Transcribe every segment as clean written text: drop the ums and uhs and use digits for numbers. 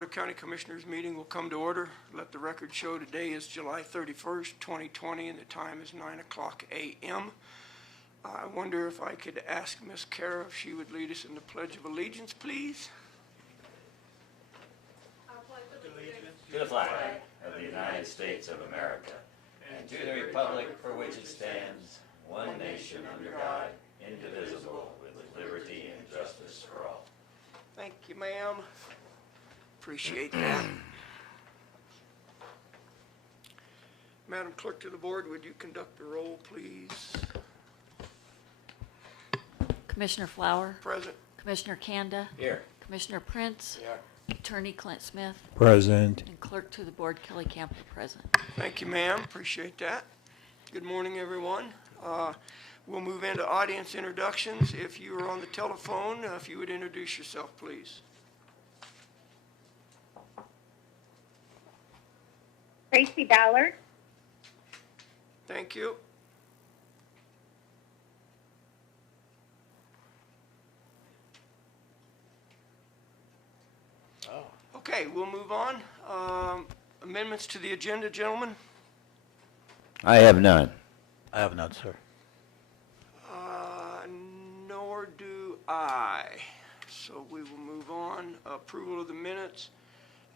The County Commissioners meeting will come to order. Let the record show today is July 31st, 2020, and the time is 9:00 a.m. I wonder if I could ask Ms. Kara if she would lead us in the Pledge of Allegiance, please. To the flag of the United States of America, and to the republic for which it stands, one nation under God, indivisible, with liberty and justice for all. Thank you, ma'am. Appreciate that. Madam Clerk to the Board, would you conduct the roll, please? Commissioner Flower, Present. Commissioner Kanda, Here. Commissioner Prince, Attorney Clint Smith, Present. and Clerk to the Board Kelly Campbell present. Thank you, ma'am. Appreciate that. Good morning, everyone. We'll move into audience introductions. If you are on the telephone, if you would introduce yourself, please. Tracy Ballard. Thank you. Okay, we'll move on. Amendments to the agenda, gentlemen? I have none. I have none, sir. Nor do I. So we will move on. Approval of the minutes.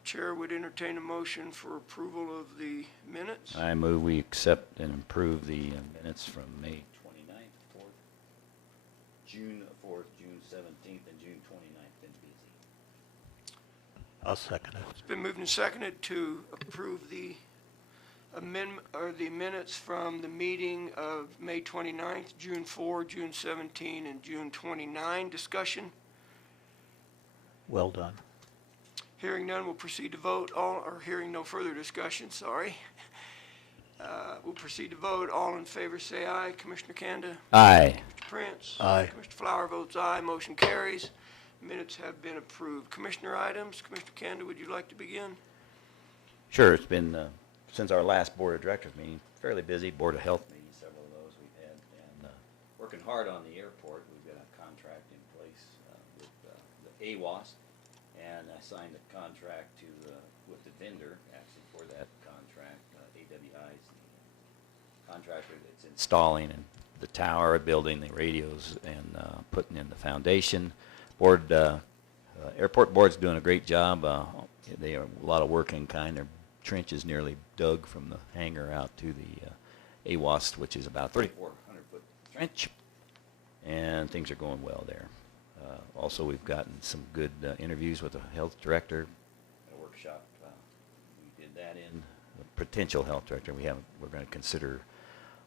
Chair would entertain a motion for approval of the minutes. I move we accept and approve the minutes from May 29th, 4th, June 4th, June 17th, and June 29th. Been busy. I'll second it. It's been moved and seconded to approve the amendment or the minutes from the meeting of May 29th, June 4, June 17, and June 29. Discussion. Well done. Hearing none, we'll proceed to vote. Hearing no further discussion, sorry. We'll proceed to vote. All in favor say aye. Commissioner Kanda? Aye. Mr. Prince? Aye. Commissioner Flower votes aye. Motion carries. Minutes have been approved. Commissioner items. Commissioner Kanda, would you like to begin? Sure, it's been, since our last Board of Directors meeting, fairly busy. Board of Health meetings, several of those we've had, and working hard on the airport. We've got a contract in place with the AWAS, and I signed a contract with the vendor, actually, for that contract. AWI is the contractor that's installing and the tower, building the radios, and putting in the foundation. Airport board's doing a great job. They are a lot of work in kind. Their trench is nearly dug from the hangar out to the AWAS, which is about 3,400-foot trench, and things are going well there. Also, we've gotten some good interviews with the health director. A workshop. We did that in the potential health director. We're going to consider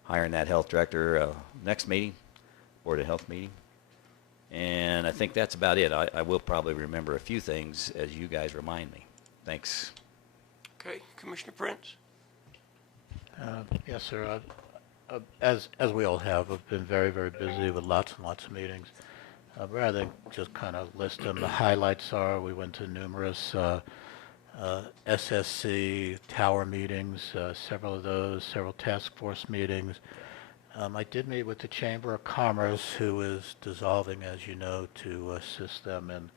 hiring that health director next meeting, Board of Health meeting. And I think that's about it. I will probably remember a few things as you guys remind me. Thanks. Okay, Commissioner Prince? Yes, sir. As we all have, I've been very, very busy with lots and lots of meetings. Rather than just kind of list them, the highlights are we went to numerous SSC tower meetings, several of those, several task force meetings. I did meet with the Chamber of Commerce, who is dissolving, as you know, to assist them in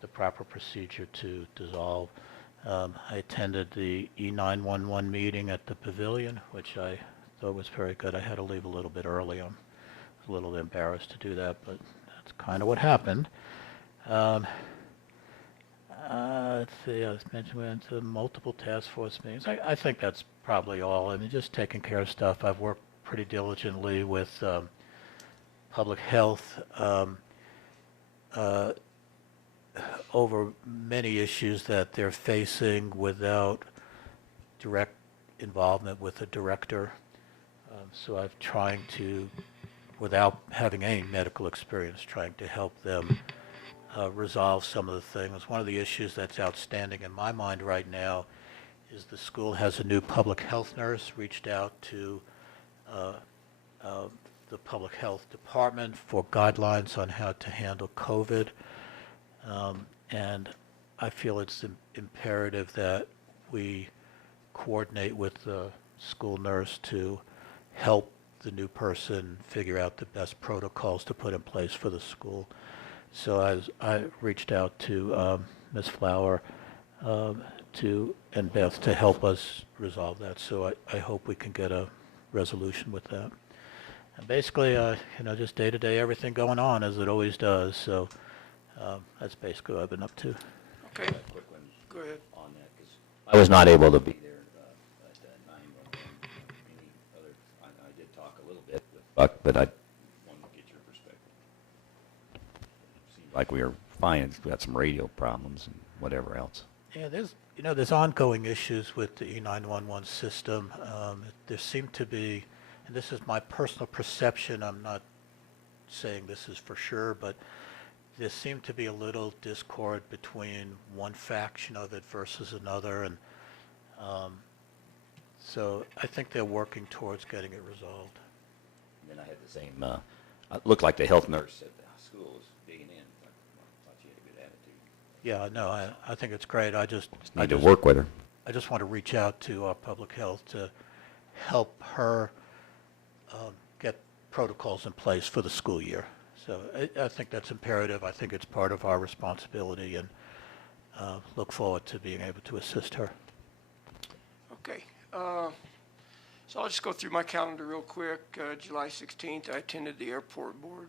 the proper procedure to dissolve. I attended the E911 meeting at the Pavilion, which I thought was very good. I had to leave a little bit early. I'm a little embarrassed to do that, but that's kind of what happened. Let's see, I was mentioning we went to multiple task force meetings. I think that's probably all. I mean, just taking care of stuff. I've worked pretty diligently with public health over many issues that they're facing without direct involvement with the director. So I've trying to, without having any medical experience, trying to help them resolve some of the things. One of the issues that's outstanding in my mind right now is the school has a new public health nurse, reached out to the public health department for guidelines on how to handle COVID. And I feel it's imperative that we coordinate with the school nurse to help the new person figure out the best protocols to put in place for the school. So I reached out to Ms. Flower and Beth to help us resolve that. So I hope we can get a resolution with that. And basically, just day-to-day, everything going on as it always does. So that's basically what I've been up to. Okay, Quick one go ahead. on that, 'cause I was not able to be there at 911. Any other, I did talk a little bit with Buck, but I wanted to get your perspective. Seemed like we were fine. We got some radio problems and whatever else. Yeah, there's ongoing issues with the E911 system. There seem to be, and this is my personal perception, I'm not saying this is for sure, but there seemed to be a little discord between one faction of it versus another, and so I think they're working towards getting it resolved. And then I had the same, it looked like the health nurse at the school was digging in. I thought she had a good attitude. Yeah, no, I think it's great. I just Need to work with her. I just want to reach out to our public health to help her get protocols in place for the school year. So I think that's imperative. I think it's part of our responsibility, and look forward to being able to assist her. Okay, so I'll just go through my calendar real quick. July 16th, I attended the airport board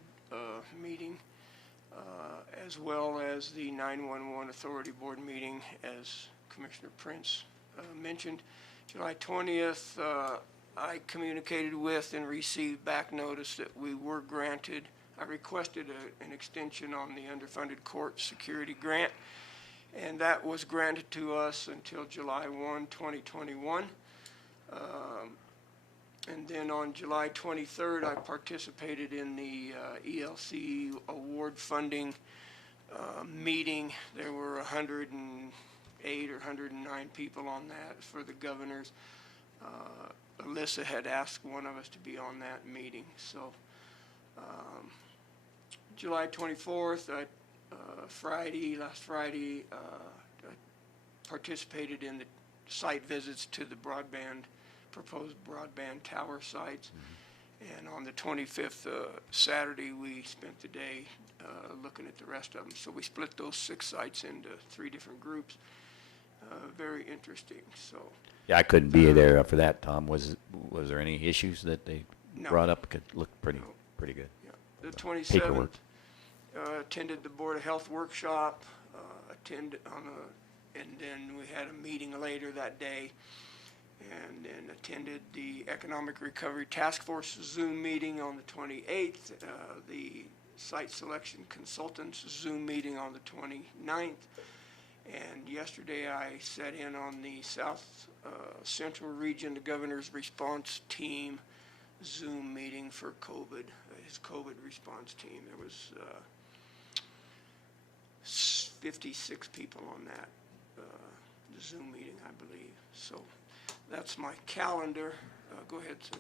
meeting, as well as the 911 authority board meeting, as Commissioner Prince mentioned. July 20th, I communicated with and received back notice that we were granted, I requested an extension on the underfunded court security grant, and that was granted to us until July 1, 2021. And then on July 23rd, I participated in the ELC award funding meeting. There were 108 or 109 people on that for the governors. Alyssa had asked one of us to be on that meeting. So July 24th, last Friday, I participated in the site visits to the proposed broadband tower sites. And on the 25th, Saturday, we spent the day looking at the rest of them. So we split those 6 sites into 3 different groups. Very interesting. So Yeah, I couldn't be there for that, Tom. Was there any issues that they No. brought up? It looked pretty good. yeah, the 27th, Paperwork. attended the Board of Health workshop, and then we had a meeting later that day, and then attended the Economic Recovery Task Force Zoom meeting on the 28th, the Site Selection Consultants Zoom meeting on the 29th, and yesterday I sat in on the South Central Region, the Governor's Response Team Zoom meeting for COVID, his COVID response team. There was 56 people on that the Zoom meeting, I believe. So that's my calendar. Go ahead, sir.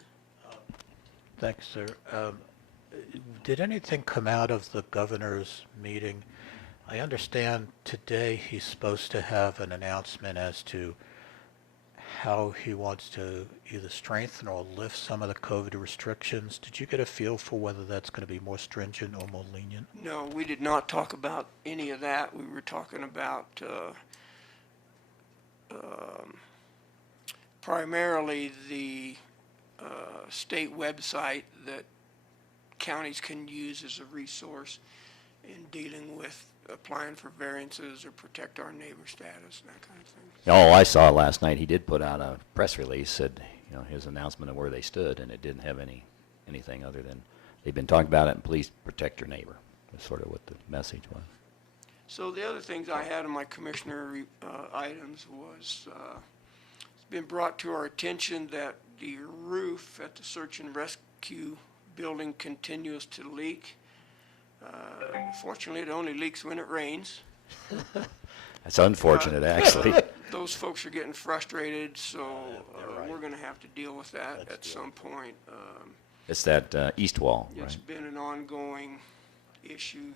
Thanks, sir. Did anything come out of the governor's meeting? I understand today he's supposed to have an announcement as to how he wants to either strengthen or lift some of the COVID restrictions. Did you get a feel for whether that's going to be more stringent or more lenient? No, we did not talk about any of that. We were talking about primarily the state website that counties can use as a resource in dealing with applying for variances or protect our neighbor status, that kind of thing. Oh, I saw last night he did put out a press release, said, his announcement of where they stood, and it didn't have anything other than they've been talking about it, and please protect your neighbor. That's sort of what the message was. So the other things I had on my commissioner items was it's been brought to our attention that the roof at the search and rescue building continues to leak. Fortunately, it only leaks when it rains. That's unfortunate, actually. Those folks are getting frustrated, so we're going to have to deal with that at some point. It's that east wall, It's right? been an ongoing issue.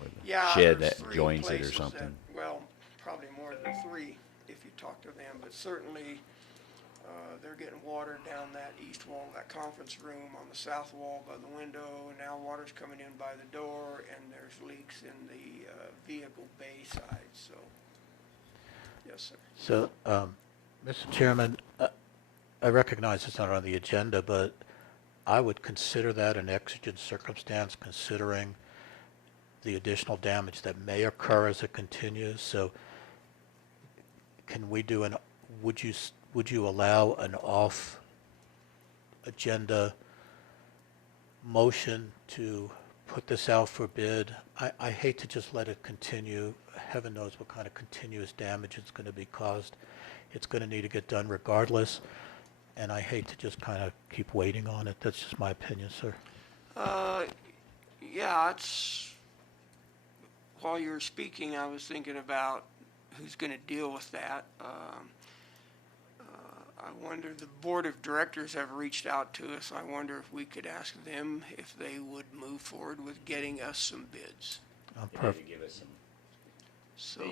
With the Yeah, shed there's that 3 joins it or places something. well, probably more than 3 if you talk to them, but certainly they're getting water down that east wall, that conference room on the south wall by the window, and now water's coming in by the door, and there's leaks in the vehicle bay side, so Yes, sir. So, Mr. Chairman, I recognize it's not on the agenda, but I would consider that an exigent circumstance considering the additional damage that may occur as it continues. So can we do would you allow an off-agenda motion to put this out for bid? I hate to just let it continue. Heaven knows what kind of continuous damage is going to be caused. It's going to need to get done regardless, and I hate to just kind of keep waiting on it. That's just my opinion, sir. Yeah, while you were speaking, I was thinking about who's going to deal with that. I wonder, the board of directors have reached out to us. I wonder if we could ask them if they would move forward with getting us some bids. Perfect. So,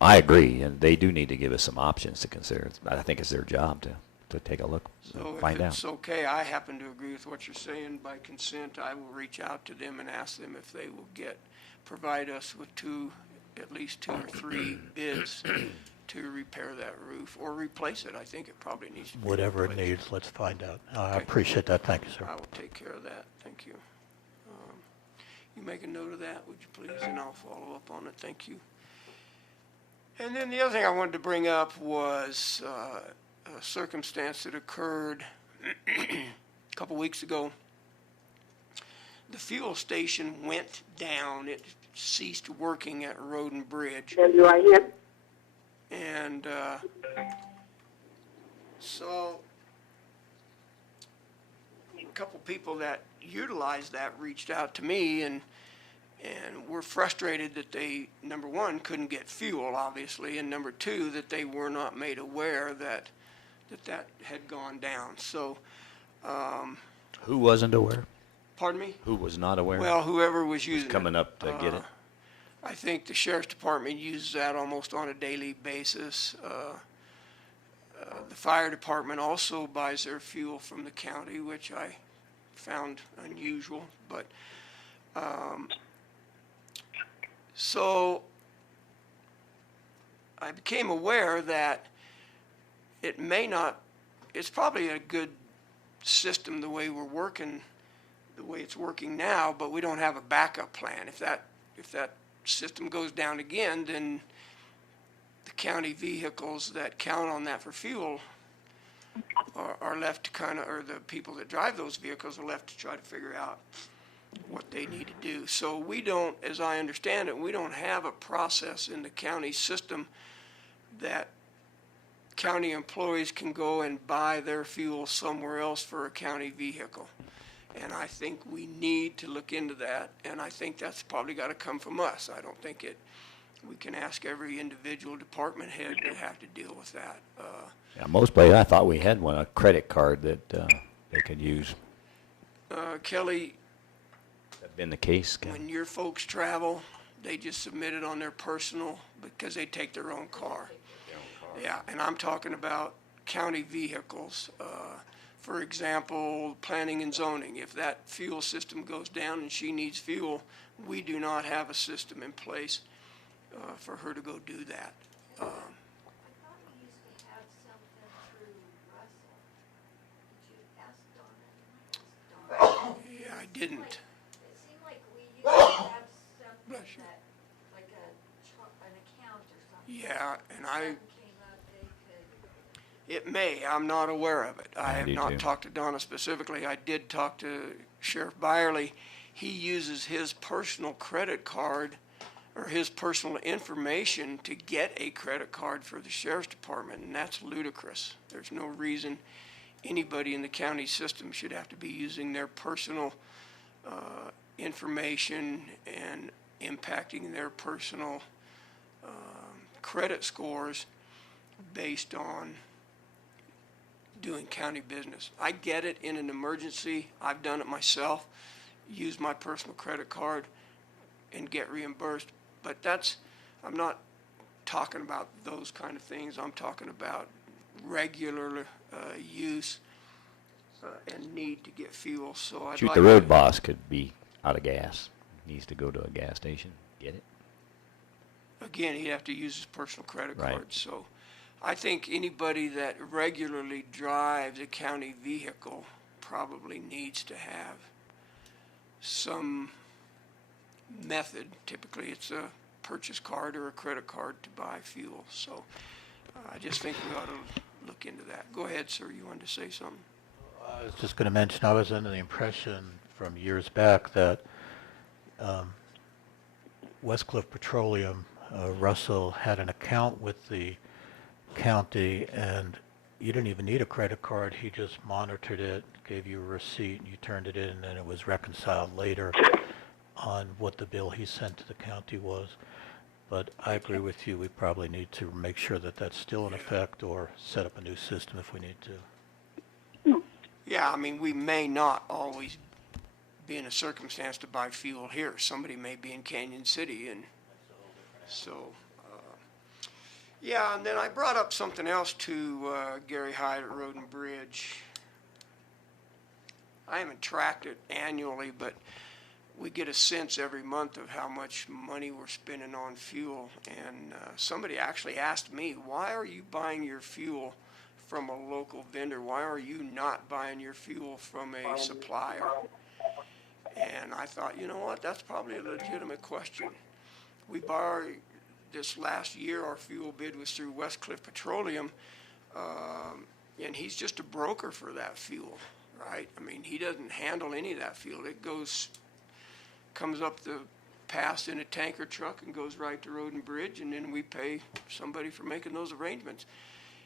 I agree, and they do need to give us some options to consider. I think it's their job to take a look, so if find out. it's okay, I happen to agree with what you're saying. By consent, I will reach out to them and ask them if they will provide us with at least two or three bids to repair that roof or replace it. I think it probably needs to be Whatever it replaced. needs, let's find out. I Okay. appreciate that. Thank you, sir. I will take care of that. Thank you. You make a note of that, would you please? And I'll follow up on it. Thank you. And then the other thing I wanted to bring up was a circumstance that occurred a couple weeks ago. The fuel station went down. It ceased working at Road and Bridge. And so a couple people that utilized that reached out to me and were frustrated that they, number one, couldn't get fuel, obviously, and number two, that they were not made aware that had gone down. So, Who wasn't aware? pardon me? Who was not aware? Well, whoever was using coming it. up to get it. I think the sheriff's department uses that almost on a daily basis. The fire department also buys their fuel from the county, which I found unusual. But so I became aware that it's probably a good system the way we're working, the way it's working now, but we don't have a backup plan. If that system goes down again, then the county vehicles that count on that for fuel are left to or the people that drive those vehicles are left to try to figure out what they need to do. So we don't, as I understand it, we don't have a process in the county system that county employees can go and buy their fuel somewhere else for a county vehicle. And I think we need to look into that, and I think that's probably got to come from us. I don't think we can ask every individual department head to have to deal with that. Yeah, most places, I thought we had a credit card that they could use. Kelly, That been the case? when your folks travel, they just submit it on their personal because they take their own car. Yeah, and I'm talking about county vehicles. For example, planning and zoning. If that fuel system goes down and she needs fuel, we do not have a system in place for her to go do that. I thought we used to have something through Russell. Did you ask Donna? Yeah, I didn't. It seemed like we used to have something Bless you. that, like an account or something. Yeah, and Something came up, they could. it may, I'm not aware of it. I have do not too. talked to Donna specifically. I did talk to Sheriff Byerly. He uses his personal credit card or his personal information to get a credit card for the sheriff's department, and that's ludicrous. There's no reason anybody in the county system should have to be using their personal information and impacting their personal credit scores based on doing county business. I get it in an emergency. I've done it myself, use my personal credit card and get reimbursed. But I'm not talking about those kind of things. I'm talking about regular use and need to get fuel. So I'd Shoot, like the road to- boss could be out of gas. Needs to go to a gas station, get it. again, he'd have to use his personal credit Right. card. So I think anybody that regularly drives a county vehicle probably needs to have some method. Typically, it's a purchase card or a credit card to buy fuel. So I just think we ought to look into that. Go ahead, sir. You wanted to say something? I was just going to mention, I was under the impression from years back that Westcliff Petroleum, Russell had an account with the county, and you didn't even need a credit card. He just monitored it, gave you a receipt, and you turned it in, and then it was reconciled later on what the bill he sent to the county was. But I agree with you, we probably need to make sure that that's still in effect or set up a new system if we need to. Yeah, I mean, we may not always be in a circumstance to buy fuel here. Somebody may be in Canyon City, and so, yeah, and then I brought up something else to Gary Hyde at Road and Bridge. I haven't tracked it annually, but we get a sense every month of how much money we're spending on fuel. And somebody actually asked me, why are you buying your fuel from a local vendor? Why are you not buying your fuel from a supplier? And I thought, you know what, that's probably a legitimate question. This last year, our fuel bid was through Westcliff Petroleum, and he's just a broker for that fuel, right? I mean, he doesn't handle any of that fuel. It comes up the pass in a tanker truck and goes right to Road and Bridge, and then we pay somebody for making those arrangements.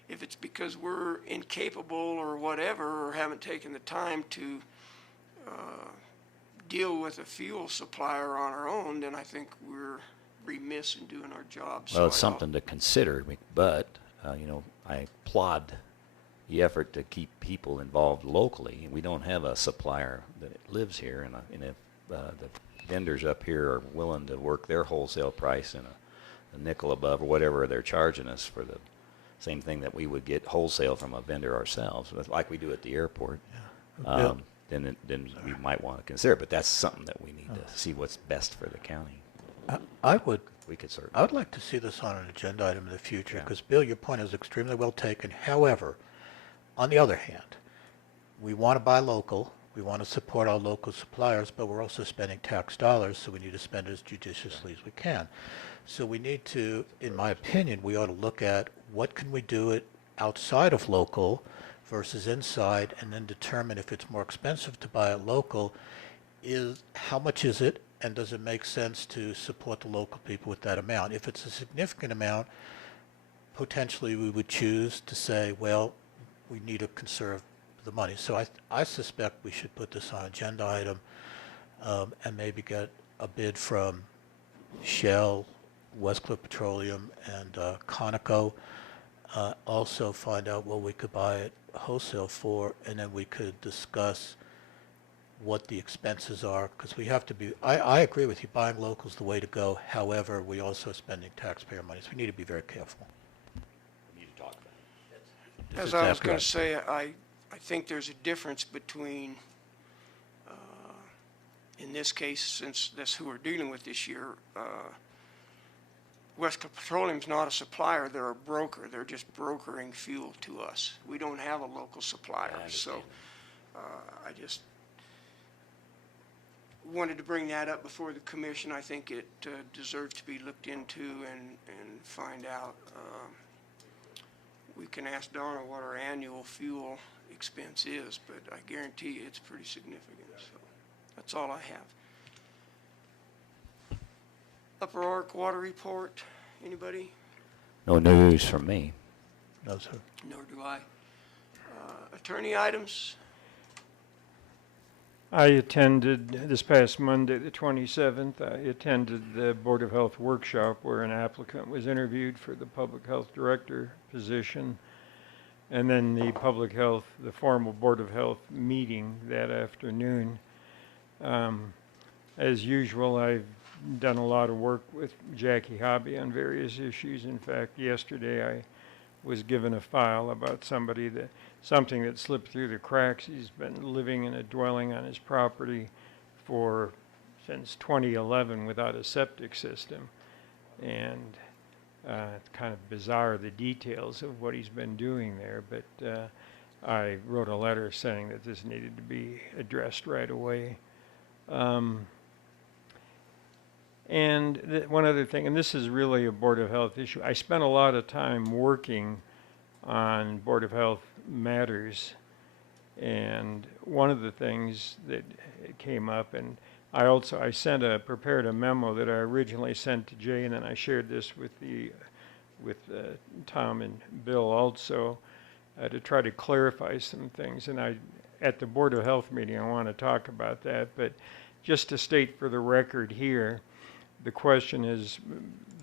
If it's because we're incapable or whatever, or haven't taken the time to deal with a fuel supplier on our own, then I think we're remiss in doing our job. Well, it's something to consider, but, I applaud the effort to keep people involved locally. We don't have a supplier that lives here, and if the vendors up here are willing to work their wholesale price and a nickel above or whatever they're charging us for the same thing that we would get wholesale from a vendor ourselves, like we do at the airport, Yeah. then we might want to consider. But that's something that we need to see what's best for the county. I would We could certainly. I would like to see this on an agenda item in the future, Yeah. because Bill, your point is extremely well taken. However, on the other hand, we want to buy local, we want to support our local suppliers, but we're also spending tax dollars, so we need to spend it as judiciously as we can. So we need to, in my opinion, we ought to look at what can we do it outside of local versus inside, and then determine if it's more expensive to buy it local, how much is it, and does it make sense to support the local people with that amount? If it's a significant amount, potentially we would choose to say, well, we need to conserve the money. So I suspect we should put this on agenda item, and maybe get a bid from Shell, Westcliff Petroleum, and Conoco. Also find out what we could buy it wholesale for, and then we could discuss what the expenses are, because we have to be, I agree with you, buying local is the way to go. However, we also are spending taxpayer money, so we need to be very careful. We need to talk about it. That's As I was exactly going right. to say, I think there's a difference between, in this case, since that's who we're dealing with this year, Westcliff Petroleum's not a supplier, they're a broker. They're just brokering fuel to us. We don't have a local supplier, I so understand. I just wanted to bring that up before the commission. I think it deserves to be looked into and find out. We can ask Donna what our annual fuel expense is, but I guarantee you it's pretty significant. So that's all I have. Upper Ark Water Report, anybody? No news from me. No, sir. Nor do I. Attorney items? I attended this past Monday, the 27th, I attended the Board of Health workshop where an applicant was interviewed for the public health director position. And then the formal Board of Health meeting that afternoon. As usual, I've done a lot of work with Jackie Hobby on various issues. In fact, yesterday I was given a file about something that slipped through the cracks. He's been living in a dwelling on his property since 2011 without a septic system. And It's kind of bizarre, the details of what he's been doing there, but I wrote a letter saying that this needed to be addressed right away. And one other thing, and this is really a Board of Health issue. I spent a lot of time working on Board of Health matters, and one of the things that came up, and I prepared a memo that I originally sent to Jay, and then I shared this with Tom and Bill also, to try to clarify some things. And at the Board of Health meeting, I want to talk about that. But just to state for the record here, the question is,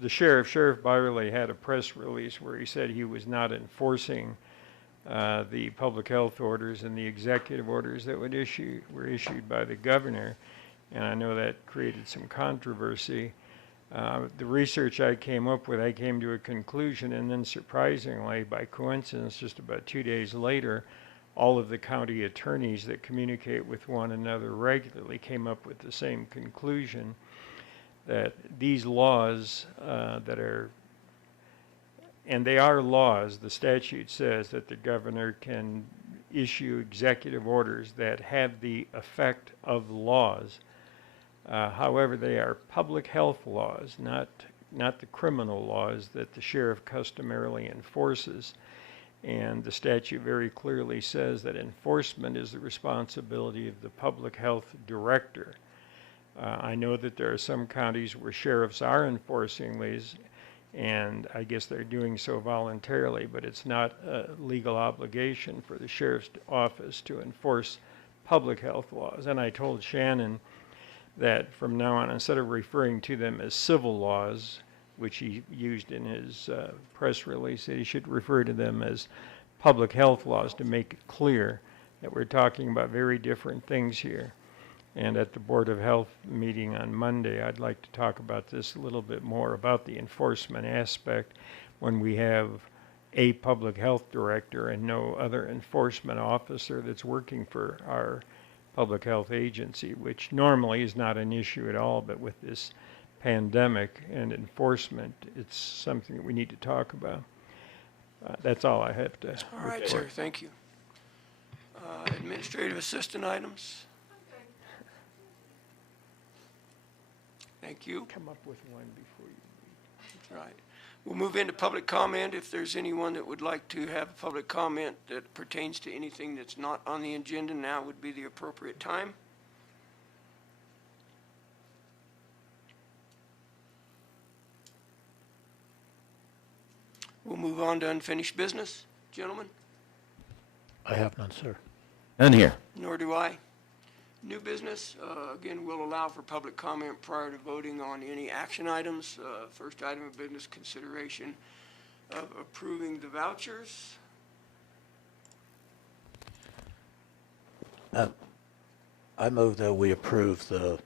Sheriff Byerly had a press release where he said he was not enforcing the public health orders and the executive orders that were issued by the governor. And I know that created some controversy. The research I came up with, I came to a conclusion, and then surprisingly, by coincidence, just about 2 days later, all of the county attorneys that communicate with one another regularly came up with the same conclusion, that these laws and they are laws, the statute says that the governor can issue executive orders that have the effect of laws. However, they are public health laws, not the criminal laws that the sheriff customarily enforces. And the statute very clearly says that enforcement is the responsibility of the public health director. I know that there are some counties where sheriffs are enforcing these, and I guess they're doing so voluntarily, but it's not a legal obligation for the sheriff's office to enforce public health laws. And I told Shannon that from now on, instead of referring to them as civil laws, which he used in his press release, that he should refer to them as public health laws to make it clear that we're talking about very different things here. And at the Board of Health meeting on Monday, I'd like to talk about this a little bit more, about the enforcement aspect, when we have a public health director and no other enforcement officer that's working for our public health agency, which normally is not an issue at all, but with this pandemic and enforcement, it's something that we need to talk about. That's all I have to All right, report. sir, thank you. Administrative assistant items? Thank you. Come up with one before you That's right. We'll move into public comment. If there's anyone that would like to have a public comment that pertains to anything that's not on the agenda, now would be the appropriate time. We'll move on to unfinished business. Gentlemen? I have none, sir. None here. Nor do I. New business, again, we'll allow for public comment prior to voting on any action items. First item of business, consideration of approving the vouchers. I move that we approve the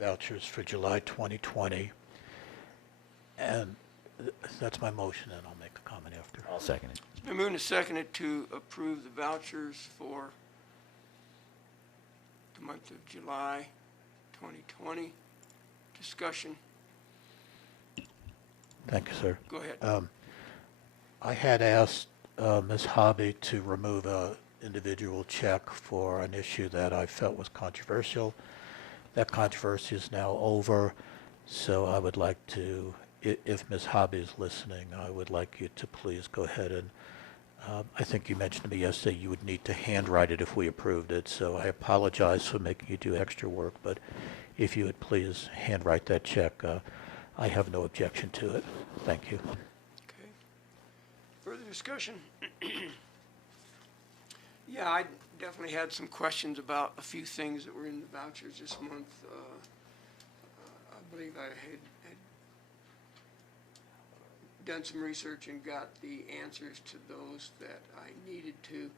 vouchers for July 2020. And that's my motion, and I'll make a comment after. I'll second it. It's been moved and seconded to approve the vouchers for the month of July 2020. Discussion. Thank you, sir. Go ahead. I had asked Ms. Hobby to remove an individual check for an issue that I felt was controversial. That controversy is now over, so I would like to, if Ms. Hobby is listening, I would like you to please go ahead and, I think you mentioned to me yesterday you would need to handwrite it if we approved it, so I apologize for making you do extra work, but if you would please handwrite that check, I have no objection to it. Thank you. Okay. Further discussion? Yeah, I definitely had some questions about a few things that were in the vouchers this month. I believe I had done some research and got the answers to those that I needed to.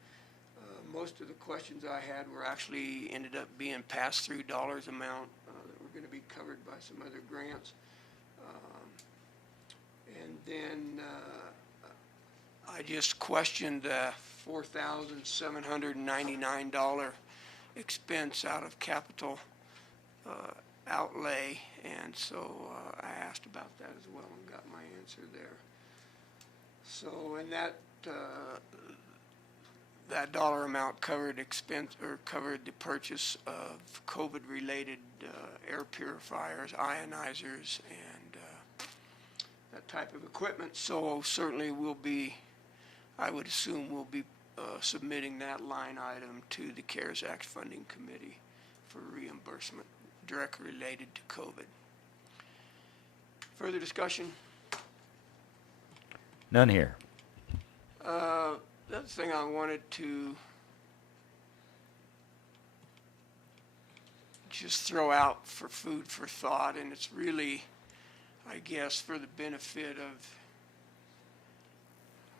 Most of the questions I had were actually ended up being pass-through dollars amount that were going to be covered by some other grants. And then I just questioned the $4,799 expense out of capital outlay, and so I asked about that as well and got my answer. answer there. So, and that, that dollar amount covered expense, or covered the purchase of COVID-related air purifiers, ionizers, and that type of equipment. So certainly we'll be, I would assume we'll be submitting that line item to the CARES Act Funding Committee for reimbursement directly related to COVID. Further discussion? None here. The other thing I wanted to just throw out for food for thought, and it's really, I guess, for the benefit of,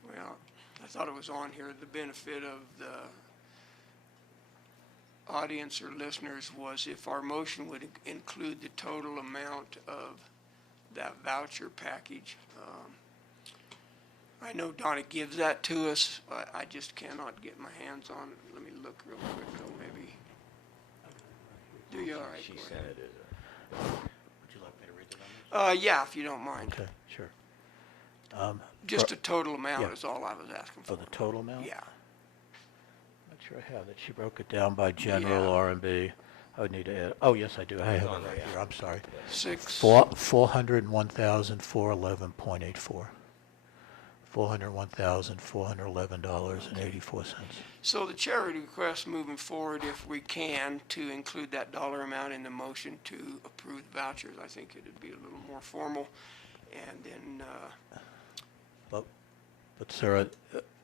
well, I thought it was on here, the benefit of the audience or listeners, was if our motion would include the total amount of that voucher package. I know Donna gives that to us. I just cannot get my hands on it. Let me look real quick though, maybe. Do you? All right. She go sent ahead. it Would you like me to read the numbers? Yeah, if you don't mind. Okay, sure. Just a total amount yeah. is all I was asking for. For the total amount? Yeah. Not sure I have that. She broke it down by general Yeah. R&B. I would need to add, oh, yes, I do. I have it right here. I'm sorry. 401,411.84. $401,411.84. So the chair would request moving forward, if we can, to include that dollar amount in the motion to approve the vouchers. I think it'd be a little more formal. And then, But Sarah,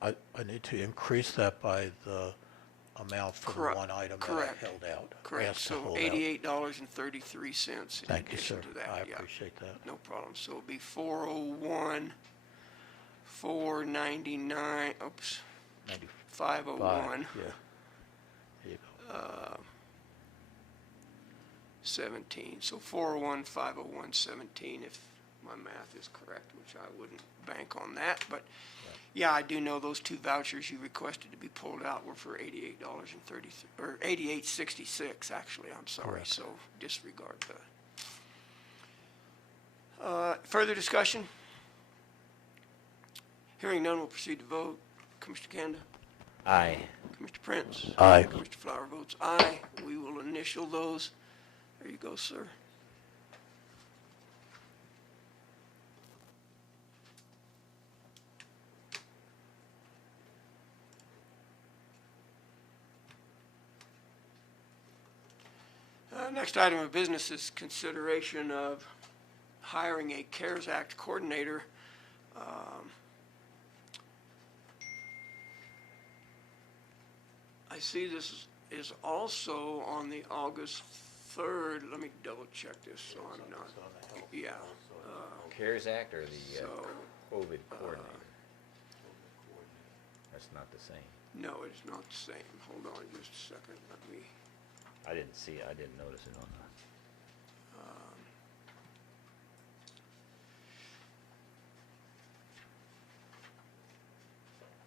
I need to increase that by the amount for the Correct. one item that Correct. I held out. correct, asked to so hold out. $88.33 in Thank you, sir. addition to that. I Yeah. appreciate that. No problem. So it'll be 401, 499, oops, 95, 501, yeah. There you go. 17. So 401, 501, 17, if my math is correct, which I wouldn't bank on that. But yeah, I do know those two vouchers you requested to be pulled out were for $88.30, or $88.66 actually. I'm sorry. Correct. So disregard that. Further discussion? Hearing none, we'll proceed to vote. Commissioner Kanda? Aye. Commissioner Prince? Aye. Commissioner Flower votes aye. We will initial those. There you go, sir. Next item of business is consideration of hiring a CARES Act coordinator. I see this is also on the August 3rd. Let me double check this so I'm not, yeah. CARES Act or the So, COVID coordinator? That's not the same. no, it's not the same. Hold on just a second. Let me, I didn't see it. I didn't notice it on the.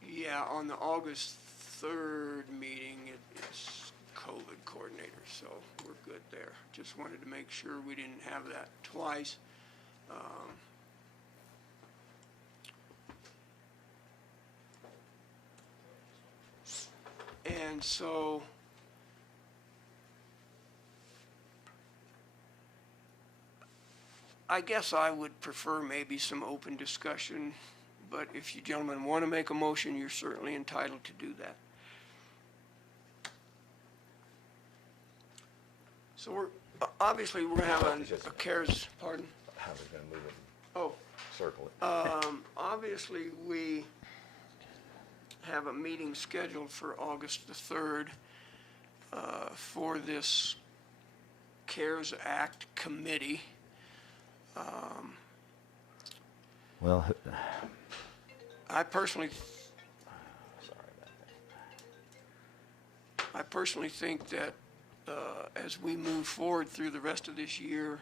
yeah, on the August 3rd meeting, it's COVID coordinator, so we're good there. Just wanted to make sure we didn't have that twice. And so I guess I would prefer maybe some open discussion, but if you gentlemen want to make a motion, you're certainly entitled to do that. So obviously, we're going to have a CARES, pardon? I was going to move it Oh, and circle it. obviously, we have a meeting scheduled for August the 3rd for this CARES Act committee. Well, I personally sorry about that. I personally think that as we move forward through the rest of this year,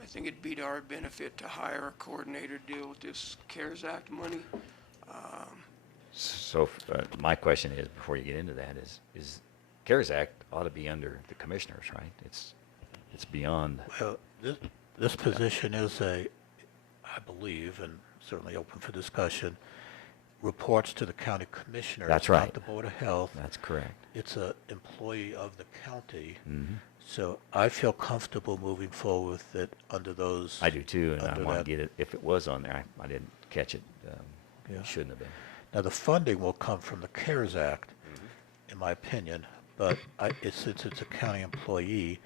I think it'd be to our benefit to hire a coordinator to deal with this CARES Act money. So my question is, before you get into that, is CARES Act ought to be under the commissioners, right? It's beyond. Well, this position is I believe, and certainly open for discussion, reports to the county commissioners. That's right. Not the Board of Health. That's correct. It's an employee of the county. Hmm. So I feel comfortable moving forward with it under those. I do too, and I under want that. to get it, if it was on there, I didn't catch it. Yeah. It shouldn't have been. Now, the funding will come from the CARES Act, in my opinion, but since it's a county employee,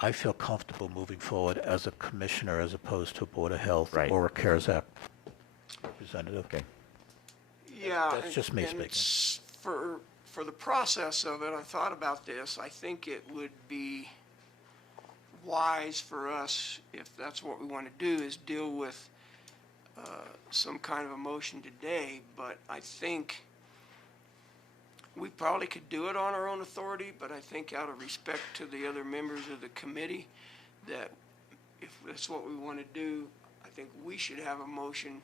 I feel comfortable moving forward as a commissioner as opposed to a Board of Health Right. or a CARES Act representative. Okay. Yeah. That's just me and speaking. it's for the process of it, I thought about this. I think it would be wise for us, if that's what we want to do, is deal with some kind of a motion today, but I think we probably could do it on our own authority, but I think out of respect to the other members of the committee, that if that's what we want to do, I think we should have a motion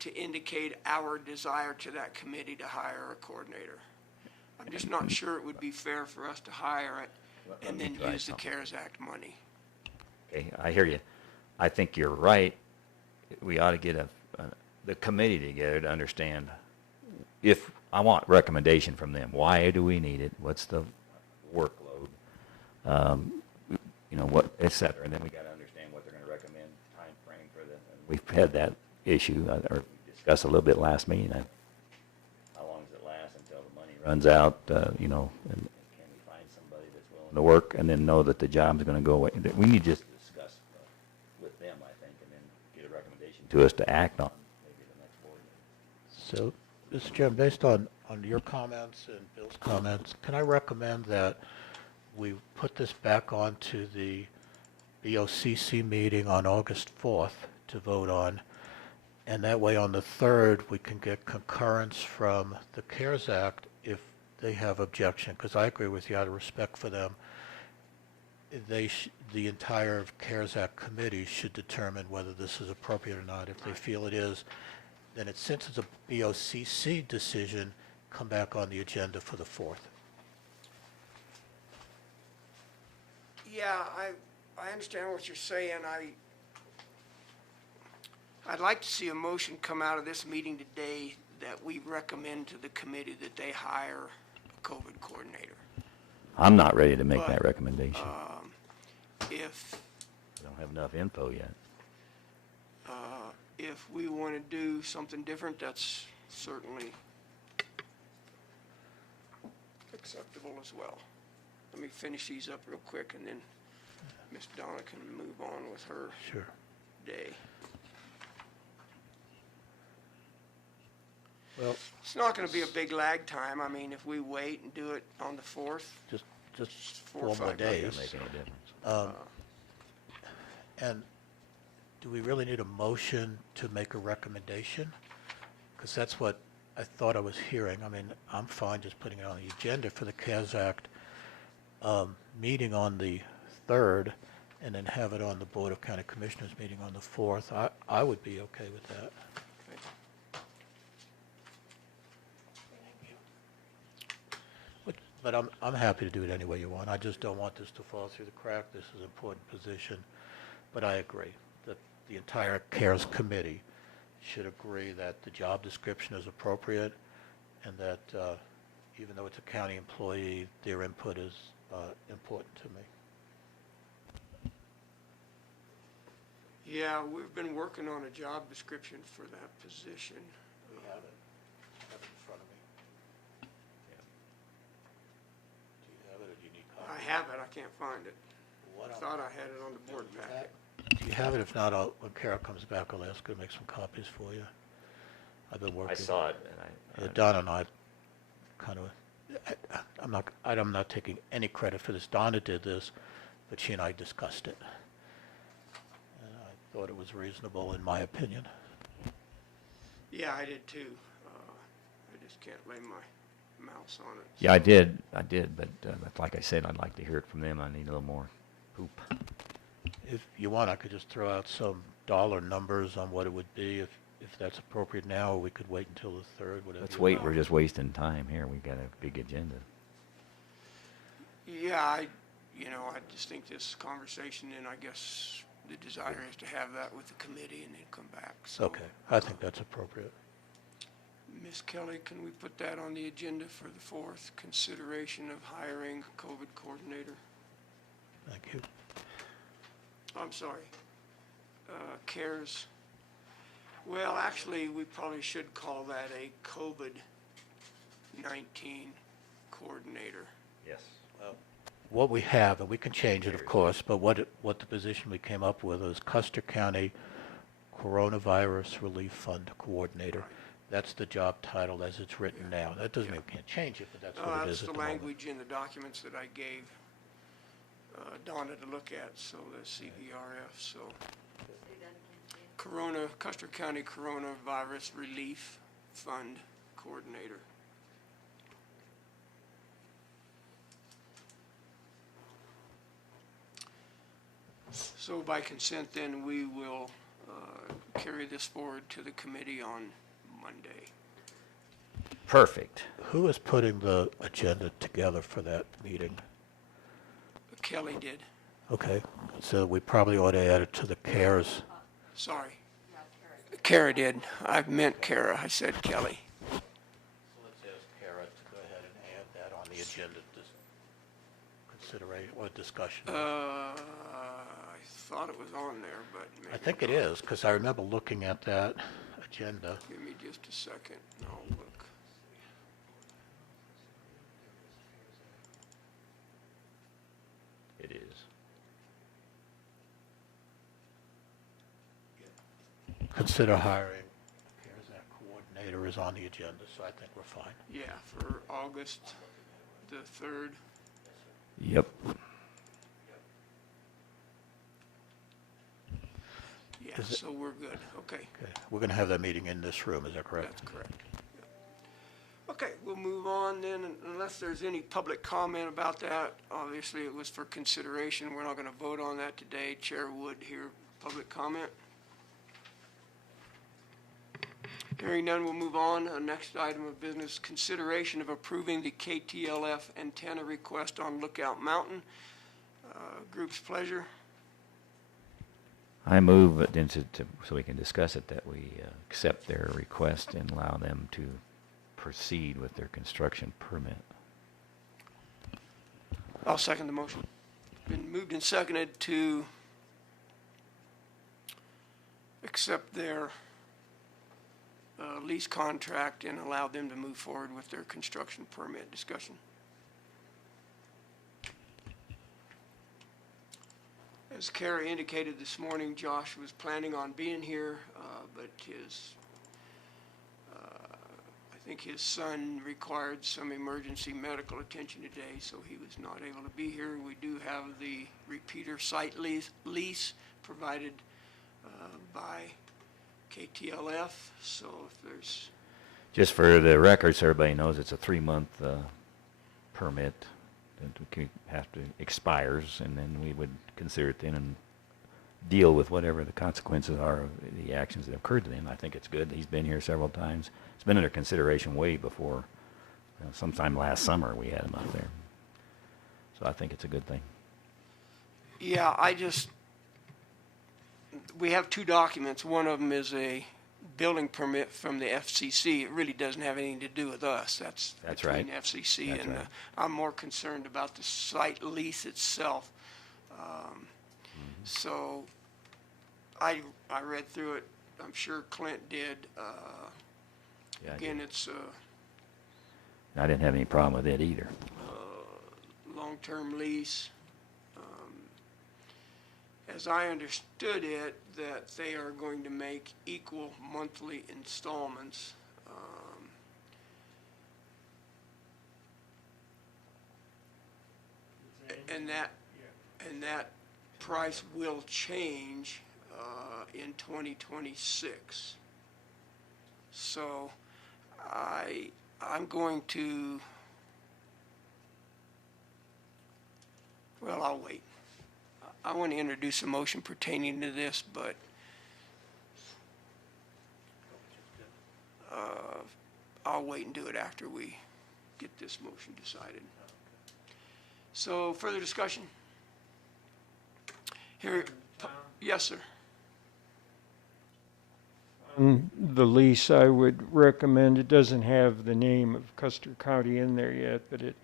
to indicate our desire to that committee to hire a coordinator. I'm just not sure it would be fair for us to hire it and then try use the something. CARES Act money. Okay, I hear you. I think you're right. We ought to get the committee together to understand if, I want recommendation from them. Why do we need it? What's the workload? What, et cetera. And then we got to understand what they're going to recommend, time frame for the, we've had that issue, or discussed a little bit last meeting. How long does it last until the money runs out, and can we find somebody that's willing to work and then know that the job's going to go away? We need to just discuss with them, I think, and then get a recommendation to us to act on maybe the next board meeting. So, Mr. Chairman, based on your comments and Bill's comments, can I recommend that we put this back onto the BOCC meeting on August 4th to vote on, and that way on the 3rd, we can get concurrence from the CARES Act if they have objection, because I agree with you, out of respect for them, the entire CARES Act committee should determine whether this is appropriate or not. If they feel it is, then since it's a BOCC decision, come back on the agenda for the 4th. Yeah, I understand what you're saying. I'd like to see a motion come out of this meeting today that we recommend to the committee that they hire a COVID coordinator. I'm not ready to make But, that recommendation. If We don't have enough info yet. if we want to do something different, that's certainly acceptable as well. Let me finish these up real quick, and then Ms. Donna can move on with her Sure. day. Well, It's not going to be a big lag time. I mean, if we wait and do it on the 4th, just 4 or 4 more 5 days. Doesn't make any difference. And do we really need a motion to make a recommendation? Because that's what I thought I was hearing. I mean, I'm fine just putting it on the agenda for the CARES Act meeting on the 3rd, and then have it on the Board of County Commissioners meeting on the 4th. I would be okay with that. But I'm happy to do it any way you want. I just don't want this to fall through the crack. This is an important position. But I agree that the entire CARES committee should agree that the job description is appropriate, and that even though it's a county employee, their input is important to me. yeah, we've been working on a job description for that position. We have it. I have it in front of me. Do you have it, or do you need I copies? have it, I can't find it. Why I don't- thought I had it on the board packet. Do you have it? If not, when Carol comes back, I'll ask her to make some copies for you. I've been working. I saw it, and Donna and I kind of, I'm not taking any credit for this. Donna did this, but she and I discussed it. And I thought it was reasonable, in my opinion. Yeah, I did too. I just can't lay my mouse on it. yeah, I did, but like I said, I'd like to hear it from them. I need a little more poop. If you want, I could just throw out some dollar numbers on what it would be if that's appropriate now, or we could wait until the 3rd, whatever. Let's you wait, want. we're just wasting time here. We've got a big agenda. Yeah, I just think this conversation, and I guess the desire is to have that with the committee and then come back. So, Okay, I think that's appropriate. Ms. Kelly, can we put that on the agenda for the 4th, consideration of hiring a COVID coordinator? Thank you. I'm sorry, CARES. Well, actually, we probably should call that a COVID-19 coordinator. Yes. What we have, and we can change it, of course, but what the position we came up with is Custer County Coronavirus Relief Fund Coordinator. That's the job title as it's written now. That doesn't mean we can't change it, but that's what it is That's at the the moment. language in the documents that I gave Donna to look at, so the CVRF, so. Custer County Coronavirus Relief Fund Coordinator. So by consent, then, we will carry this forward to the committee on Monday. Perfect. Who is putting the agenda together for that meeting? Kelly did. Okay, so we probably ought to add it to the CARES. Sorry. Kara did. I meant Kara. I said Kelly. So let's ask Kara to go ahead and add that on the agenda, consideration or discussion. I thought it was on there, but maybe I think it is, because I remember looking at that agenda. Give me just a second. and I'll look. It is. Consider hiring a CARES Act coordinator is on the agenda, so I think we're fine. Yeah, for August the 3rd. Yep. Yeah, Is it- so we're good. Okay, Okay, we're going to have that meeting in this room, is that correct? that's correct. Yep. Okay, we'll move on then, unless there's any public comment about that. Obviously, it was for consideration. We're not going to vote on that today. Chair would hear public comment. Hearing none, we'll move on. Next item of business, consideration of approving the KTLF antenna request on Lookout Mountain. Group's pleasure. I move it so we can discuss it, that we accept their request and allow them to proceed with their construction permit. I'll second the motion. Been moved and seconded to accept their lease contract and allow them to move forward with their construction permit. Discussion. As Kara indicated this morning, Josh was planning on being here, but I think his son required some emergency medical attention today, so he was not able to be here. We do have the repeater site lease provided by KTLF, so if there's... Just for the record, so everybody knows, it's a 3-month permit that expires, and then we would consider it then and deal with whatever the consequences are of the actions that occurred to them. I think it's good. He's been here several times. It's been under consideration way before. Sometime last summer we had him up there. So I think it's a good thing. Yeah, we have two documents. One of them is a building permit from the FCC. It really doesn't have anything to do with us. That's between right. FCC That's and right. I'm more concerned about the site lease itself. So I read through it. I'm sure Clint did. Yeah, Again, it's I didn't have any problem with it either. long-term lease. As I understood it, that they are going to make equal monthly installments. And that price will change in 2026. So I'm going to, well, I'll wait. I want to introduce a motion pertaining to this, but I'll wait and do it after we get this motion decided. So further discussion? Here, Yes, sir. On the lease, I would recommend, it doesn't have the name of Custer County in there yet, but it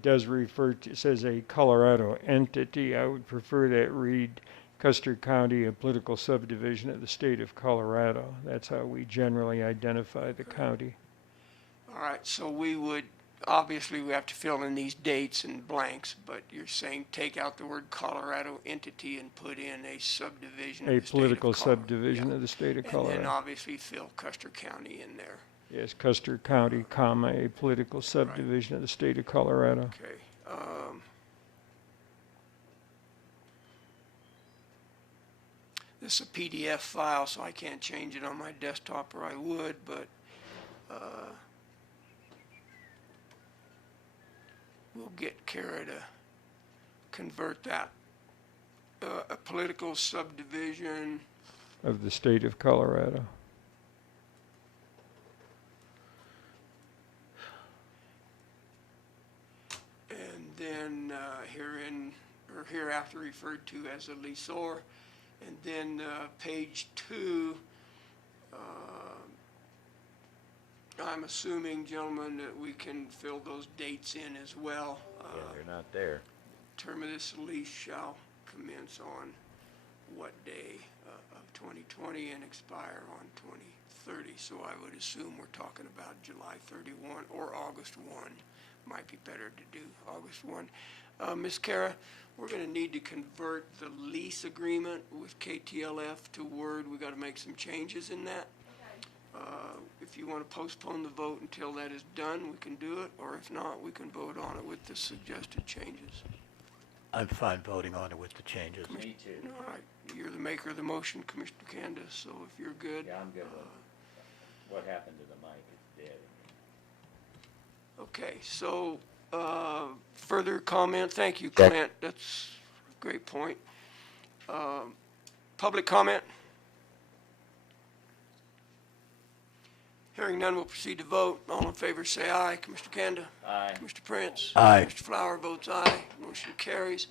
does refer to, it says a Colorado entity. I would prefer that read Custer County, a political subdivision of the state of Colorado. That's how we generally identify the county. All right, so we would, obviously, we have to fill in these dates and blanks, but you're saying take out the word Colorado entity and put in a subdivision of A the state of political Colorado. subdivision Yeah. of the state of And then Colorado. obviously fill Custer County in there. Yes, Custer County, comma, a political subdivision of the state of Colorado. Okay. This is a PDF file, so I can't change it on my desktop, or I would, but we'll get Kara to convert that. A political subdivision. Of the state of Colorado. And then hereafter referred to as a leaseor. And then page 2, I'm assuming, gentlemen, that we can fill those dates in as well. Yeah, they're not there. Term of this lease shall commence on what day of 2020 and expire on 2030. So I would assume we're talking about July 31 or August 1. Might be better to do August 1. Ms. Kara, we're going to need to convert the lease agreement with KTLF to Word. We got to make some changes in that. If you want to postpone the vote until that is done, we can do it, or if not, we can vote on it with the suggested changes. I'm fine voting on it with the changes. Me too. All right, you're the maker of the motion, Commissioner Candace, so if you're good. Yeah, I'm good with it. What happened to the mic is dead. Okay, so, further comment? Thank you, Check. Clint. That's a great point. Public comment? Hearing none, we'll proceed to vote. All in favor, say aye. Commissioner Kanda? Aye. Mr. Prince? Aye. Mr. Flower votes aye. Motion carries.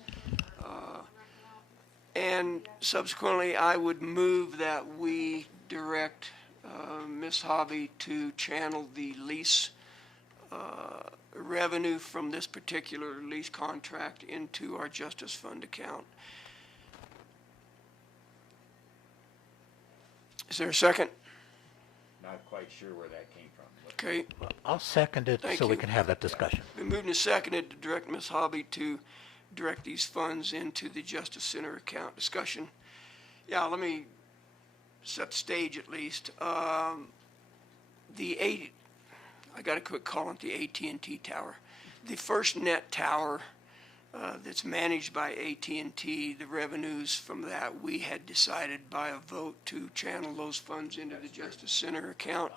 And subsequently, I would move that we direct Ms. Hobby to channel the lease revenue from this particular lease contract into our Justice Fund account. Is there a second? Not quite sure where that came from. But Okay. I'll second it Thank so we you. can have that discussion. Been moved and seconded to direct Ms. Hobby to direct these funds into the Justice Center account. Discussion. Yeah, let me set the stage at least. I got to quit calling it the AT&T tower. The FirstNet tower that's managed by AT&T, the revenues from that, we had decided by a vote to channel those funds into the Justice Center account.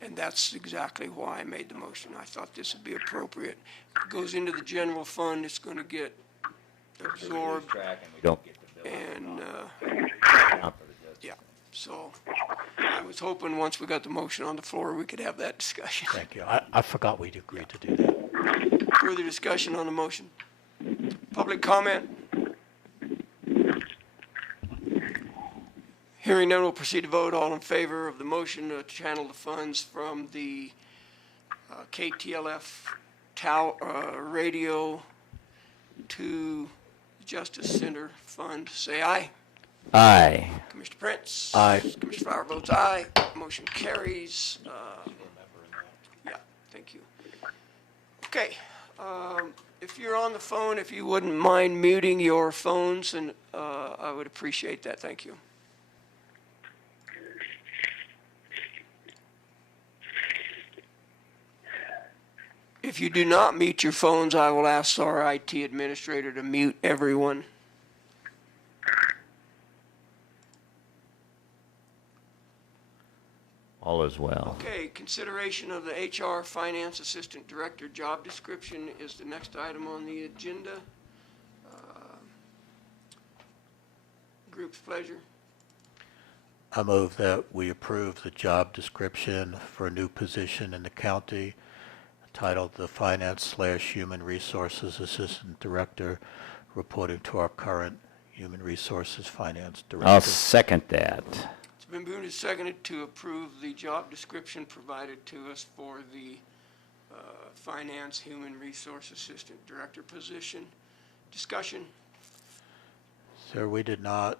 And that's exactly why I made the motion. I thought this would be appropriate. If it goes into the general fund, it's going to get we lose absorbed. track and we don't get the bill. And, Not for the justice. yeah, so I was hoping once we got the motion on the floor, we could have that discussion. Thank you. I forgot we'd agreed to do that. Further discussion on the motion? Public comment? Hearing none, we'll proceed to vote. All in favor of the motion to channel the funds from the KTLF radio to Justice Center Fund, say aye. Aye. Commissioner Prince? Aye. Commissioner Flower votes aye. Motion carries. Yeah, thank you. Okay, if you're on the phone, if you wouldn't mind muting your phones, and I would appreciate that. Thank you. If you do not mute your phones, I will ask our IT administrator to mute everyone. All is well. Okay, consideration of the HR Finance Assistant Director job description is the next item on the agenda. Group's pleasure. I move that we approve the job description for a new position in the county titled the Finance/Human Resources Assistant Director, reporting to our current Human Resources Finance I'll Director. second that. It's been moved and seconded to approve the job description provided to us for the Finance Human Resource Assistant Director position. Discussion? Sir, we did not,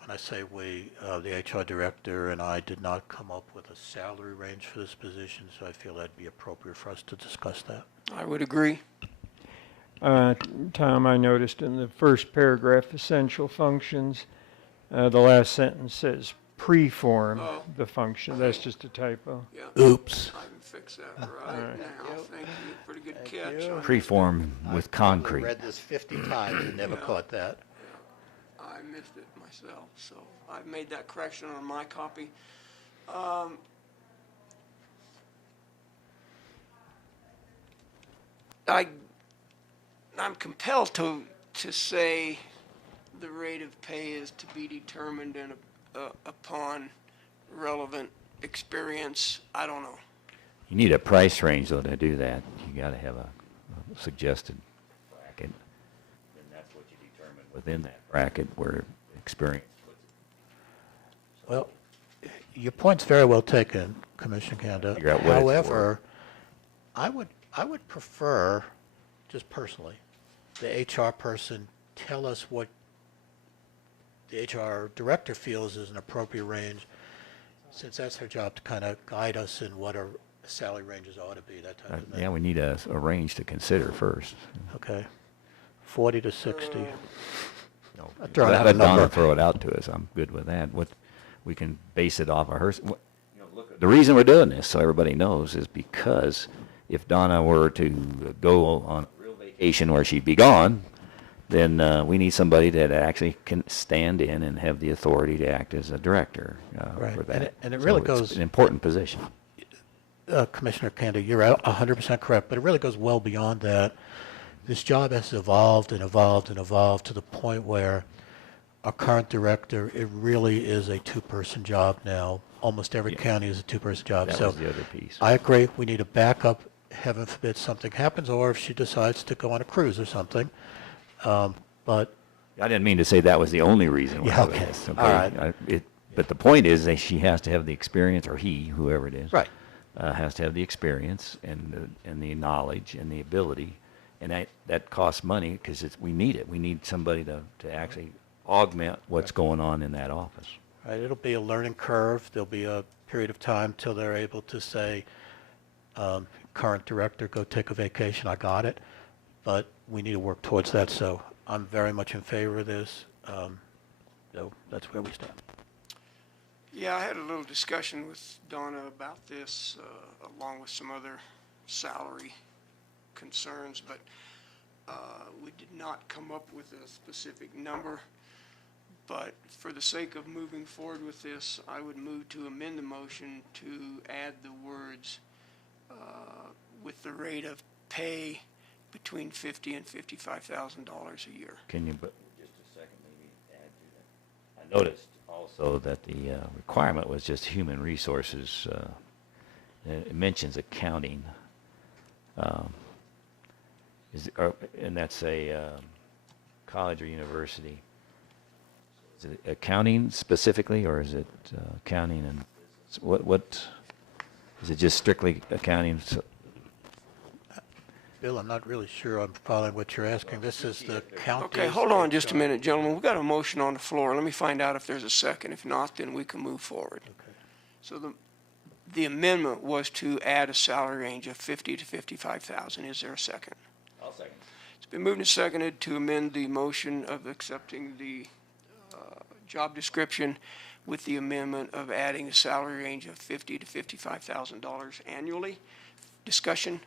when I say we, the HR Director and I did not come up with a salary range for this position, so I feel that'd be appropriate for us to discuss that. I would agree. Tom, I noticed in the first paragraph, essential functions, the last sentence says preform Oh. the function. That's just a typo. Yeah, Oops. I can fix that right Alright. now. Thank you. Pretty good Thank catch. you. on that. Preform with I've probably concrete. read this 50 times and never Yeah. caught that. I missed it myself, so I've made that correction on my copy. I'm compelled to say the rate of pay is to be determined upon relevant experience. I don't know. You need a price range, though, to do that. You got to have a suggested bracket. And that's what you determine within that bracket where experience puts it. Well, your point's very well taken, Commissioner Kanda. Figure out what it's However, I would prefer, just personally, the HR person tell us what the HR director feels is an appropriate range, since that's her job to kind of guide us in what our salary ranges ought to be, that type of thing. Yeah, we need a range to consider first. Okay. 40 to 60. No, I'll throw out a let Donna number. throw it out to us. I'm good with that. We can base it off of her. The reason we're doing this, so everybody knows, is because if Donna were to go on a real vacation where she'd be gone, then we need somebody that actually can stand in and have the authority to act as a director Right. for And that. it really So it's goes- an important position. Commissioner Kanda, you're 100% correct, but it really goes well beyond that. This job has evolved and evolved and evolved to the point where our current director, it really is a two-person job now. Almost every Yeah. county is a two-person job. That So was the other piece. I agree, we need a backup, heaven forbid something happens, or if she decides to go on a cruise or something. But I didn't mean to say that was the only reason. we're Yeah, doing okay. this, All right. But the point is that she has to have the experience, or he, whoever it is, Right. has to have the experience and the knowledge and the ability, and that costs money because we need it. We need somebody to actually augment what's going on in that office. right, it'll be a learning curve. There'll be a period of time till they're able to say, current director, go take a vacation, I got it. But we need to work towards that, so I'm very much in favor of this. So that's where we stand. Yeah, I had a little discussion with Donna about this, along with some other salary concerns, but we did not come up with a specific number. But for the sake of moving forward with this, I would move to amend the motion to add the words with the rate of pay between $50,000 and $55,000 a year. Can you, but just a second, maybe add to that? I noticed also that the requirement was just human resources. It mentions accounting. And that's a college or university. Is it accounting specifically, or is it accounting and what? Is it just strictly accounting? Bill, I'm not really sure I'm following what you're asking. This is the county. Okay, hold on just a minute, gentlemen. We've got a motion on the floor. Let me find out if there's a second. If not, then we can move forward. Okay. So the amendment was to add a salary range of 50 to 55,000. Is there a second? I'll second. It's been moved and seconded to amend the motion of accepting the job description with the amendment of adding a salary range of $50,000 to $55,000 annually. Discussion?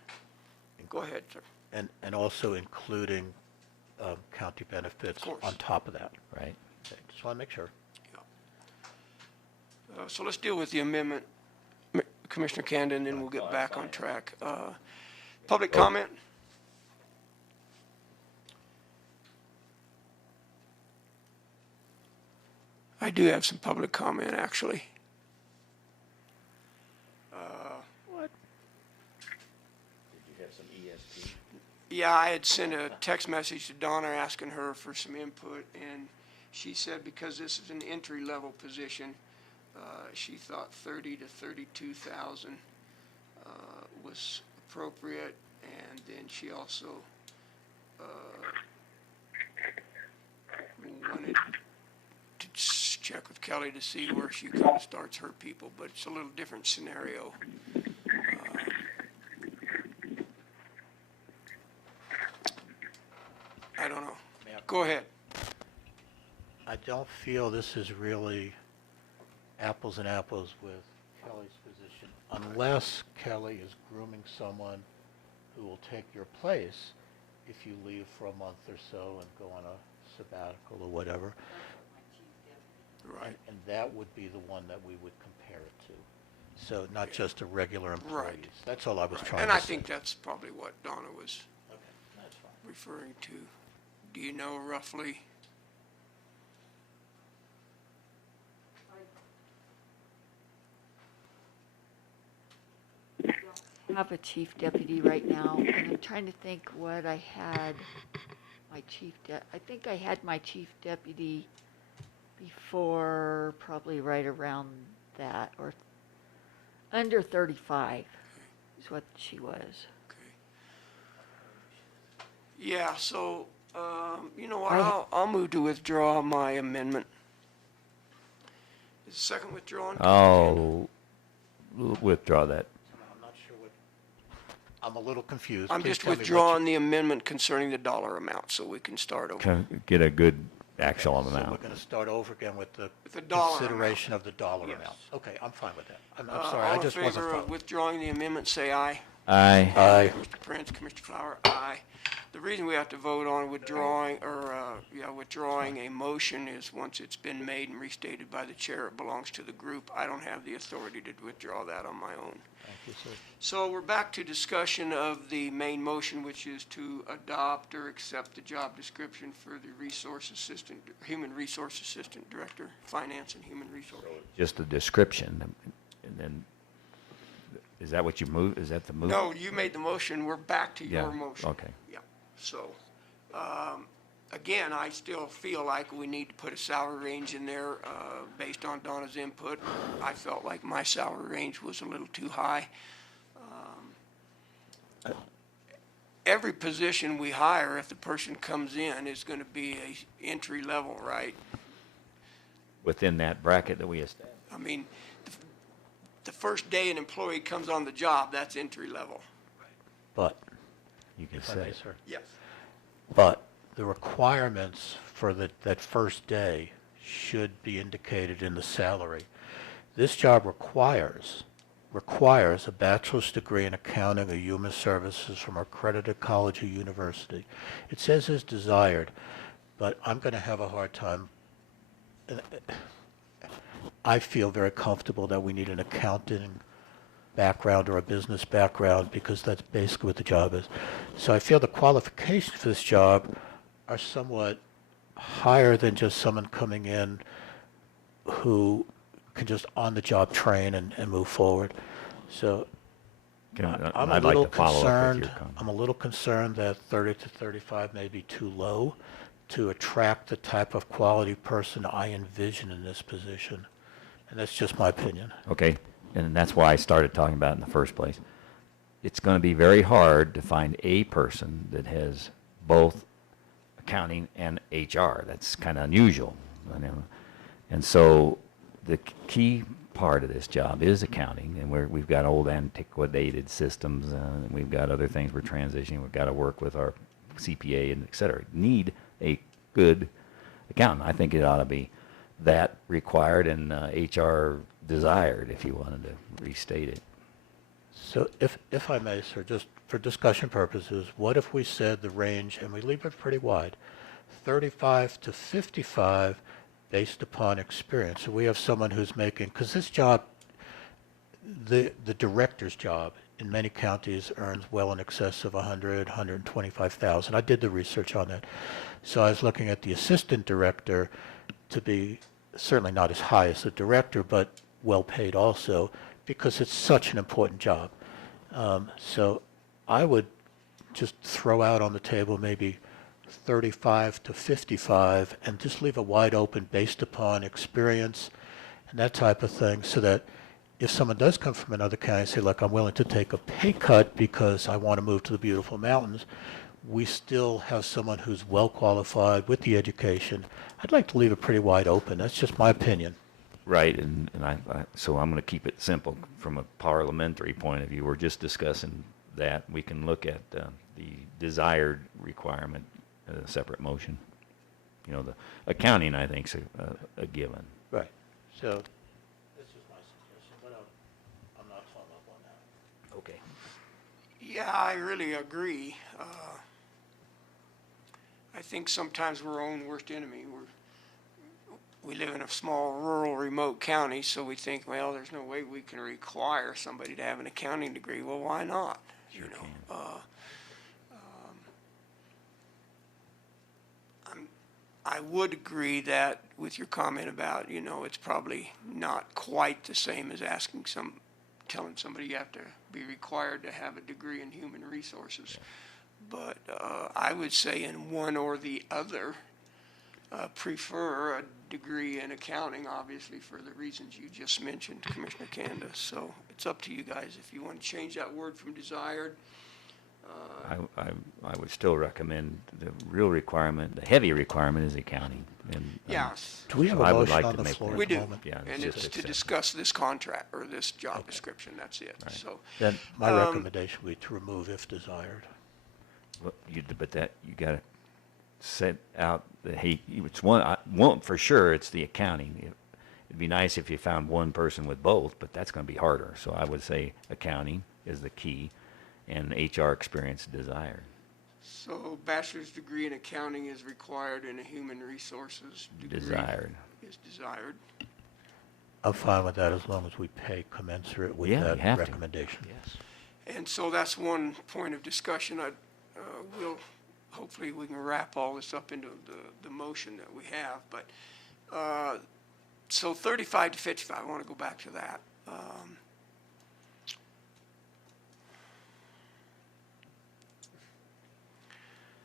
Go ahead, sir. And also including county benefits course. on top of that. Right. Okay, just want to make sure. So let's deal with the amendment, Commissioner Kanda, and then we'll get back on track. Public comment? I do have some public comment, actually. Did you have some ESP? Yeah, I had sent a text message to Donna asking her for some input, and She said because this is an entry-level position, she thought 30 to 32,000 was appropriate, and then she also wanted to check with Kelly to see where she kind of starts her people, but it's a little different scenario. I don't know. Go ahead. I don't feel this is really apples and apples with Kelly's position, unless Kelly is grooming someone who will take your place if you leave for a month or so and go on a sabbatical or whatever. Right. And that would be the one that we would compare it to. So not just a regular employees. Right. That's all I was Right. trying And to I say. think that's probably what Donna was Okay, that's fine. referring to. Do you know roughly? Have a chief deputy right now, and I'm trying to think what I had I think I had my chief deputy before, probably right around that, or under 35 is what she was. Okay. Yeah, so, you know what, I- I'll move to withdraw my amendment. Is the second withdrawn? I'll withdraw that. I'm not sure what, I'm a little confused. I'm Please just tell me what withdrawing the amendment concerning the dollar amount, so we can start over. Can get a good actual So we're amount. going to start over again with the With the dollar consideration of the dollar Yes. amount. Okay, I'm fine with that. I'm sorry, I just All in wasn't favor of following. withdrawing the amendment, say aye. Aye. Aye. Mr. Prince, Commissioner Flower, aye. The reason we have to vote on withdrawing, withdrawing a motion is once it's been made and restated by the chair, it belongs to the group. I don't have the authority to withdraw that on my own. Thank you, sir. So we're back to discussion of the main motion, which is to adopt or accept the job description for the Human Resource Assistant Director, Finance and Human Resource. Just a description, and then, is that what you move, is that the move? No, you made the motion, we're back to Yeah, your motion. okay. Yeah, so, again, I still feel like we need to put a salary range in there, based on Donna's input. I felt like my salary range was a little too high. Every position we hire, if the person comes in, is gonna be a entry level, right? Within that bracket that we established. I mean, the first day an employee comes on the job, that's entry level. But, You can if I may, say. sir. Yes. But the requirements for that first day should be indicated in the salary. This job requires a bachelor's degree in accounting or human services from an accredited college or university. It says as desired, but I'm going to have a hard time. I feel very comfortable that we need an accounting background or a business background because that's basically what the job is. So I feel the qualifications for this job are somewhat higher than just someone coming in who can just on-the-job train and move forward. So I'm a I'd like little to follow up with concerned, your comment. I'm a little concerned that 30 to 35 may be too low to attract the type of quality person I envision in this position. And that's just my opinion. Okay, and that's why I started talking about it in the first place. It's going to be very hard to find a person that has both accounting and HR. That's kind of unusual. And so the key part of this job is accounting, and we've got old antiquated systems, and we've got other things we're transitioning. We've got to work with our CPA and et cetera. Need a good accountant. I think it ought to be that required and HR desired, if you wanted to restate it. So if I may, sir, just for discussion purposes, what if we said the range, and we leave it pretty wide, 35 to 55 based upon experience? So we have someone who's making, because this job, the director's job in many counties earns well in excess of 100, 125,000. I did the research on that. So I was looking at the assistant director to be certainly not as high as the director, but well paid also, because it's such an important job. So I would just throw out on the table maybe 35 to 55 and just leave it wide open based upon experience and that type of thing, so that if someone does come from another county and say, look, I'm willing to take a pay cut because I want to move to the beautiful mountains, we still have someone who's well qualified with the education. I'd like to leave it pretty wide open. That's just my opinion. Right, and so I'm going to keep it simple from a parliamentary point of view. We're just discussing that. We can look at the desired requirement as a separate motion. You know, the accounting, I think, is a given. Right. So this is my suggestion, but I'm not hung up on that. Okay. Yeah, I really agree. I think sometimes we're our own worst enemy. We live in a small, rural, remote county, so we think, well, there's no way we can require somebody to have an accounting degree. Well, why not? Sure can. I would agree that with your comment about, it's probably not quite the same as telling somebody you have to be required to have a degree in human resources. But I would say in one or the other, prefer a degree in accounting, obviously, for the reasons you just mentioned, Commissioner Candace. So it's up to you guys if you want to change that word from desired. I would still recommend the real requirement, the heavy requirement is accounting. And, Yes, Do we have So a I would motion like on to the make floor that. at we the do. moment? Yeah, And just it's to accept it. discuss this contract or this job description. That's it. Right. So Then my Um, recommendation would be to remove if desired. Well, but that you got to set out it's one for sure. It's the accounting. It'd be nice if you found one person with both, but that's going to be harder. So I would say accounting is the key, and HR experience desired. So bachelor's degree in accounting is required and a human resources degree Desired. is desired. I'm fine with that as long as we pay commensurate with Yeah, you that have to. recommendation. Yes. And so that's one point of discussion. Hopefully we can wrap all this up into the motion that we have. But, so 35 to 55, I want to go back to that.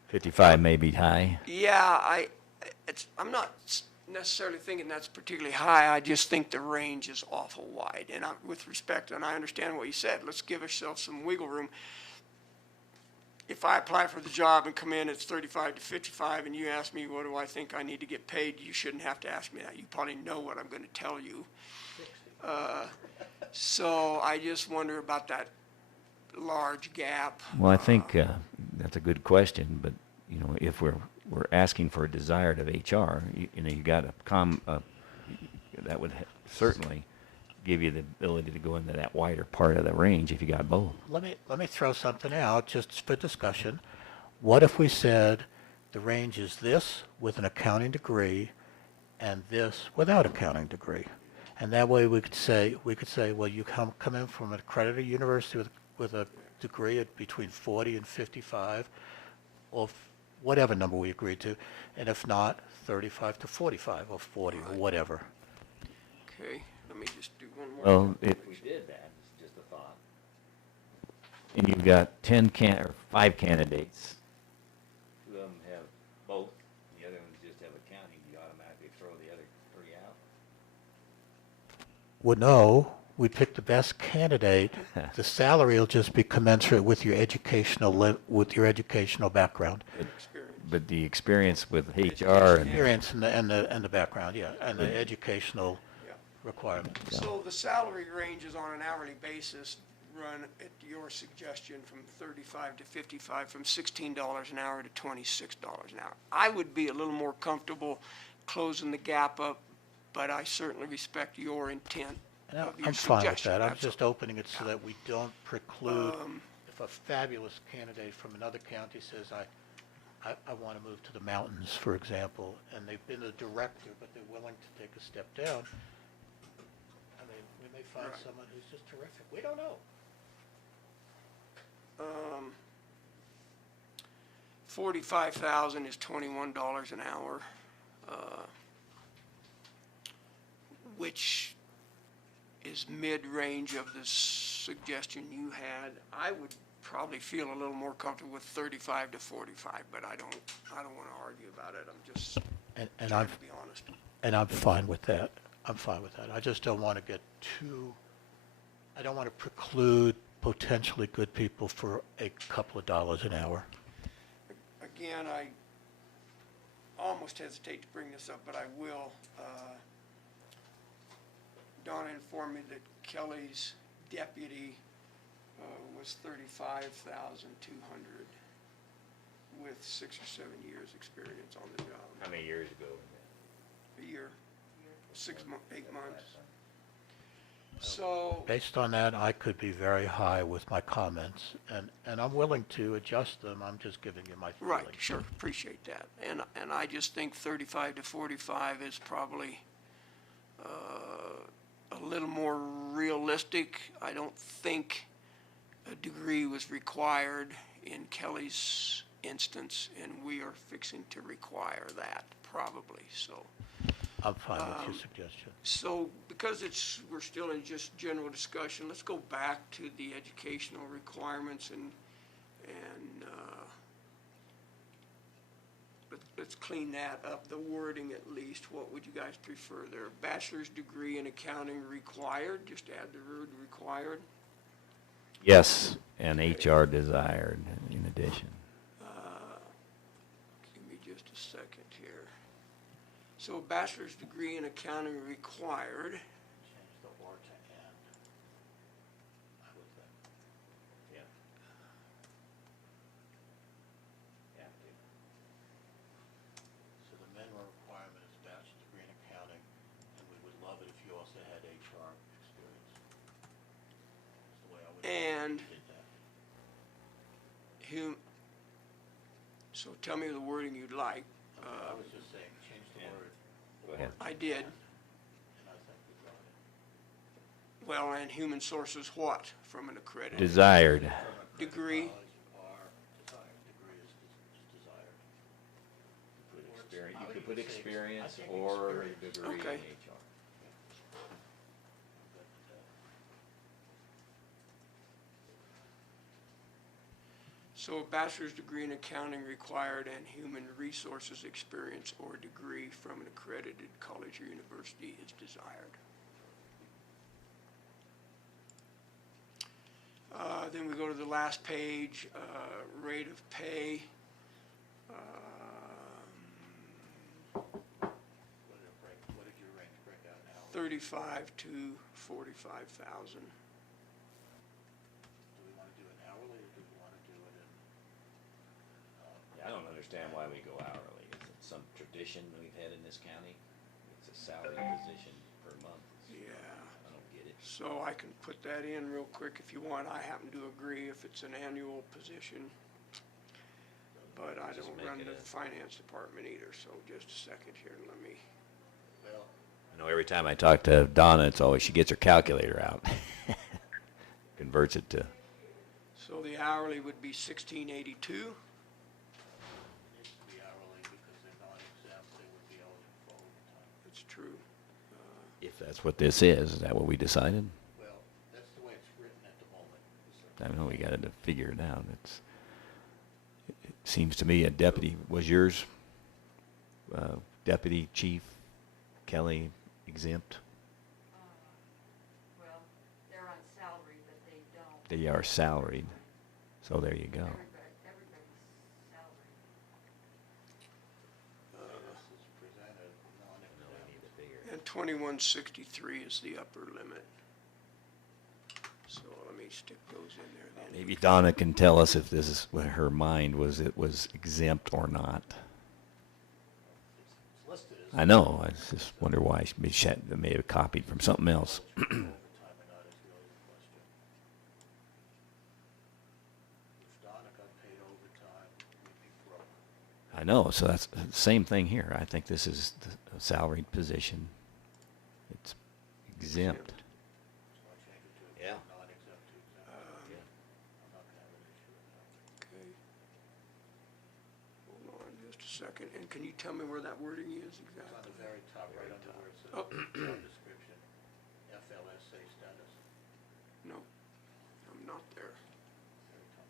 55 may be high. Yeah, I'm not necessarily thinking that's particularly high. I just think the range is awful wide. And with respect, and I understand what you said, let's give ourselves some wiggle room. If I apply for the job and come in, it's 35 to 55, and you ask me, what do I think I need to get paid? You shouldn't have to ask me that. You probably know what I'm going to tell you. So I just wonder about that large gap. Well, I think that's a good question, but if we're asking for a desired of HR, you got that would certainly give you the ability to go into that wider part of the range if you got both. Let me throw something out just for discussion. What if we said the range is this with an accounting degree and this without accounting degree? And that way we could say, well, you come in from an accredited university with a degree at between 40 and 55, or whatever number we agreed to, and if not, 35 to 45 or 40 or whatever. Okay, let me just do one more. Well, if we did that, it's just a thought. And you've got 5 candidates. 2 of them have both, the other ones just have accounting. You automatically throw the other 3 out. Well, no, we pick the best candidate. The salary will just be commensurate with your educational background. But the experience with HR and Experience and the background, yeah, and the educational requirements. So the salary ranges on an hourly basis run at your suggestion from 35 to 55, from $16 an hour to $26 an hour. I would be a little more comfortable closing the gap up, but I certainly respect your intent And of your I'm fine with suggestion. that. I'm Absolutely. just opening it so that we don't preclude, if a fabulous candidate from another county says, I want to move to the mountains, for example, and they've been a director, but they're willing to take a step down. I mean, we may find Right. someone who's just terrific. We don't know. 45,000 is $21 an hour, which is mid-range of the suggestion you had. I would probably feel a little more comfortable with 35 to 45, but I don't want to argue about it. I'm just And trying to be honest. I'm fine with that. I'm fine with that. I just don't want to get I don't want to preclude potentially good people for a couple of dollars an hour. Again, I almost hesitate to bring this up, but I will. Donna informed me that Kelly's deputy was $35,200 with 6 or 7 years experience on the job. How many years ago? A year, 8 months. So, Based on that, I could be very high with my comments, and I'm willing to adjust them. I'm just giving you my feelings. right, sure, appreciate that. And I just think 35 to 45 is probably a little more realistic. I don't think a degree was required in Kelly's instance, and we are fixing to require that probably, so. I'm fine with your suggestion. So, because we're still in just general discussion, let's go back to the educational requirements and let's clean that up, the wording at least. What would you guys prefer there? Bachelor's degree in accounting required, just add the word required. Yes, and HR desired in addition. Give me just a second here. So, bachelor's degree in accounting required. Change the or to and. I would think. Yeah. So the minimum requirement is bachelor's degree in accounting, and we would love it if you also had HR experience. That's the way I would And did that. So tell me the wording you'd like. I was just saying, change the and- word. Go ahead. I did. And I think we got it. Well, and human sources what from an accredited Desired. From a degree? college or desired, degree is desired. You I could would put say experience I think or experience. degree in Okay. HR. So a bachelor's degree in accounting required and human resources experience or degree from an accredited college or university is desired. Then we go to the last page, rate of pay. What did your range break out now? 35 to 45,000. Do we want to do it hourly, or do we want to do it in? I don't understand why we go hourly. Is it some tradition we've had in this county? It's a salary position per month. Yeah. I don't get it. So I can put that in real quick if you want. I happen to agree if it's an annual position. But I Just don't make run it the finance department either, so just a second here, let me. Well, I know every time I talk to Donna, it's always she gets her calculator out. Converts it to, So the hourly would be 1682. it needs to be hourly because they're not exempt, they would be eligible for overtime. That's true. if that's what this is that what we decided? Well, that's the way it's written at the moment. I don't know, we got to figure it out. It seems to me a deputy, was yours, Deputy Chief Kelly exempt? Well, they're on salary, but they don't. They are salaried, so there you go. Everybody's salary. This is presented non-exempt. And 2163 is the upper limit. So let me stick those in there then. Maybe Donna can tell us if this is what her mind was, it was exempt or not. It's listed as I know, I just wonder why she may have copied from something else. overtime or not is really the question. If Donna got paid overtime, we'd be broke. I know, so that's the same thing here. I think this is a salaried position. It's exempt. So I change it to Yeah. non-exempt to exempt. Yeah. I'm not gonna have an issue with that. Okay. Hold on just a second. And can you tell me where that wording is It's on exactly? the very top, right under where it says Oh. job description, FLSA status. No, I'm not there. Very top.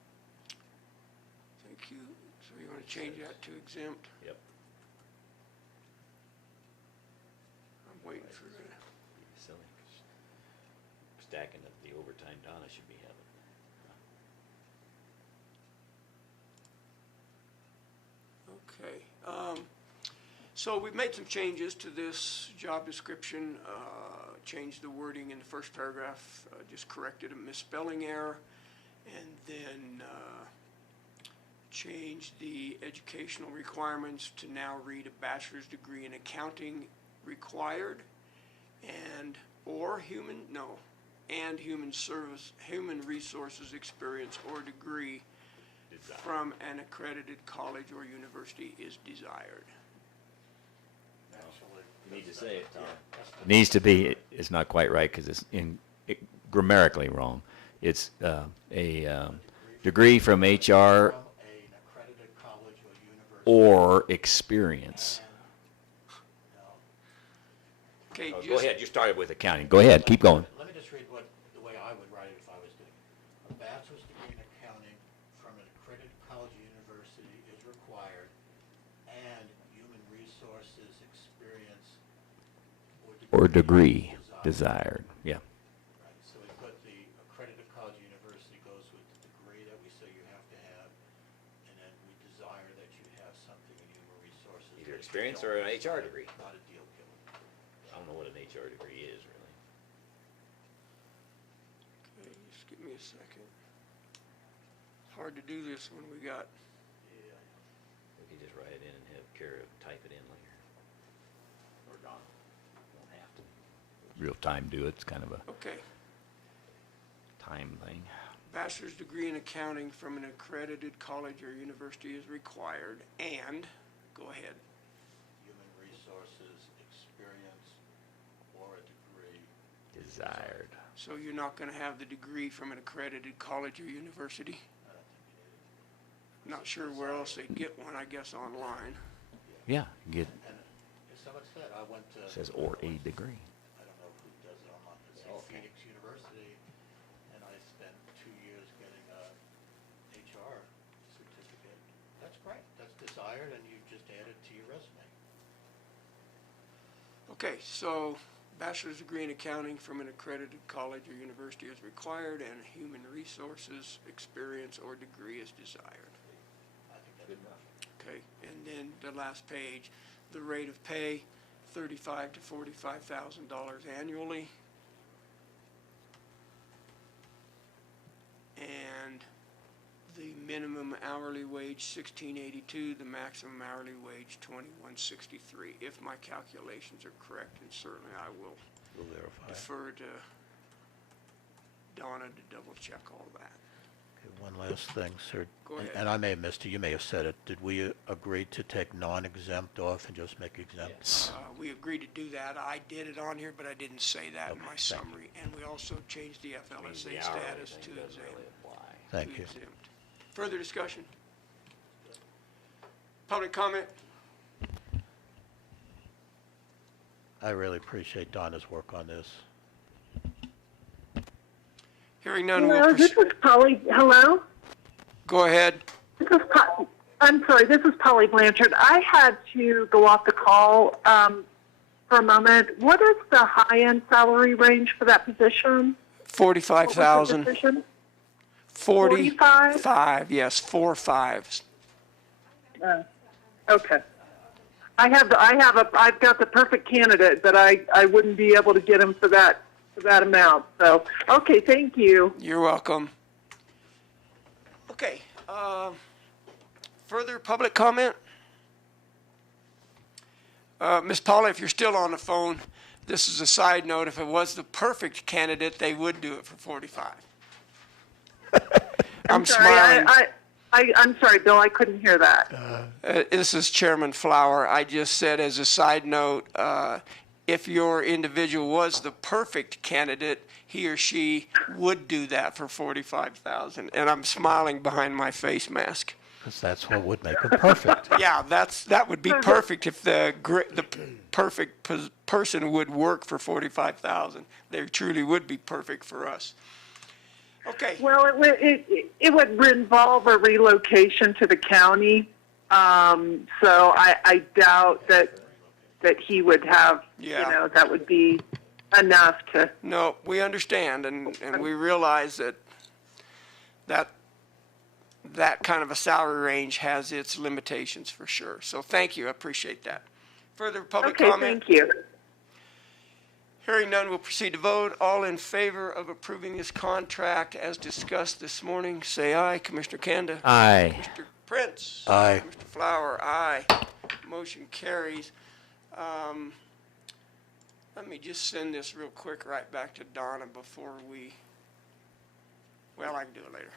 Thank you. So you want to change that to exempt? Yep. I'm waiting for it. Silly. Stacking up the overtime Donna should be having. Okay. So we've made some changes to this job description, changed the wording in the first paragraph, just corrected a misspelling error, and then changed the educational requirements to now read a bachelor's degree in accounting required, and human resources experience or degree from an accredited college or university is desired. You need to say it, Tom. Needs to be, it's not quite right because it's grammatically wrong. It's a degree from HR From an accredited college or university. or experience. Okay, Oh, just. go ahead, you started with accounting. Go ahead, keep going. Let me just read the way I would write it if I was doing it. A bachelor's degree in accounting from an accredited college or university is required, and human resources experience Or degree desired. desired, yeah. Right, so we put the accredited college or university goes with the degree that we say you have to have, and then we desire that you have something in human resources. Either that you experience don't or an HR desire. degree. Not a deal killer. I don't know what an HR degree is, really. Okay, just give me a second. Hard to do this when we got, Yeah. We can just write it in and have Kara type it in later. Or Donna. Won't have to. Real time do it, it's kind of a okay. time thing. Bachelor's degree in accounting from an accredited college or university is required, and, go ahead. Human resources experience or a degree. Desired. So you're not gonna have the degree from an accredited college or university? I don't think you need it. Not sure where else they get one, I guess online. Yeah, get, And as someone said, I went to. says or a degree. I don't know who does it online, but say Okay. Phoenix University, and I spent 2 years getting a HR certificate. That's great, that's desired, and you just add it to your resume. Okay, so bachelor's degree in accounting from an accredited college or university is required, and human resources experience or degree is desired. I think that's enough. Okay, and then the last page, the rate of pay, $35,000 to $45,000 annually. And the minimum hourly wage, $16.82, the maximum hourly wage, $21.63. If my calculations are correct, and certainly I will We'll verify. defer to Donna to double check all that. One last thing, sir. Go ahead. And I may have missed it, you may have said it. Did we agree to take non-exempt off and just make exempt? Yes. We agreed to do that. I did it on here, but I didn't say that in Okay, my thank you. summary. And we also changed the Means FLSA the hourly status thing to doesn't exempt. really apply. Thank to you. exempt. Further discussion? Public comment? I really appreciate Donna's work on this. Hearing none, we'll Hello, this proceed. is Polly. Hello? Go ahead. I'm sorry, this is Polly Blanchard. I had to go off the call for a moment. What is the high-end salary range for that position? What was the 45,000. position? 45? 45? Yes, 4-5. Okay. I've got the perfect candidate, but I wouldn't be able to get him for that amount. So, okay, thank you. You're welcome. Okay, further public comment? Ms. Paula, if you're still on the phone, this is a side note. If it was the perfect candidate, they would do it for 45. I'm Sorry, smiling. I'm sorry, Bill, I couldn't hear that. This is Chairman Flower. I just said as a side note, if your individual was the perfect candidate, he or she would do that for 45,000. And I'm smiling behind my face mask. Because that's what would make it perfect. Yeah, that would be perfect if the perfect person would work for 45,000. They truly would be perfect for us. Okay, Well, it would involve a relocation to the county. So I doubt that he would have, Yeah. that would be enough to. no, we understand, and we realize that that kind of a salary range has its limitations for sure. So thank you, I appreciate that. Further public Okay, comment? thank you. Hearing none, we'll proceed to vote. All in favor of approving this contract as discussed this morning, say aye. Commissioner Kanda? Aye. Mr. Prince? Aye. Mr. Flower? Aye. Motion carries. Let me just send this real quick right back to Donna before well, I can do it later.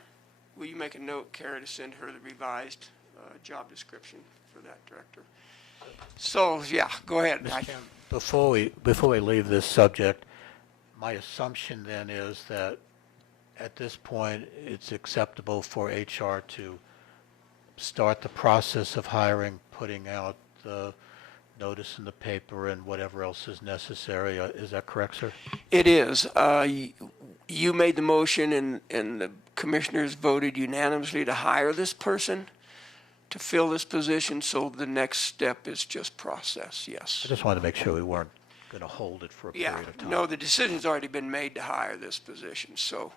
Will you make a note, Kara, to send her the revised job description for that director? So, yeah, go ahead. Mr. Chairman, before we leave this subject, my assumption then is that at this point, it's acceptable for HR to start the process of hiring, putting out the notice in the paper and whatever else is necessary. Is that correct, sir? It is. You made the motion and the commissioners voted unanimously to hire this person to fill this position, so the next step is just process, yes. I just wanted to make sure we weren't going to hold it for a Yeah, period of time. no, the decision's already been made to hire this position, so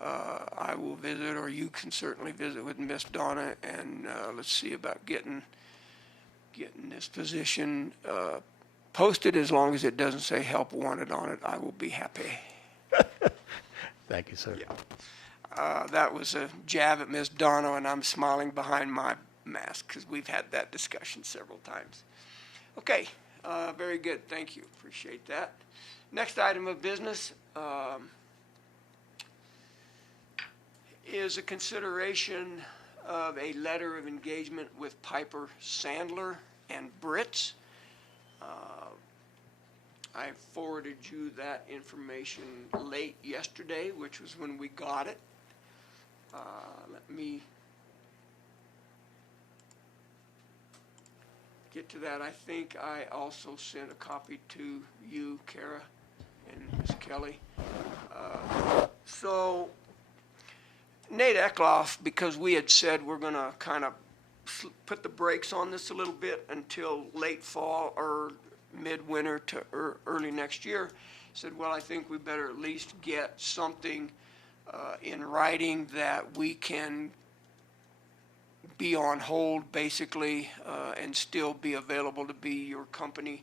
I will visit, or you can certainly visit with Miss Donna, and let's see about getting this position posted. As long as it doesn't say help wanted on it, I will be happy. Thank you, sir. Yeah. That was a jab at Miss Donna, and I'm smiling behind my mask because we've had that discussion several times. Okay, very good. Thank you. Appreciate that. Next item of business is a consideration of a letter of engagement with Piper Sandler and Brits. I forwarded you that information late yesterday, which was when we got it. Let me get to that. I think I also sent a copy to you, Kara, and Ms. Kelly. So Nate Eckloff, because we had said we're going to kind of put the brakes on this a little bit until late fall or midwinter to early next year, said, well, I think we better at least get something in writing that we can be on hold, basically, and still be available to be your company.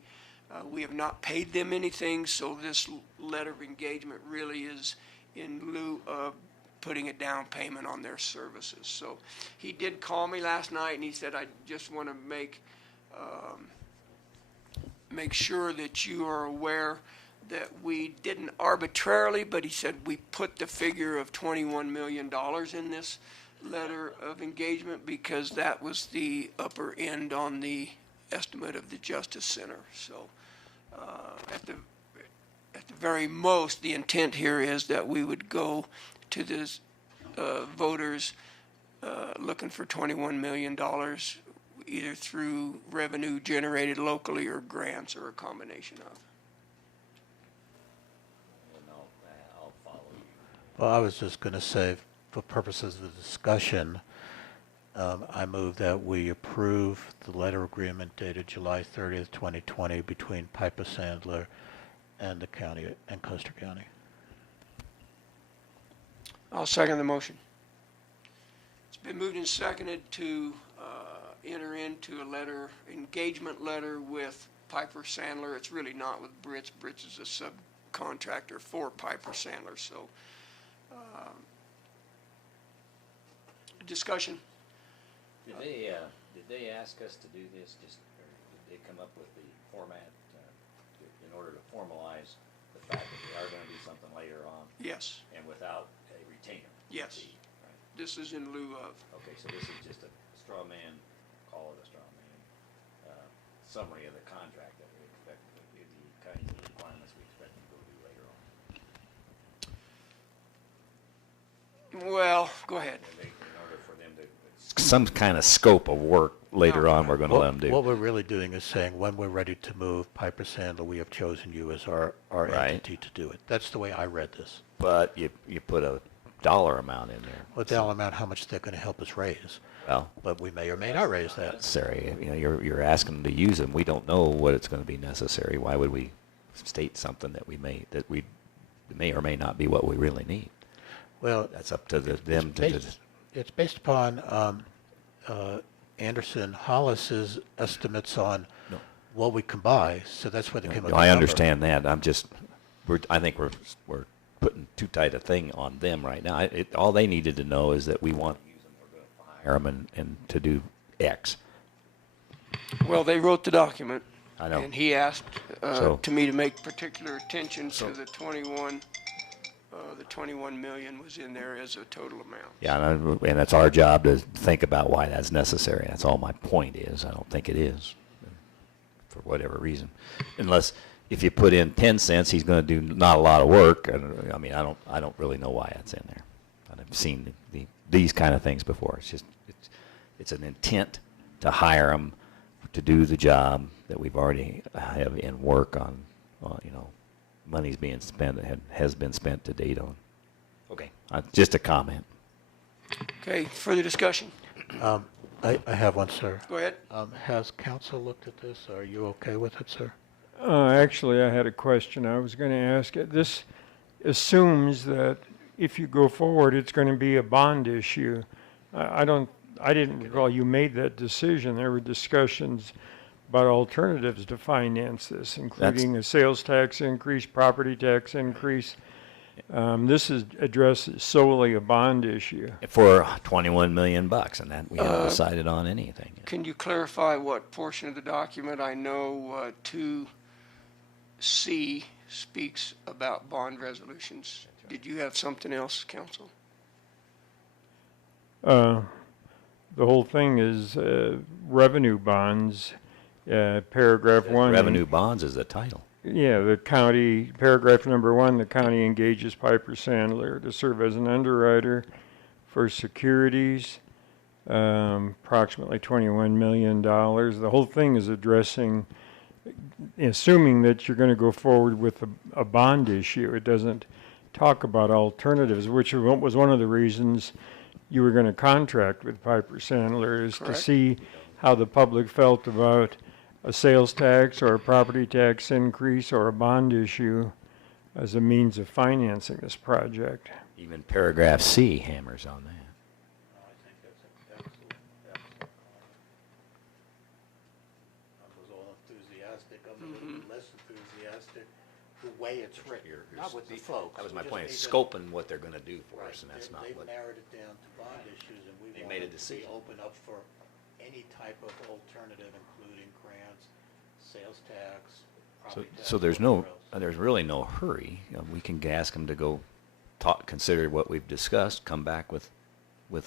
We have not paid them anything, so this letter of engagement really is in lieu of putting a down payment on their services. So he did call me last night, and he said, I just want to make sure that you are aware that we didn't arbitrarily, but he said we put the figure of $21 million in this letter of engagement because that was the upper end on the estimate of the Justice Center. So at the very most, the intent here is that we would go to the voters looking for $21 million, either through revenue generated locally or grants or a combination of. I'll follow you. Well, I was just going to say, for purposes of the discussion, I move that we approve the letter agreement dated July 30th, 2020 between Piper Sandler and the county and Custer County. I'll second the motion. It's been moved and seconded to enter into a engagement letter with Piper Sandler. It's really not with Brits. Brits is a subcontractor for Piper Sandler. So discussion. Did they ask us to do this? Or did they come up with the format in order to formalize the fact that they are going to do something later on? Yes. And without a retainer? Yes. Fee, right? This is in lieu of. Okay, so this is just a straw man, call it a straw man, summary of the contract that we expect, the kinds of requirements we expect them to go do later on. Well, go ahead. In order for them to. Some kind of scope of work later on we're going to let them do. What we're really doing is saying, when we're ready to move Piper Sandler, we have chosen you as our Right. entity to do it. That's the way I read this. But you put dollar amount in there. Well, dollar amount, how much they're going to help us raise. Well, But we may or may not raise that. necessary. You know, you're asking them to use them. We don't know what it's going to be necessary. Why would we state something that we may or may not be what we really need? Well, That's up to them to. it's based upon Anderson Hollis's estimates on No. what we can buy, so that's where they came up with No, the I number. understand that. I think we're putting too tight a thing on them right now. All they needed to know is that we want to use them, we're going to hire them and to do X. Well, they wrote the document. I know. And he asked So- to me to make particular attention to the 21 million was in there as a total amount. Yeah, and it's our job to think about why that's necessary. That's all my point is. I don't think it is, for whatever reason. Unless, if you put in 10 cents, he's going to do not a lot of work. I mean, I don't really know why that's in there. I've seen these kind of things before. It's just, it's an intent to hire them to do the job that we've already have in work on, you know, money's being spent, that has been spent to date on. Okay, just a comment. Okay, further discussion? I have one, sir. Go ahead. Has council looked at this? Are you okay with it, sir? Actually, I had a question I was going to ask. This assumes that if you go forward, it's going to be a bond issue. I didn't recall you made that decision. There were discussions about alternatives to finance this, including a sales tax increase, property tax increase. This addresses solely a bond issue. For 21 million bucks, and that we haven't decided on anything yet. Can you clarify what portion of the document? I know 2C speaks about bond resolutions. Did you have something else, counsel? The whole thing is revenue bonds, paragraph 1. Revenue bonds is the title. Yeah, the county, paragraph number 1, the county engages Piper Sandler to serve as an underwriter for securities, approximately $21 million. The whole thing is addressing, assuming that you're going to go forward with a bond issue. It doesn't talk about alternatives, which was one of the reasons you were going to contract with Piper Sandler, is Correct. to see how the public felt about a sales tax or a property tax increase or a bond issue as a means of financing this project. Even paragraph C hammers on that. I think that's an excellent I was all enthusiastic. I'm a little less enthusiastic the way it's written, not with the folks. That was my We point, just is need to- scoping what they're going to do for us, and that's not They've what. narrowed it down to bond issues, and we They want made a to be decision. open up for any type of alternative, including grants, sales tax, So, property tax. so whatever there's really no hurry. You know, we can ask them to go consider what we've discussed, come back with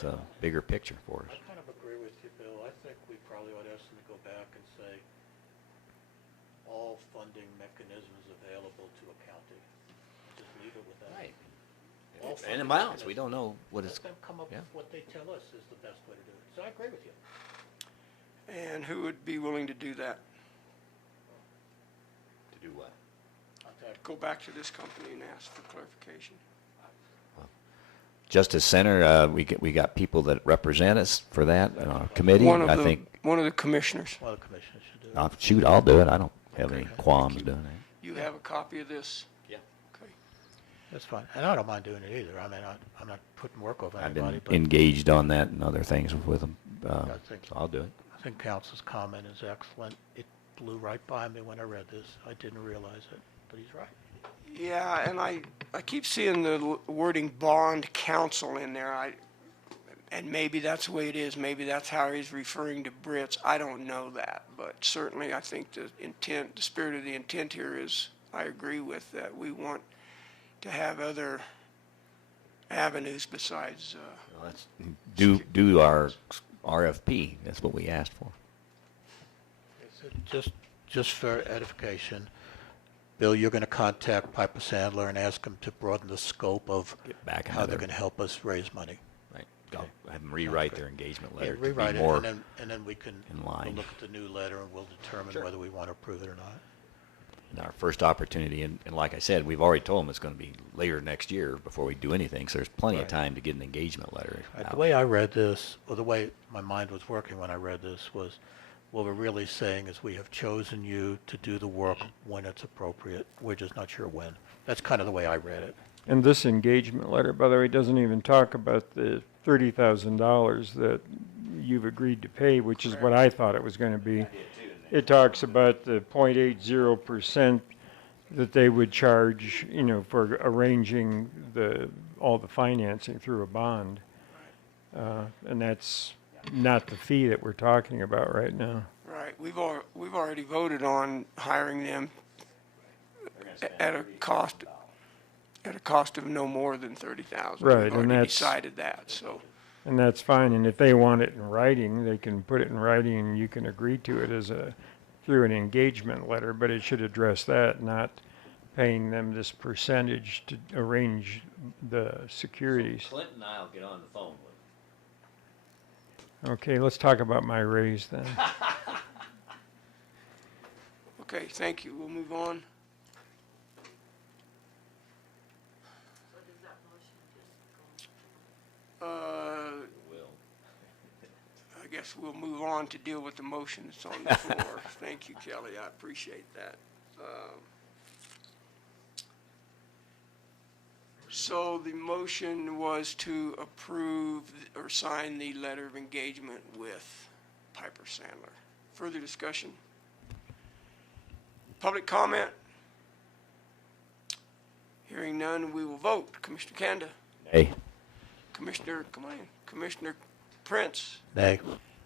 a bigger picture for us. I kind of agree with you, Bill. I think we probably ought to ask them to go back and say, all funding mechanisms available to a county. Just leave it with that. Right. All And funding amounts, we mechanisms. don't know what it's. Let them come up yeah. with what they tell us is the best way to do it. So I agree with you. And who would be willing to do that? To do what? Go back to this company and ask for clarification. Justice Center, we got people that represent us for that committee. One of I the think. one of the commissioners. Well, the commissioners should do it. Shoot, I'll do it. I don't have any Okay. qualms Thank you. doing it. You have a copy of this? Yeah. Okay. That's fine. And I don't mind doing it either. I mean, I'm not putting work over I've anybody, been but engaged on that and other things with them, I think, so I'll do it. I think council's comment is excellent. It blew right by me when I read this. I didn't realize it, but he's right. Yeah, and I keep seeing the wording bond counsel in there. And maybe that's the way it is. Maybe that's how he's referring to Brits. I don't know that, but certainly I think the intent, the spirit of the intent here is, I agree with that. We want to have other avenues besides. Well, let's do our RFP. That's what we asked for. Just for edification, Bill, you're going to contact Piper Sandler and ask them to broaden the scope of Get back how they're another- going to help us raise money. Right. I'll have them rewrite their engagement Yeah, letter to rewrite be it, more. and then we can in we'll line. look at the new letter and we'll determine Sure. whether we want to approve it or not. our first opportunity, and like I said, we've already told them it's going to be later next year before we do anything, so there's plenty of Right. time to get an engagement letter The out. way I read this, or the way my mind was working when I read this, was what we're really saying is we have chosen you to do the work when it's appropriate. We're just not sure when. That's kind of the way I read it. And this engagement letter, by the way, doesn't even talk about the $30,000 that you've agreed to pay, which is what I thought it was going to be. It talks about the 0.80% that they would charge, you know, for arranging all the financing through a bond. And that's not the fee that we're talking about right now. Right, we've already voted on hiring them at a cost of no more than 30,000. Right, We've and already that's- decided that, so. And that's fine, and if they want it in writing, they can put it in writing and you can agree to it through an engagement letter, but it should address that, not paying them this percentage to arrange the securities. Clint and I'll get on the phone with Okay, let's talk about my raise then. Okay, thank you, we'll move on. Will. I guess we'll move on to deal with the motion that's on the floor. Thank you, Kelly, I appreciate that. So the motion was to approve or sign the letter of engagement with Piper Sandler. Further discussion? Public comment? Hearing none, we will vote. Commissioner Kanda? Hey. Commissioner Prince? Nay.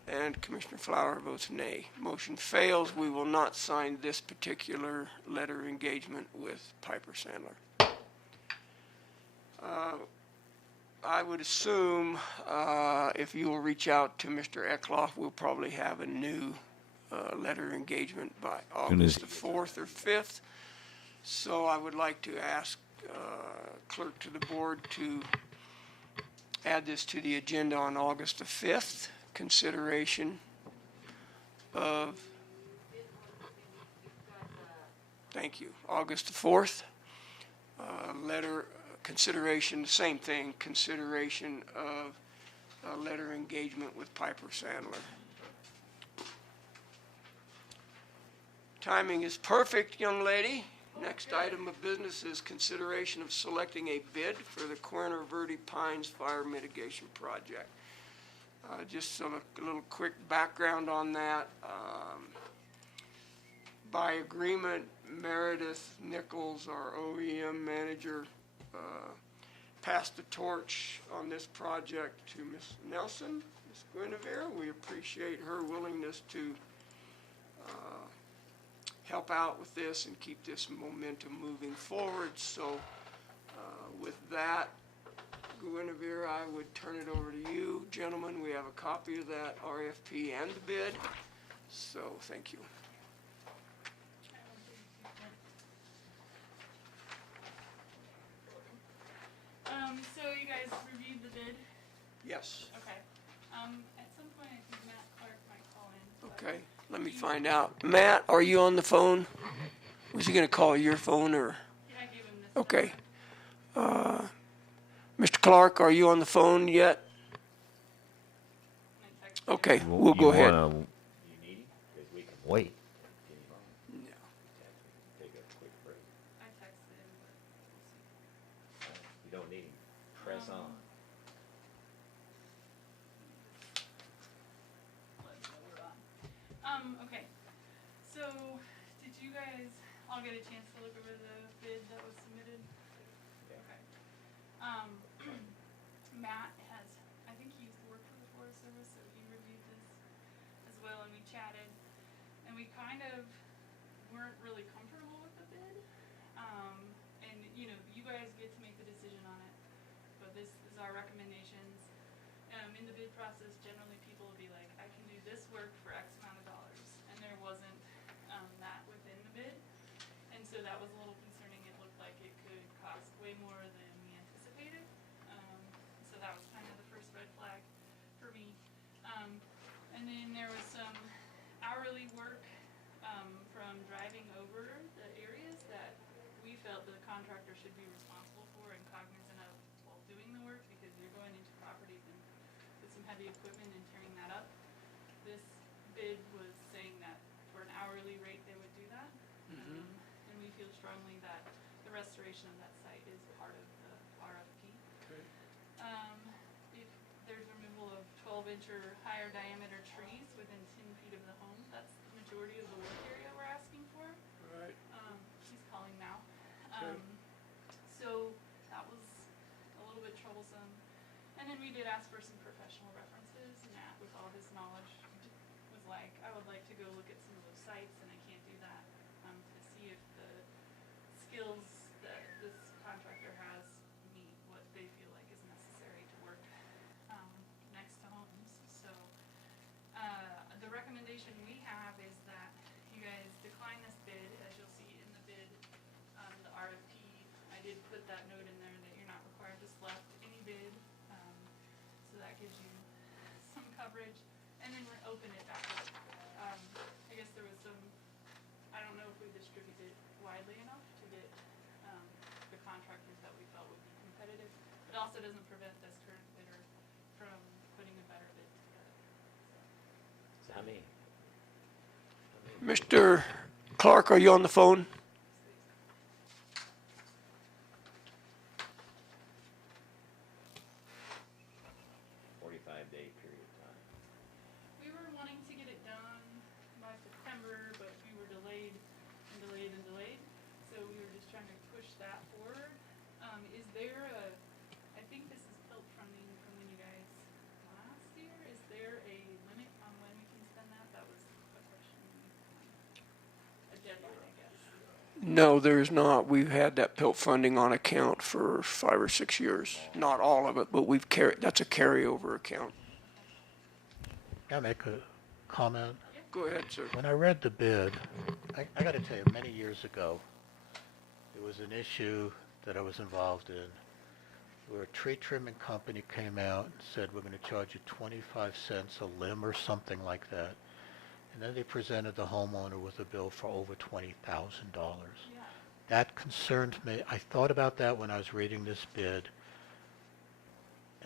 And Commissioner Flower votes nay. Motion fails. We will not sign this particular letter of engagement with Piper Sandler. I would assume if you will reach out to Mr. Eckloff, we'll probably have a new letter of engagement by August the 4th or 5th. So I would like to ask clerk to the board to add this to the agenda on August the 5th. Consideration of, thank you, August the 4th. Letter, consideration, same thing, consideration of a letter engagement with Piper Sandler. Timing is perfect, young lady. Next item of business is consideration of selecting a bid for the Cuerna Verde Pines Fire Mitigation Project. Just a little quick background on that. By agreement, Meredith Nichols, our OEM manager, passed the torch on this project to Ms. Nelson, Ms. Guinevere. We appreciate her willingness to help out with this and keep this momentum moving forward. So with that, Guinevere, I would turn it over to you. Gentlemen, we have a copy of that RFP and the bid, so thank you. So you guys reviewed the bid? Yes, Okay. At some point, I think Matt Clark might call in. but- okay, let me find out. Matt, are you on the phone? Was he gonna call your phone or? Yeah, I gave him this. Okay. Mr. Clark, are you on the phone yet? And I texted him. Okay, we'll go ahead. You need him? Because we can wait. Yeah. Take a quick break. I texted him, but we'll see. You don't need him. Press on. Let's go, we're on. Okay. So, did you guys all get a chance to look over the bid that was submitted? Okay. Matt has, I think he used to work for the Forest Service, so he reviewed this as well, and we chatted. And we kind of weren't really comfortable with the bid. And, you know, you guys get to make the decision on it, but this is our recommendations. In the bid process, generally people will be like, I can do this work for X amount of dollars, and there wasn't that within the bid. And so that was a little concerning. It looked like it could cost way more than we anticipated. So that was kind of the first red flag for me. And then there was some hourly work from driving over the area. felt the contractor should be responsible for and cognizant of while doing the work, because you're going into properties and with some heavy equipment and tearing that up. This bid was saying that for an hourly rate, they would do that. And we feel strongly that the restoration of that site is part of the RFP. Okay. If there's removal of 12-inch or higher diameter trees within 10 feet of the home, that's the majority of the work area we're asking for. Right. He's calling now. Okay. So that was a little bit troublesome. And then we did ask for some professional references. Matt, with all his knowledge, was like, I would like to go look at some of those sites, and I can't do that, to see if the skills that this contractor has meet what they feel like is necessary to work next to homes. So the recommendation we have is that you guys decline this bid. As you'll see in the bid, the RFP, I did put that note in there that you're not required to select any bid. So that gives you some coverage, and then open it back up. I guess there was some, I don't know if we distributed widely enough to get the contractors that we felt would be competitive. It also doesn't prevent this current bidder from putting a better bid together. So how many? Mr. Clark, are you on the phone? 45-day period of time. We were wanting to get it done by September, but we were delayed and delayed and delayed. So we were just trying to push that forward. Is there I think this is PILT funding from when you guys last year. Is there a limit on when we can spend that? That was a question. A deadline, I guess. No, there's not. We've had that PILT funding on account for 5 or 6 years. Not all of it, but that's a carryover account. Can I make a comment? Go ahead, sir. When I read the bid, I got to tell you, many years ago, there was an issue that I was involved in where a tree trimming company came out and said, we're going to charge you 25 cents a limb or something like that. And then they presented the homeowner with a bill for over $20,000. Yeah. That concerned me. I thought about that when I was reading this bid,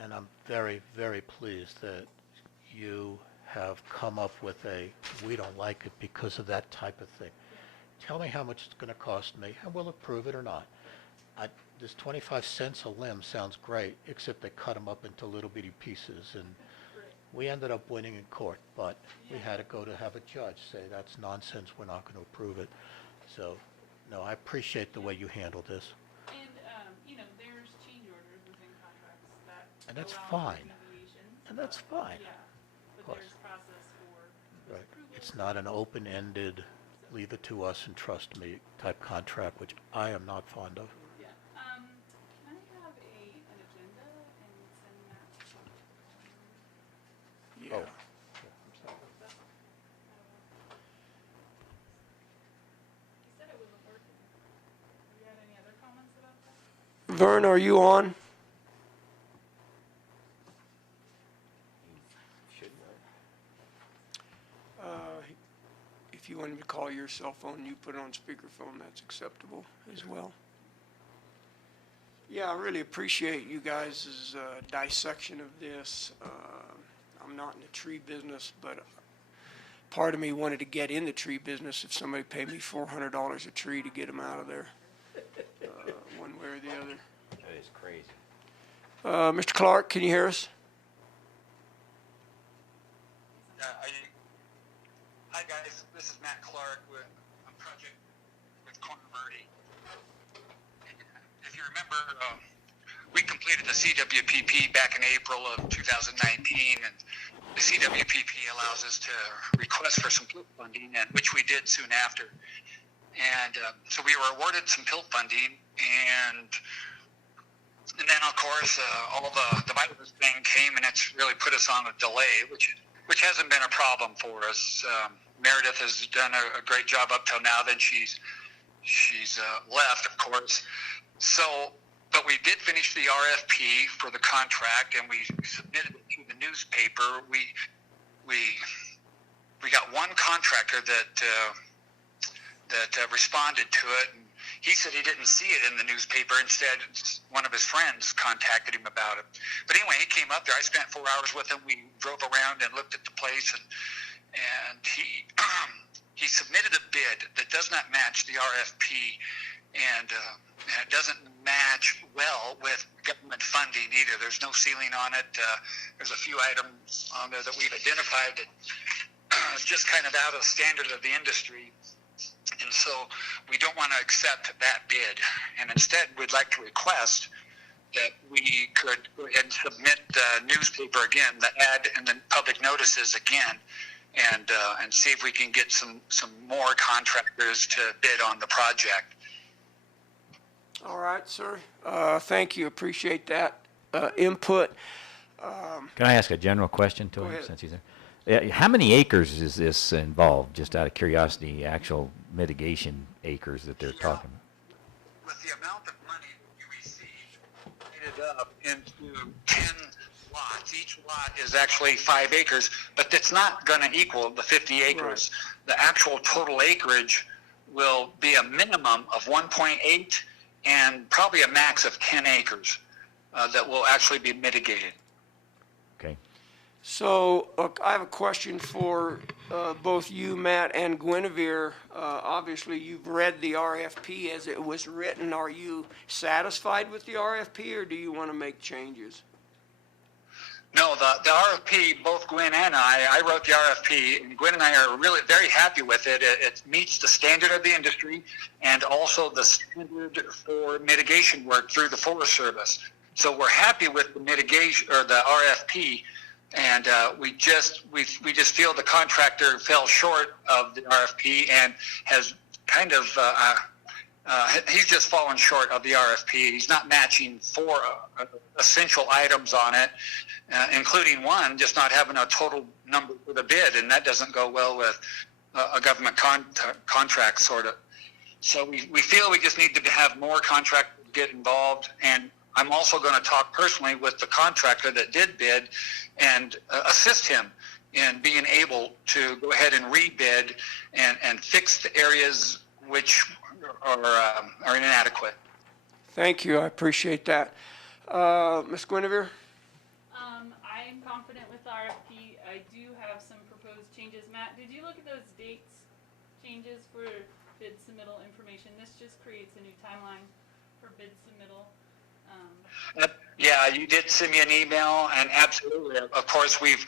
and I'm very, very pleased that you have come up with we don't like it because of that type of thing. Tell me how much it's going to cost me, and we'll approve it or not. This 25 cents a limb sounds great, except they cut them up into little bitty pieces, and we ended up winning in court, but we had to go to have a judge say that's nonsense, we're not going to approve it. So, no, I appreciate the way you handled this. And, there's change orders within contracts that And that's allow for fine. deviations. And that's fine. Yeah, but course. there's process for Right. approval. It's not an open-ended, leave it to us and trust me type contract, which I am not fond of. Yeah. Can I have an agenda and send that? Yeah. Oh. You said it wasn't working. You had any other comments about that? Vern, are you on? Should If you want me to call your cell phone, you put it on speakerphone, that's acceptable as well. Yeah, I really appreciate you guys' dissection of this. I'm not in the tree business, but part of me wanted to get in the tree business if somebody paid me $400 a tree to get them out of there, one way or the other. That is crazy. Mr. Clark, can you hear us? Hi guys, this is Matt Clark with a project with Corner Verde. If you remember, we completed the CWPP back in April of 2019, and the CWPP allows us to request for some PILT funding, and which we did soon after. And so we were awarded some PILT funding, and then of course all the virus thing came, and it's really put us on a delay, which hasn't been a problem for us. Meredith has done a great job up till now. Then she's left, of course. So, but we did finish the RFP for the contract, and we submitted it to the newspaper. We got one contractor that responded to it, and he said he didn't see it in the newspaper. Instead, one of his friends contacted him about it. But anyway, he came up there. I spent 4 hours with him. We drove around and looked at the place, and he he submitted a bid that does not match the RFP, and it doesn't match well with government funding either. There's no ceiling on it. There's a few items on there that we've identified that just kind of out of the standard of the industry. And so we don't want to accept that bid. And instead, we'd like to request that we could go ahead and submit the newspaper again, the ad and the public notices again, and see if we can get some more contractors to bid on the project. All right, sir. Thank you. Appreciate that input. Can I ask a general question to Go him ahead. since he's there? How many acres is this involved, just out of curiosity, actual mitigation acres that they're talking about? With the amount of money we received, divided up into 10 lots. Each lot is actually 5 acres, but it's not going to equal the 50 acres. Right. The actual total acreage will be a minimum of 1.8 and probably a max of 10 acres that will actually be mitigated. Okay. So, I have a question for both you, Matt, and Guinevere. Obviously, you've read the RFP as it was written. Are you satisfied with the RFP, or do you want to make changes? No, the RFP, both Gwen and I wrote the RFP, and Gwen and I are really very happy with it. It meets the standard of the industry and also the standard for mitigation work through the Forest Service. So we're happy with the mitigation, or the RFP, and we just feel the contractor fell short of the RFP and has kind of he's just fallen short of the RFP. He's not matching 4 essential items on it, including one, just not having a total number for the bid, and that doesn't go well with a government contract, sort of. So we feel we just need to have more contractors get involved, and I'm also going to talk personally with the contractor that did bid and assist him in being able to go ahead and rebid and fix the areas which are inadequate. Thank you. I appreciate that. Ms. Guinevere? I'm confident with the RFP. I do have some proposed changes. Matt, did you look at those dates changes for bid submittal information? This just creates a new timeline for bid submittal. Yeah, you did send me an email, and absolutely, of course, we've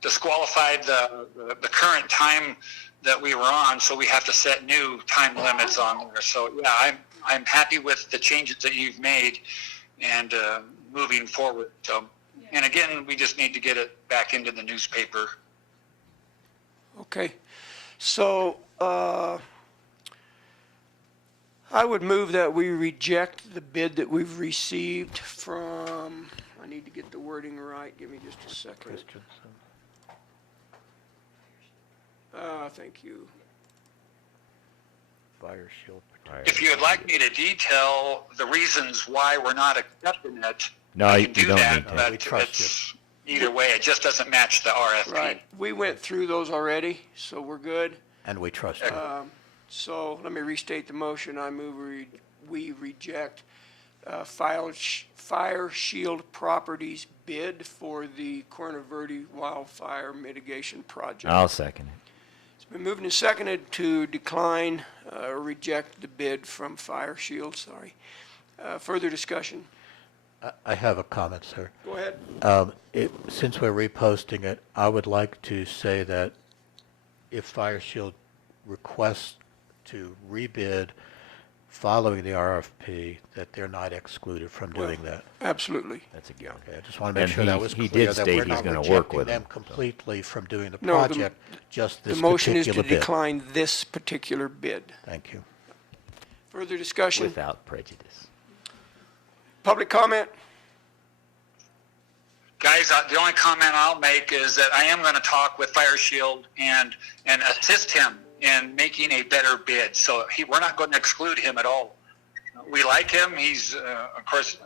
disqualified the current time that we were on, so we have to set new time limits on there. So yeah, I'm happy with the changes that you've made and moving forward. So, and again, we just need to get it back into the newspaper. Okay. So, I would move that we reject the bid that we've received from, I need to get the wording right. Give me just a second. Thank you. Fire shield protection. If you would like me to detail the reasons why we're not accepting it, No, I you can do don't that, need to. but We trust it's either way, it just doesn't match the RFP. Right. We went through those already, so we're good. And we trust you. So let me restate the motion. I move we reject Fire Shield Properties bid for the Corona Verde wildfire mitigation project. I'll second it. It's been moved and seconded to decline or reject the bid from Fire Shield. Sorry. Further discussion? I have a comment, sir. Go ahead. Since we're reposting it, I would like to say that if Fire Shield requests to rebid following the RFP, that they're not excluded from doing that. Absolutely. That's a given. Okay, I just want to make And sure that he- was he clear, did that state we're he's not gonna work rejecting with them them, so. completely from doing the No, the- project, just this The motion is to particular bid. decline this particular bid. Thank you. Further discussion? Without prejudice. Public comment? Guys, the only comment I'll make is that I am going to talk with Fire Shield and assist him in making a better bid. So we're not going to exclude him at all. We like him. He's, of course,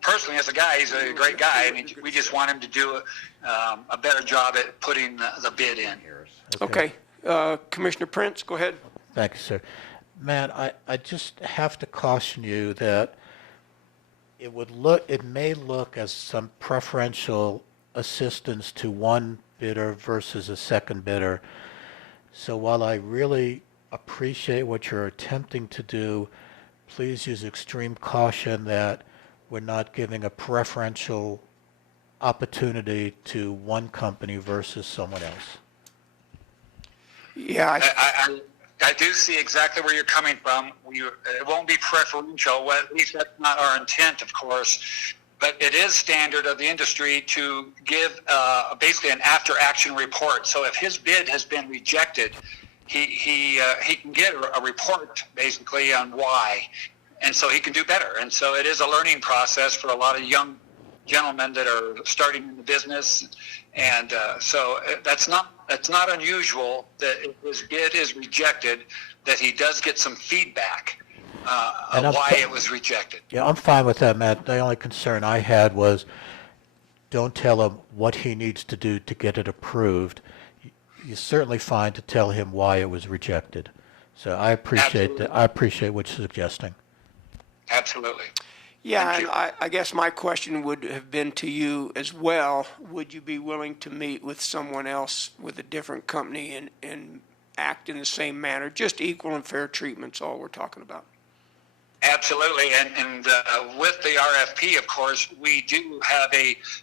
personally as a guy, he's a great guy, and we just want him to do a better job at putting the bid in. Okay. Commissioner Prince, go ahead. Thank you, sir. Matt, I just have to caution you that it may look as some preferential assistance to one bidder versus a second bidder. So while I really appreciate what you're attempting to do, please use extreme caution that we're not giving a preferential opportunity to one company versus someone else. Yeah, I do see exactly where you're coming from. It won't be preferential. Well, at least that's not our intent, of course. But it is standard of the industry to give basically an after-action report. So if his bid has been rejected, he can get a report basically on why, and so he can do better. And so it is a learning process for a lot of young gentlemen that are starting in the business, and so that's not unusual that if his bid is rejected, that he does get some feedback of why it was rejected. Yeah, I'm fine with that, Matt. The only concern I had was don't tell him what he needs to do to get it approved. You're certainly fine to tell him why it was rejected. So I appreciate that. I appreciate what you're suggesting. Absolutely. yeah, Thank and you. I guess my question would have been to you as well. Would you be willing to meet with someone else with a different company and act in the same manner? Just equal and fair treatment's all we're talking about. Absolutely, and with the RFP, of course, we do have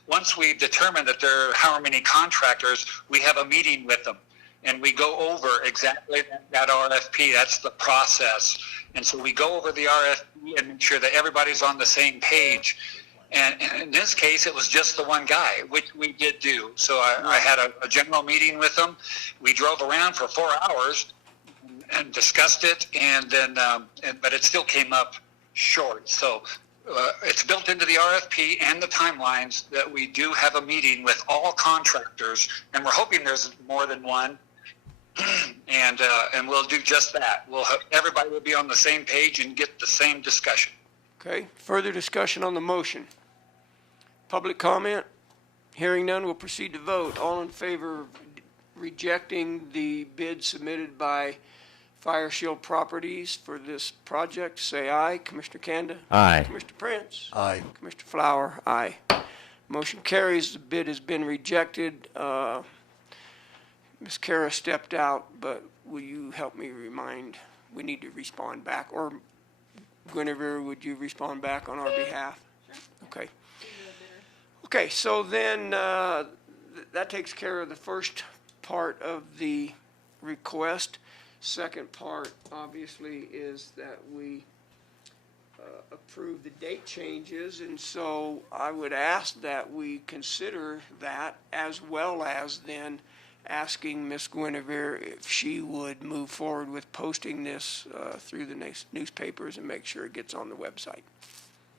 once we've determined that there are how many contractors, we have a meeting with them, and we go over exactly that RFP. That's the process, and so we go over the RFP and make sure that everybody's on the same page. And in this case, it was just the one guy, which we did do. So I had a general meeting with them. We drove around for 4 hours and discussed it, and then but it still came up short. So it's built into the RFP and the timelines that we do have a meeting with all contractors, and we're hoping there's more than one. And we'll do just that. Everybody will be on the same page and get the same discussion. Okay, further discussion on the motion? Public comment? Hearing none, we'll proceed to vote. All in favor of rejecting the bid submitted by Fire Shield Properties for this project, say aye. Commissioner Kanda? Aye. Commissioner Prince? Aye. Commissioner Flower? Aye. Motion carries. The bid has been rejected. Ms. Kara stepped out, but will you help me remind, we need to respond back, or Guinevere, would you respond back on our behalf? Sure. Okay. Okay, so then that takes care of the first part of the request. Second part, obviously, is that we approve the date changes, and so I would ask that we consider that, as well as then asking Ms. Guinevere if she would move forward with posting this through the newspapers and make sure it gets on the website.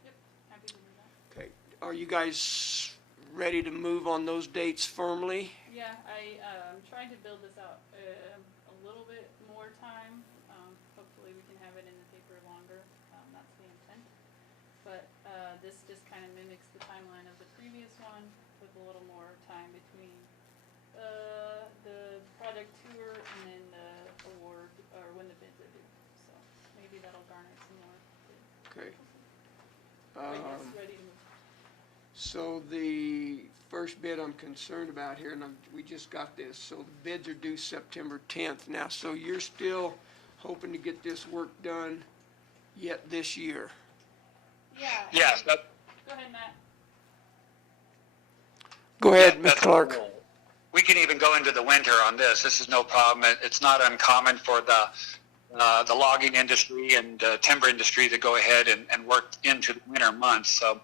Yep, happy to do that. Okay, are you guys ready to move on those dates firmly? Yeah, I'm trying to build this out a little bit more time. Hopefully we can have it in the paper longer. That's the intent. But this just kind of mimics the timeline of the previous one with a little more time between the project tour and then the award, or when the bids are due. So maybe that'll garner some more bids. Okay. But yes, ready to move. So the first bid I'm concerned about here, and we just got this, so the bids are due September 10th now, so you're still hoping to get this work done yet this year? Yeah. Yes, Go ahead, Matt. Go ahead, Yeah, Ms. that's Clark. cool. We can even go into the winter on this. This is no problem. It's not uncommon for the logging industry and timber industry to go ahead and work into the winter months. So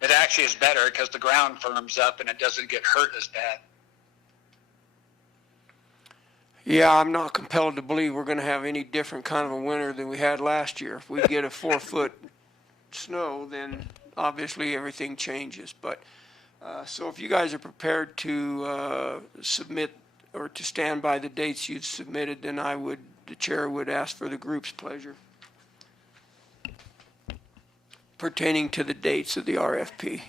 it actually is better because the ground firms up and it doesn't get hurt as bad. Yeah, I'm not compelled to believe we're going to have any different kind of a winter than we had last year. If we get a 4-foot snow, then obviously everything changes. But so if you guys are prepared to submit or to stand by the dates you've submitted, then the chair would ask for the group's pleasure pertaining to the dates of the RFP.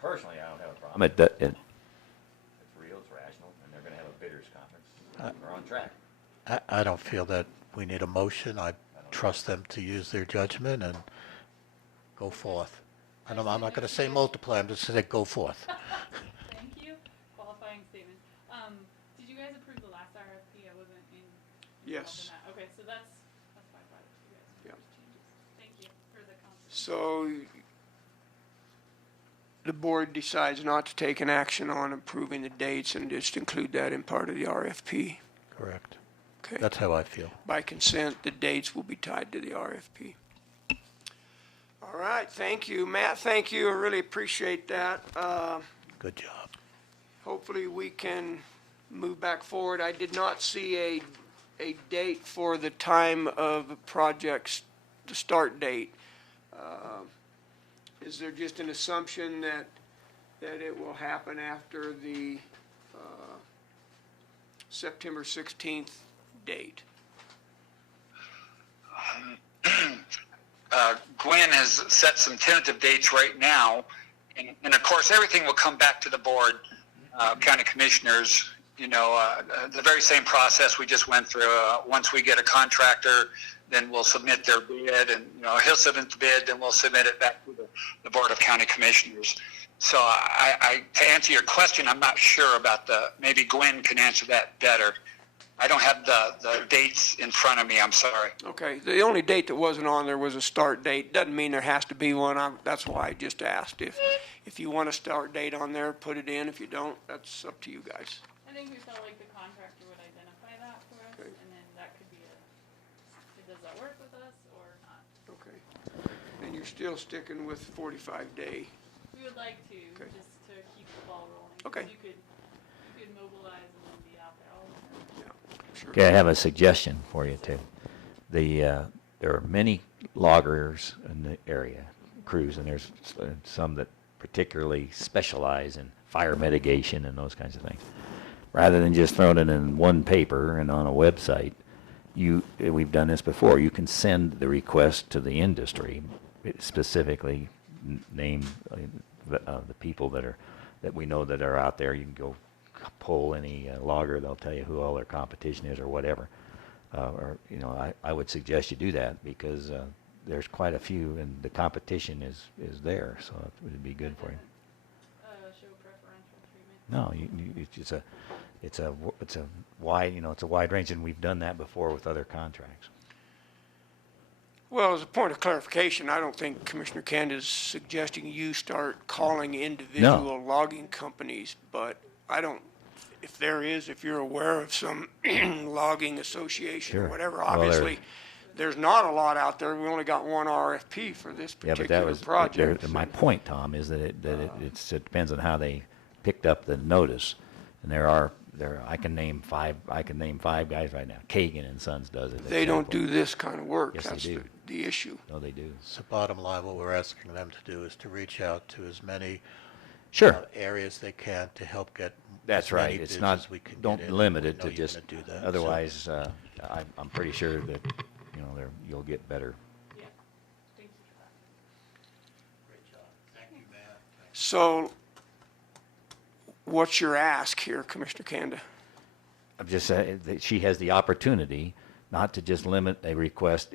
Personally, I don't have a problem. It's real, it's rational, and they're going to have a bidders conference. We're on track. I don't feel that we need a motion. I trust them to use their judgment and go forth. I'm not going to say multiply, I'm just going to say go forth. Thank you. Qualifying statement. Did you guys approve the last RFP? I wasn't involved Yes. in that. Okay, so that's why I brought it to you guys. Yep. Just changes. Thank you for the conversation. So the board decides not to take an action on approving the dates and just include that in part of the RFP. Correct. Okay. That's how I feel. By consent, the dates will be tied to the RFP. All right, thank you. Matt, thank you. I really appreciate that. Good job. Hopefully we can move back forward. I did not see a date for the time of the project's, the start date. Is there just an assumption that it will happen after the September 16th date? Gwen has set some tentative dates right now, and of course, everything will come back to the board, county commissioners. You know, the very same process we just went through. Once we get a contractor, then we'll submit their bid, and you know, he'll submit the bid, then we'll submit it back to the board of county commissioners. So, to answer your question, I'm not sure about maybe Gwen can answer that better. I don't have the dates in front of me, I'm sorry. Okay, the only date that wasn't on there was a start date. Doesn't mean there has to be one. That's why I just asked. If you want a start date on there, put it in. If you don't, that's up to you guys. I think we felt like the contractor would identify that for us, Okay. and then that could be does that work with us or not? Okay. And you're still sticking with 45-day. We would like to, Okay. just to keep the ball rolling. 'Cause Okay. You could mobilize and then be out there all the time. Yeah, sure. Okay, I have a suggestion for you too. There are many loggers in the area, crews, and there's some that particularly specialize in fire mitigation and those kinds of things. Rather than just throwing it in one paper and on a website, we've done this before. You can send the request to the industry, specifically name the people that we know that are out there. You can go poll any logger; they'll tell you who all their competition is or whatever. Or you know, I would suggest you do that because there's quite a few, and the competition is there, so it would be good for you. Show preferential treatment. No, it's a wide, you know, it's a wide range, and we've done that before with other contracts. Well, as a point of clarification, I don't think Commissioner Kent is suggesting you start calling individual logging companies, but I don't, if you're aware of some logging association or Sure. whatever, Well, obviously, there's not a lot out there. We only got one RFP for this Yeah, but that particular was project. my point, Tom, is that it depends on how they picked up the notice, and I can name five guys right now. Kagan and Sons does it. They don't example. do this kind of work. Yes, they That's do. the issue. No, they do. So bottom line, what we're asking them to do is to reach out to as many Sure. areas they can to help get That's as many right. It's bids not, as we can don't get in. limit We it know to you're just, gonna do that. So- otherwise, I'm pretty sure that, you know, you'll get better. Yeah. Thank you for that. Great job. Thank you, Matt. So what's your ask here, Commissioner Kanda? I'm just saying that she has the opportunity not to just limit a request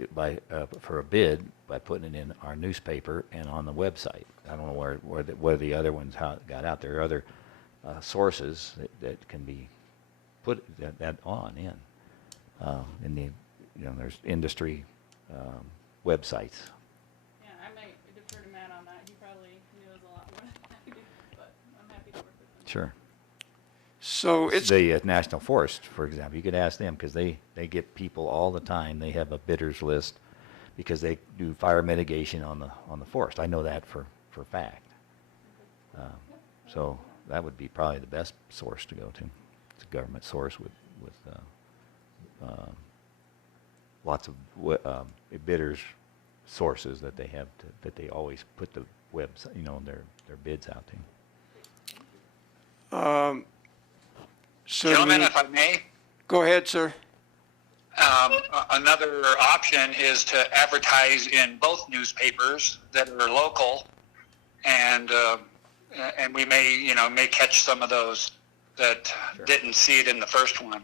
for a bid by putting it in our newspaper and on the website. I don't know where the other ones got out. There are other sources that can be put that on in the, you know, there's industry websites. Yeah, I might defer to Matt on that. He probably knows a lot more than I do, but I'm happy to work with him. Sure. So it's, The National Forest, for example, you could ask them because they get people all the time. They have a bidders list because they do fire mitigation on the forest. I know that for fact. So that would be probably the best source to go to. It's a government source with lots of bidders sources that they have that they always put the website, you know, their bids out to. so do Gentlemen, we- if I may, go ahead, sir. another option is to advertise in both newspapers that are local, and we may catch some of those that didn't see it in the first one.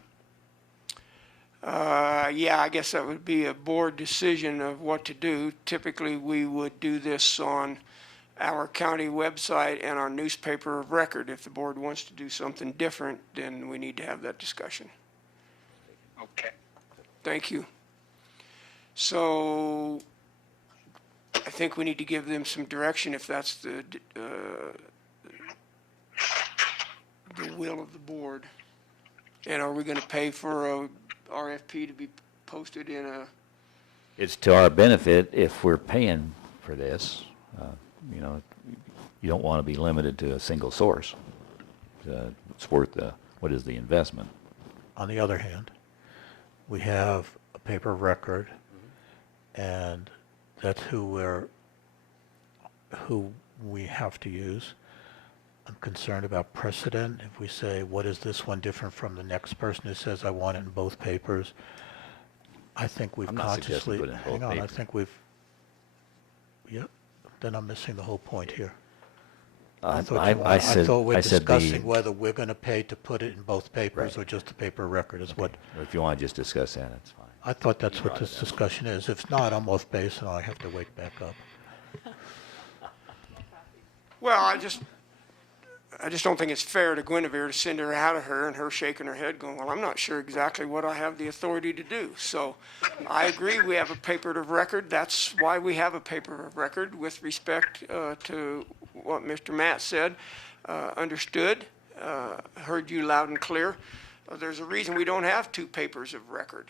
Yeah, I guess that would be a board decision of what to do. Typically, we would do this on our county website and our newspaper of record. If the board wants to do something different, then we need to have that discussion. Okay. Thank you. So I think we need to give them some direction if that's the will of the board. And are we going to pay for a RFP to be posted in a, It's to our benefit if we're paying for this. You know, you don't want to be limited to a single source. It's worth what is the investment? On the other hand, we have a paper record, and that's who we have to use. I'm concerned about precedent. If we say, what is this one different from the next person who says, I want it in both papers? I think we've I'm not suggesting consciously, put it in both hang on, I papers. think we've, yep, then I'm missing the whole point here. I I thought we're said discussing whether we're going to pay to put it in both papers Right. or just the paper record is what, If you want to just discuss that, that's fine. I thought that's You what brought this it up. discussion is. If not, I'm off base and I have to wake back up. well, I just don't think it's fair to Guinevere to send her out of her and her shaking her head going, well, I'm not sure exactly what I have the authority to do. So I agree we have a paper of record. That's why we have a paper of record with respect to what Mr. Matt said. Understood, heard you loud and clear. There's a reason we don't have two papers of record.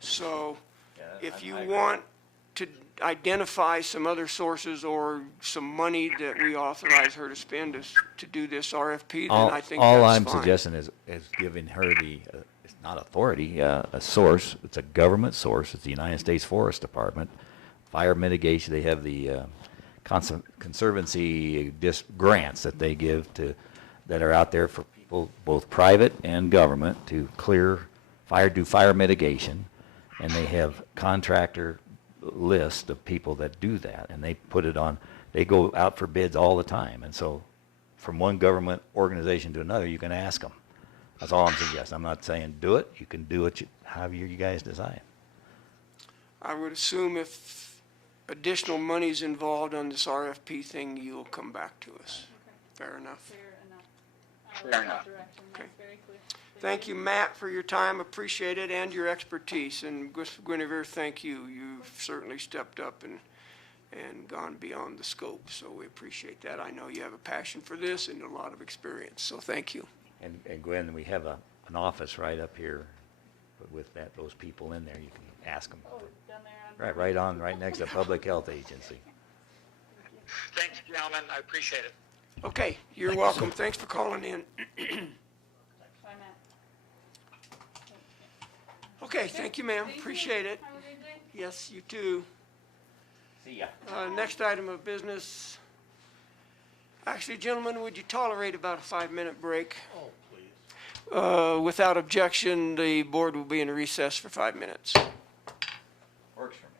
So if you want to identify some other sources or some money that we authorize her to spend to do this RFP, then I think All that's I'm fine. suggesting is giving her it's not authority, a source. It's a government source. It's the United States Forest Department. Fire mitigation, they have the conservancy grants that they give that are out there for people, both private and government, to do fire mitigation. And they have contractor list of people that do that, and they go out for bids all the time. And so from one government organization to another, you can ask them. That's all I'm suggesting. I'm not saying do it. You can do it however you guys decide. I would assume if additional money's involved on this RFP thing, you'll come back to us. Fair enough. Fair enough. Fair enough. Direction, Okay. that's very clear. Thank you, Matt, for your time. Appreciate it, and your expertise. And Guinevere, thank you. You've certainly stepped up and gone beyond the scope, so we appreciate that. I know you have a passion for this and a lot of experience, so thank you. And Gwen, we have an office right up here with those people in there. You can ask them. Oh, down there on. Right next to Public Health Agency. Thank you, gentlemen. I appreciate it. Okay, you're welcome. Thanks for calling in. Bye, Matt. Okay, thank you, ma'am. Thank you. Appreciate it. Have a great day. Yes, you too. See ya. Next item of business. Actually, gentlemen, would you tolerate about a 5-minute break? Oh, please. Without objection, the board will be in recess for 5 minutes. Works for me.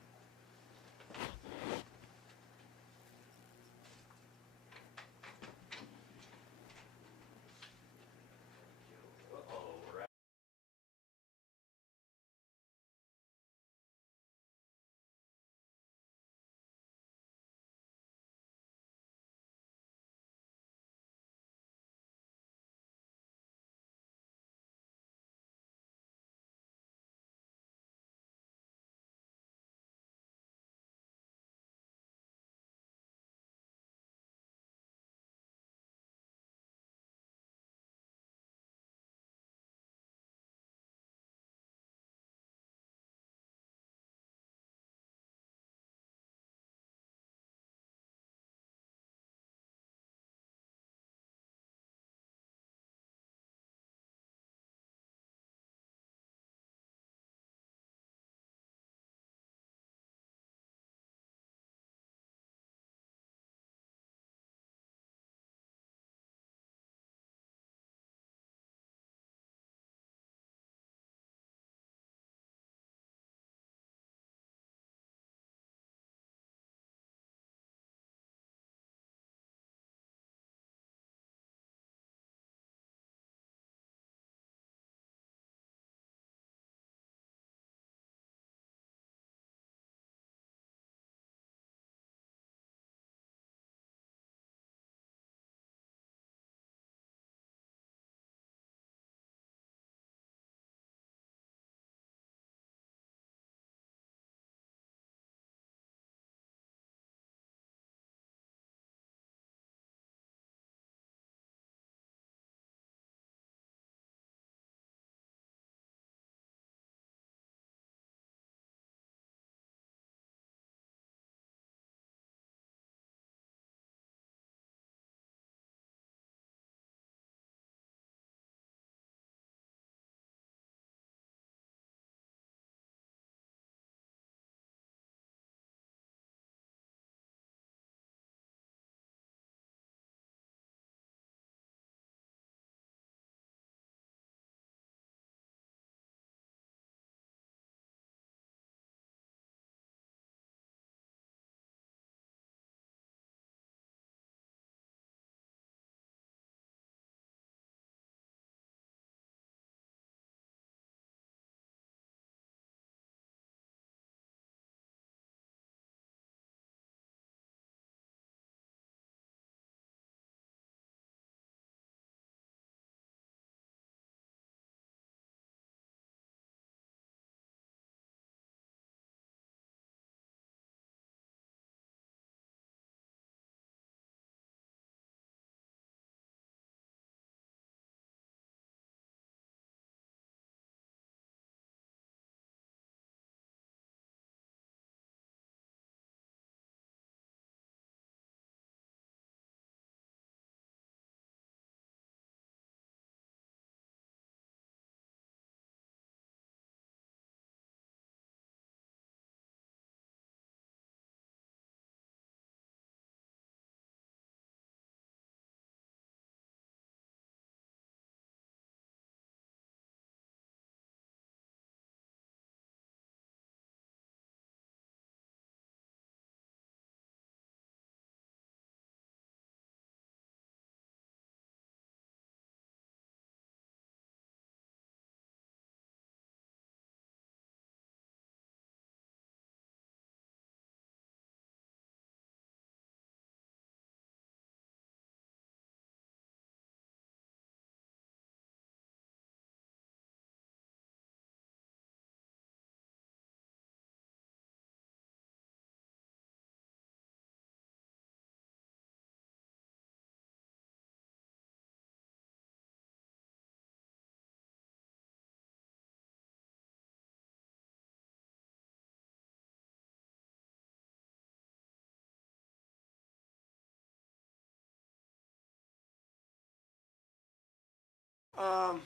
The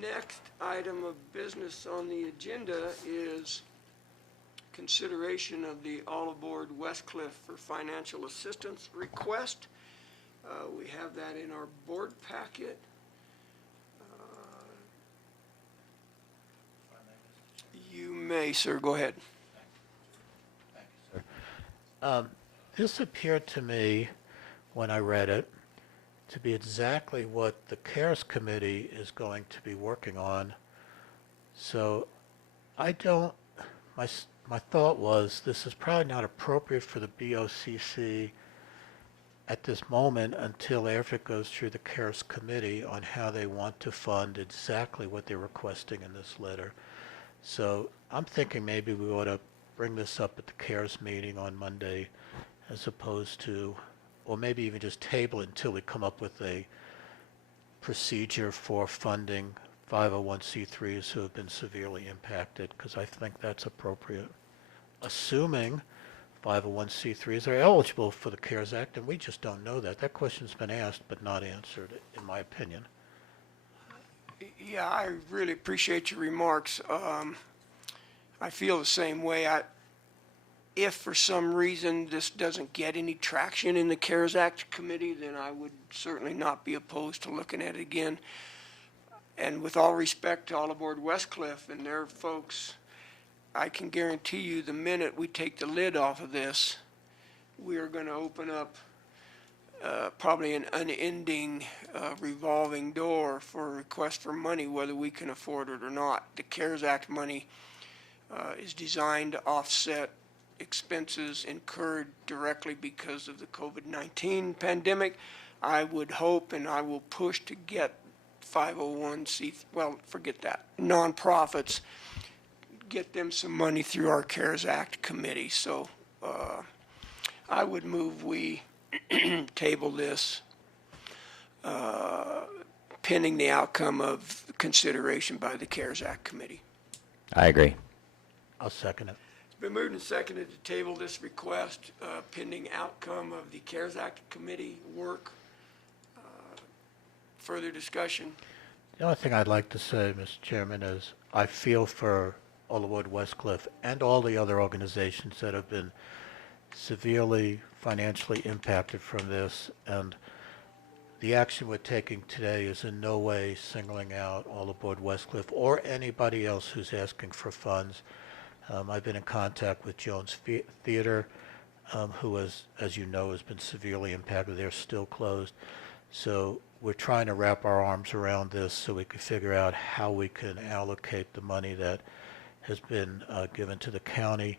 next item of business on the agenda is consideration of the All Aboard Westcliff for financial assistance request. We have that in our board packet. You may, sir, go ahead. This appeared to me, when I read it, to be exactly what the CARES Committee is going to be working on. So my thought was this is probably not appropriate for the BOCC at this moment until after it goes through the CARES Committee on how they want to fund exactly what they're requesting in this letter. So I'm thinking maybe we ought to bring this up at the CARES meeting on Monday as opposed to, or maybe even just table it until we come up with a procedure for funding 501c3s who have been severely impacted, because I think that's appropriate. Assuming 501c3s are eligible for the CARES Act, and we just don't know that. That question's been asked but not answered, in my opinion. Yeah, I really appreciate your remarks. I feel the same way. If for some reason this doesn't get any traction in the CARES Act committee, then I would certainly not be opposed to looking at it again. And with all respect to All Aboard Westcliff and their folks, I can guarantee you the minute we take the lid off of this, we are going to open up probably an unending revolving door for requests for money, whether we can afford it or not. The CARES Act money is designed to offset expenses incurred directly because of the COVID-19 pandemic. I would hope and I will push to get 501c, well, forget that, nonprofits, get them some money through our CARES Act committee. So I would move we table this pending the outcome of consideration by the CARES Act committee. I agree. I'll second it. It's been moved and seconded to table this request pending outcome of the CARES Act committee work. Further discussion? The only thing I'd like to say, Mr. Chairman, is I feel for All Aboard Westcliff and all the other organizations that have been severely financially impacted from this, and the action we're taking today is in no way singling out All Aboard Westcliff or anybody else who's asking for funds. I've been in contact with Jones Theater, who has, as you know, has been severely impacted. They're still closed. So we're trying to wrap our arms around this so we can figure out how we can allocate the money that has been given to the county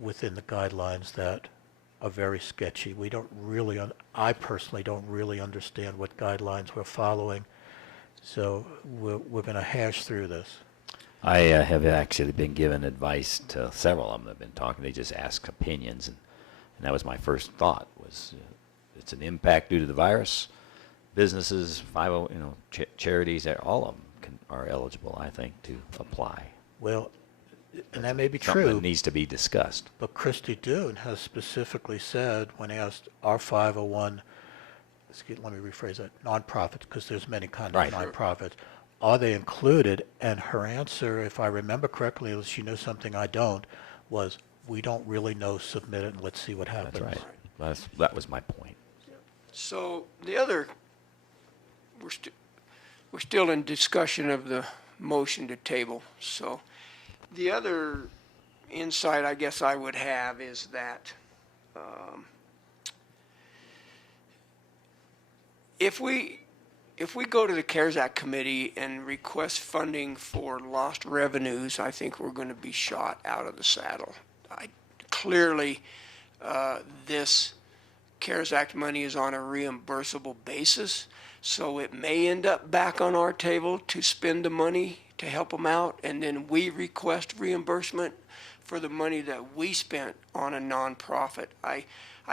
within the guidelines that are very sketchy. We don't really, I personally don't really understand what guidelines we're following. So we're going to hash through this. I have actually been given advice to several of them that have been talking. They just ask opinions, and that was my first thought. Was it's an impact due to the virus. Businesses, charities, all of them are eligible, I think, to apply. Well, and that may be Something true. that needs to be discussed. But Christy Dune has specifically said, when asked, are 501, let me rephrase that, nonprofits, because there's many kinds of nonprofits, are they included? And her answer, if I remember correctly, unless she knows something I don't, was, we don't really know, submit it, and let's see what happens. That's right. That was my point. So the other, we're still in discussion of the motion to table. So the other insight I guess I would have is that if we go to the CARES Act committee and request funding for lost revenues, I think we're going to be shot out of the saddle. Clearly, this CARES Act money is on a reimbursable basis, so it may end up back on our table to spend the money to help them out, and then we request reimbursement for the money that we spent on a nonprofit. I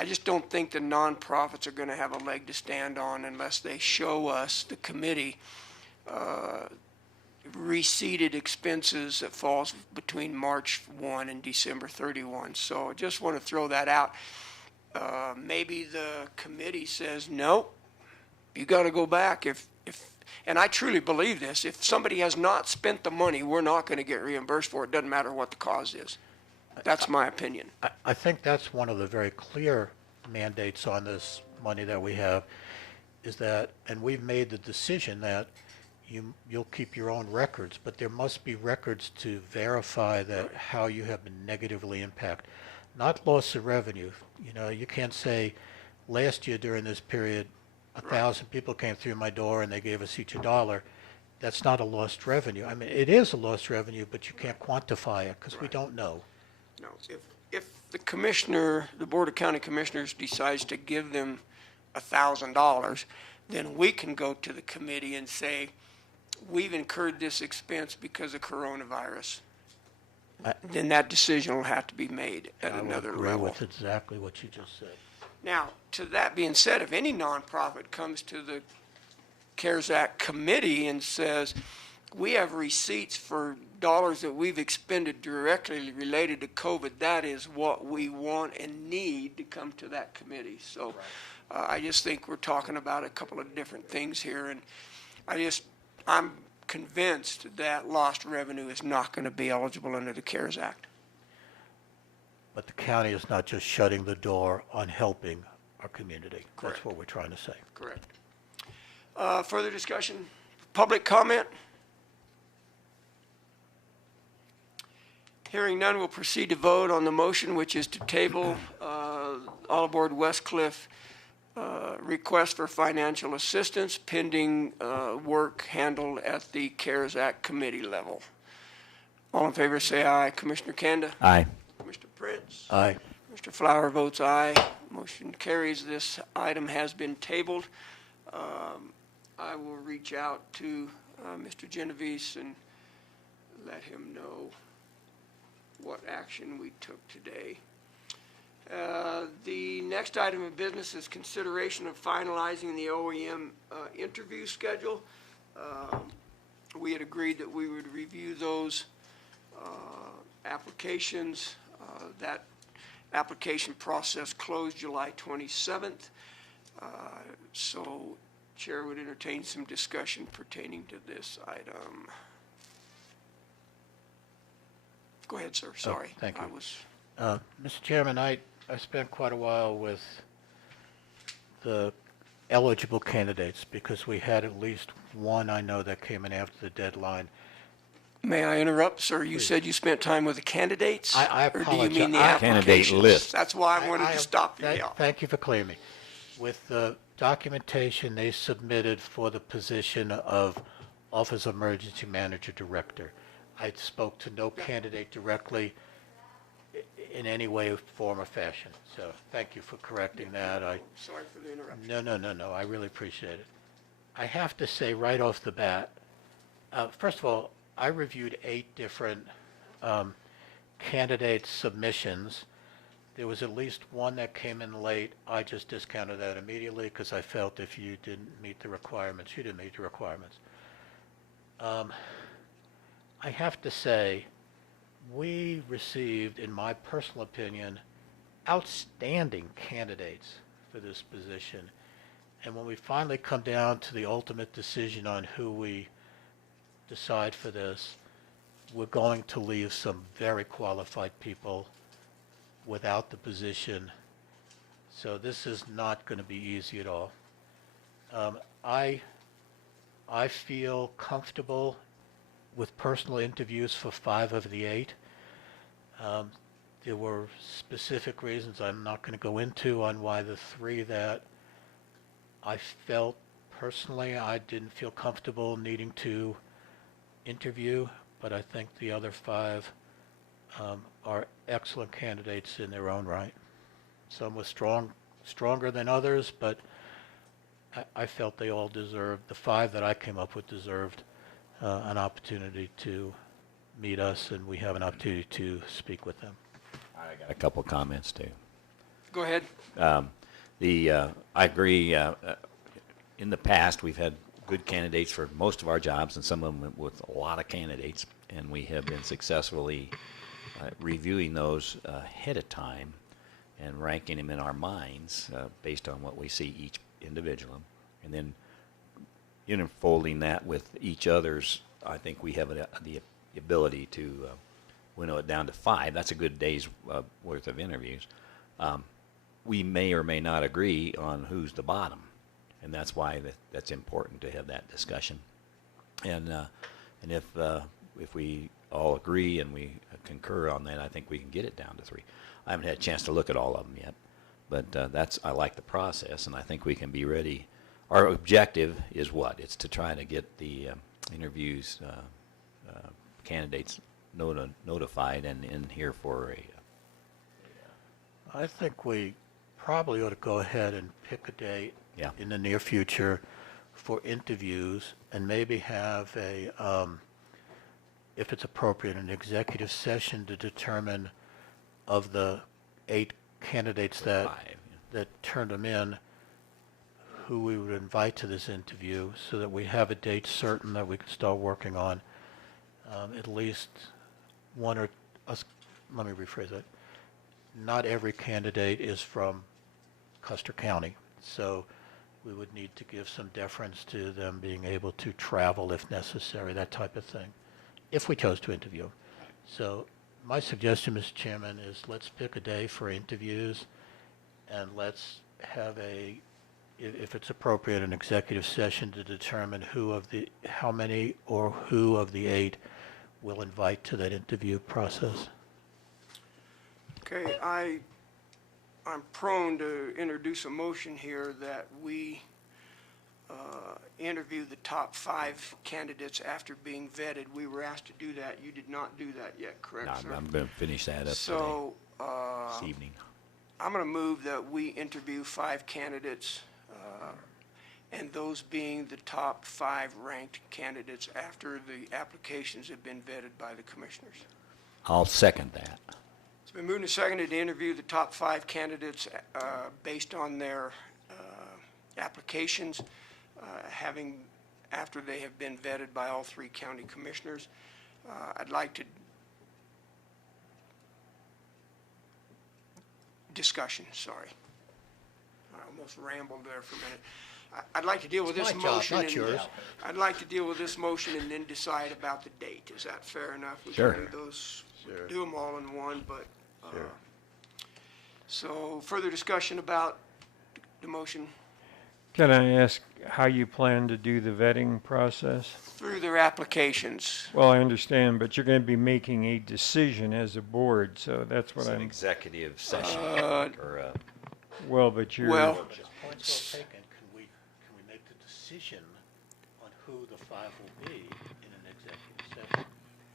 just don't think the nonprofits are going to have a leg to stand on unless they show us, the committee, receipted expenses that falls between March 1 and December 31. So I just want to throw that out. Maybe the committee says, no, You got to go back and I truly believe this, if somebody has not spent the money, we're not going to get reimbursed for it. Doesn't matter what the cause is. That's my opinion. I think that's one of the very clear mandates on this money that we have, is that, and we've made the decision that you'll keep your own records, but there must be records to verify that how you have been negatively impacted, not loss of revenue. You know, you can't say last year during this period, 1,000 people came through my door and they gave us each $1. That's not a lost revenue. I mean, it is a lost revenue, but you can't quantify it because we don't know. No, if the commissioner, the Board of County Commissioners decides to give them $1,000, then we can go to the committee and say, we've incurred this expense because of coronavirus. Then that decision will have to be made at another I agree level. with exactly what you just said. Now, to that being said, if any nonprofit comes to the CARES Act committee and says, we have receipts for dollars that we've expended directly related to COVID, that is what we want and need to come to that committee. So I just think we're talking about a couple of different things here, and I'm convinced that lost revenue is not going to be eligible under the CARES Act. But the county is not just shutting the door on helping our community. Correct. That's what we're trying to say. Correct. Further discussion? Public comment? Hearing none, we'll proceed to vote on the motion, which is to table all aboard Westcliff request for financial assistance pending work handled at the CARES Act committee level. All in favor say aye. Commissioner Kanda? Aye. Mr. Prince? Aye. Mr. Flower votes aye. Motion carries. This item has been tabled. I will reach out to Mr. Genovese and let him know what action we took today. The next item of business is consideration of finalizing the OEM interview schedule. We had agreed that we would review those applications. That application process closed July 27th. So Chair would entertain some discussion pertaining to this item. Go ahead, sir. Sorry. thank you. I was Mr. Chairman, I spent quite a while with the eligible candidates because we had at least one I know that came in after the deadline. May I interrupt, sir? You said you spent time with the candidates? I Or do you mean the apologize. Candidate applications? list. That's why I wanted to stop you. Yeah. Thank you for clearing me. With the documentation they submitted for the position of Office of Emergency Manager Director, I spoke to no candidate directly in any way, form, or fashion. So thank you for correcting that. Sorry for the interruption. No. I really appreciate it. I have to say right off the bat, first of all, I reviewed 8 different candidate submissions. There was at least one that came in late. I just discounted that immediately because I felt if you didn't meet the requirements, you didn't meet the requirements. I have to say, we received, in my personal opinion, outstanding candidates for this position. And when we finally come down to the ultimate decision on who we decide for this, we're going to leave some very qualified people without the position. So this is not going to be easy at all. I feel comfortable with personal interviews for 5 of the 8. There were specific reasons I'm not going to go into on why the 3 that I felt personally I didn't feel comfortable needing to interview, but I think the other 5 are excellent candidates in their own right. Some were stronger than others, but I felt they all deserved, the 5 that I came up with deserved an opportunity to meet us, and we have an opportunity to speak with them. I got a couple comments too. Go ahead. I agree. In the past, we've had good candidates for most of our jobs, and some of them with a lot of candidates, and we have been successfully reviewing those ahead of time and ranking them in our minds based on what we see each individual, and then interfolding that with each other's, I think we have the ability to winnow it down to 5. That's a good day's worth of interviews. We may or may not agree on who's the bottom, and that's why that's important to have that discussion. And if we all agree and we concur on that, I think we can get it down to 3. I haven't had a chance to look at all of them yet, but I like the process, and I think we can be ready. Our objective is what? It's to try to get the interviews, candidates notified and in here for I think we probably ought to go ahead and pick a date Yeah. in the near future for interviews, and maybe have if it's appropriate, an executive session to determine of the 8 candidates that 5. that turned them in, who we would invite to this interview, so that we have a date certain that we can start working on. At least one or us. Let me rephrase that. Not every candidate is from Custer County, so we would need to give some deference to them being able to travel if necessary, that type of thing, if we chose to interview. So my suggestion, Mr. Chairman, is let's pick a day for interviews, and let's have if it's appropriate, an executive session to determine how many or who of the 8 we'll invite to that interview process. Okay, I'm prone to introduce a motion here that we interview the top 5 candidates after being vetted. We were asked to do that. You did not do that yet, correct, No, sir? I'm going to finish that up So, this evening. I'm going to move that we interview 5 candidates, and those being the top 5 ranked candidates after the applications have been vetted by the commissioners. I'll second that. It's been moved and seconded to interview the top 5 candidates based on their applications, after they have been vetted by all 3 county commissioners. I'd like to discussion, sorry. I almost rambled there for a minute. I'd like to deal with It's this my job, motion. not and- yours. I'd like to deal with this motion and then decide about the date. Is that fair enough? We Sure. can do those, we can Sure. do them all in one, but, Sure. so further discussion about the motion Can I ask how you plan to do the vetting process? through their applications. Well, I understand, but you're going to be making a decision as a board, so that's what It's an I'm, executive session or well, but you're. Well, Points well taken. Can we make the decision on who the 5 will be in an executive session?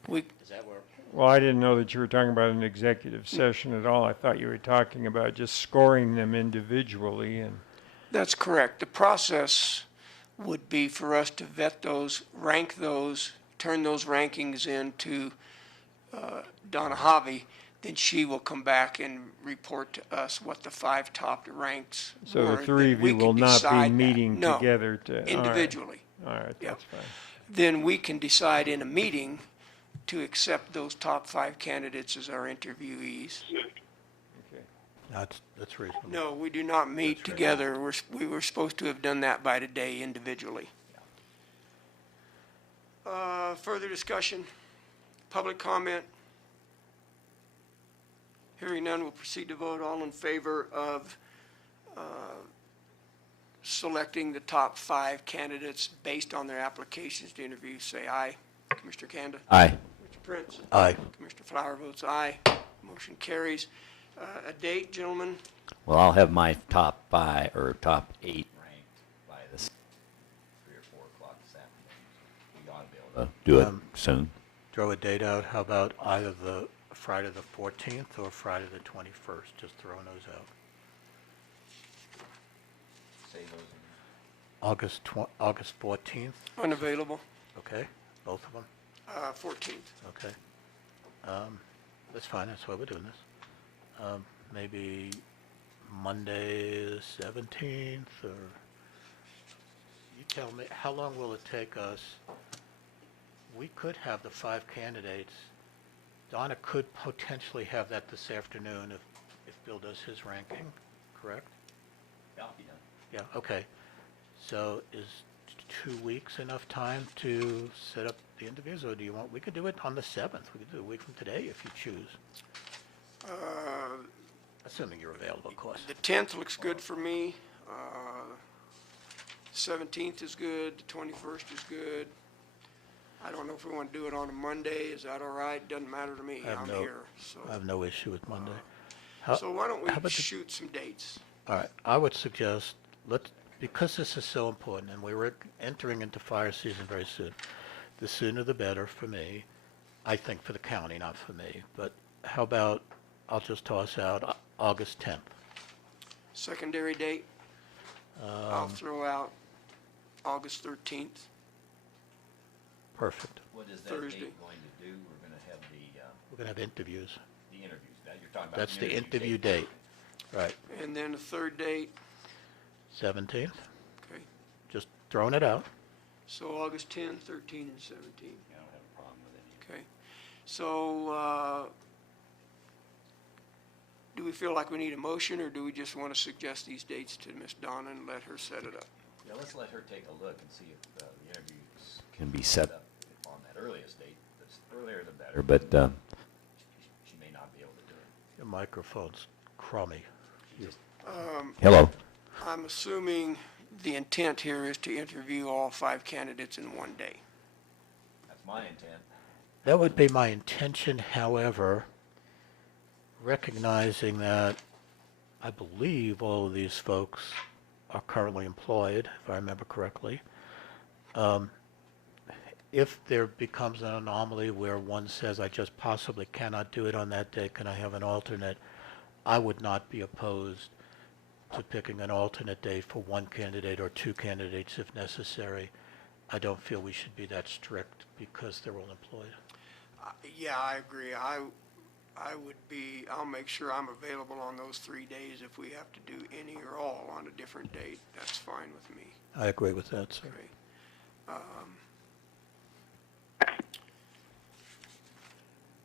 we, Is that where? Well, I didn't know that you were talking about an executive session at all. I thought you were talking about just scoring them individually and. that's correct. The process would be for us to vet those, rank those, turn those rankings into Donna Javi. Then she will come back and report to us what the 5 top ranks So were. the 3 of Then we you can will not decide be that. meeting No, together to. all right. individually. All right, Yeah. that's fine. Then we can decide in a meeting to accept those top 5 candidates as our interviewees. Okay. That's reasonable. No, we do not meet That's right. together. We were supposed to have done that by today individually. Further discussion? Public comment? Hearing none, we'll proceed to vote. All in favor of selecting the top 5 candidates based on their applications to interview, say aye. Commissioner Kanda? Aye. Mr. Prince? Aye. Commissioner Flower votes aye. Motion carries. A date, gentlemen? Well, I'll have my top 5 or top 8 ranked by this 3 or 4 o'clock this afternoon. We ought to be able to do it soon. Throw a date out. How about either the Friday the 14th or Friday the 21st? Just throwing those out. Say those August 14th. Unavailable. Okay, both of them. 14th. Okay. That's fine. That's why we're doing this. Maybe Monday the 17th, or you tell me. How long will it take us? We could have the 5 candidates. Donna could potentially have that this afternoon if Bill does his ranking, correct? Yeah, I'll be done. Yeah, okay. So is 2 weeks enough time to set up the interviews, or do you want, we could do it on the 7th. We could do it a week from today if you choose, assuming you're available, of course. The 10th looks good for me. 17th is good, the 21st is good. I don't know if we want to do it on a Monday. Is that all right? Doesn't matter to me. I have I'm no- here. So, I have no issue with Monday. so why don't we how about the- shoot some dates? All right, I would suggest, because this is so important, and we're entering into fire season very soon, the sooner the better for me, I think for the county, not for me. But how about, I'll just toss out August 10th. Secondary date? I'll throw out August 13th. Perfect. What is that Thursday. date going to do? We're going to have We're going to have interviews. the interviews. Now, you're talking about That's the interview date. Right. And then the third date, 17th, okay. just throwing it out. So August 10, 13, and 17. I don't have a problem with any. Okay. So, do we feel like we need a motion, or do we just want to suggest these dates to Miss Donna and let her set it up? Yeah, let's let her take a look and see if the interviews can be set up on that earliest date. The earlier the better, but she may not be able to do it. Your microphone's crummy. Hello. I'm assuming the intent here is to interview all 5 candidates in one day. That's my intent. That would be my intention, however, recognizing that I believe all of these folks are currently employed, if I remember correctly. If there becomes an anomaly where one says, I just possibly cannot do it on that day, can I have an alternate? I would not be opposed to picking an alternate day for one candidate or 2 candidates if necessary. I don't feel we should be that strict because they're all employed. Yeah, I agree. I would be, I'll make sure I'm available on those 3 days. If we have to do any or all on a different date, that's fine with me. I agree with that, sir. Okay.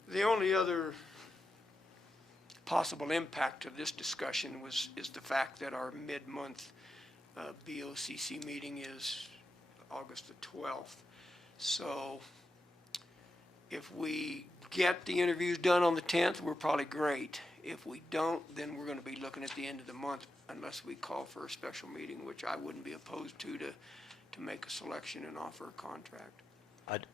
The only other possible impact of this discussion is the fact that our mid-month BOCC meeting is August the 12th. So if we get the interviews done on the 10th, we're probably great. If we don't, then we're going to be looking at the end of the month unless we call for a special meeting, which I wouldn't be opposed to make a selection and offer a contract.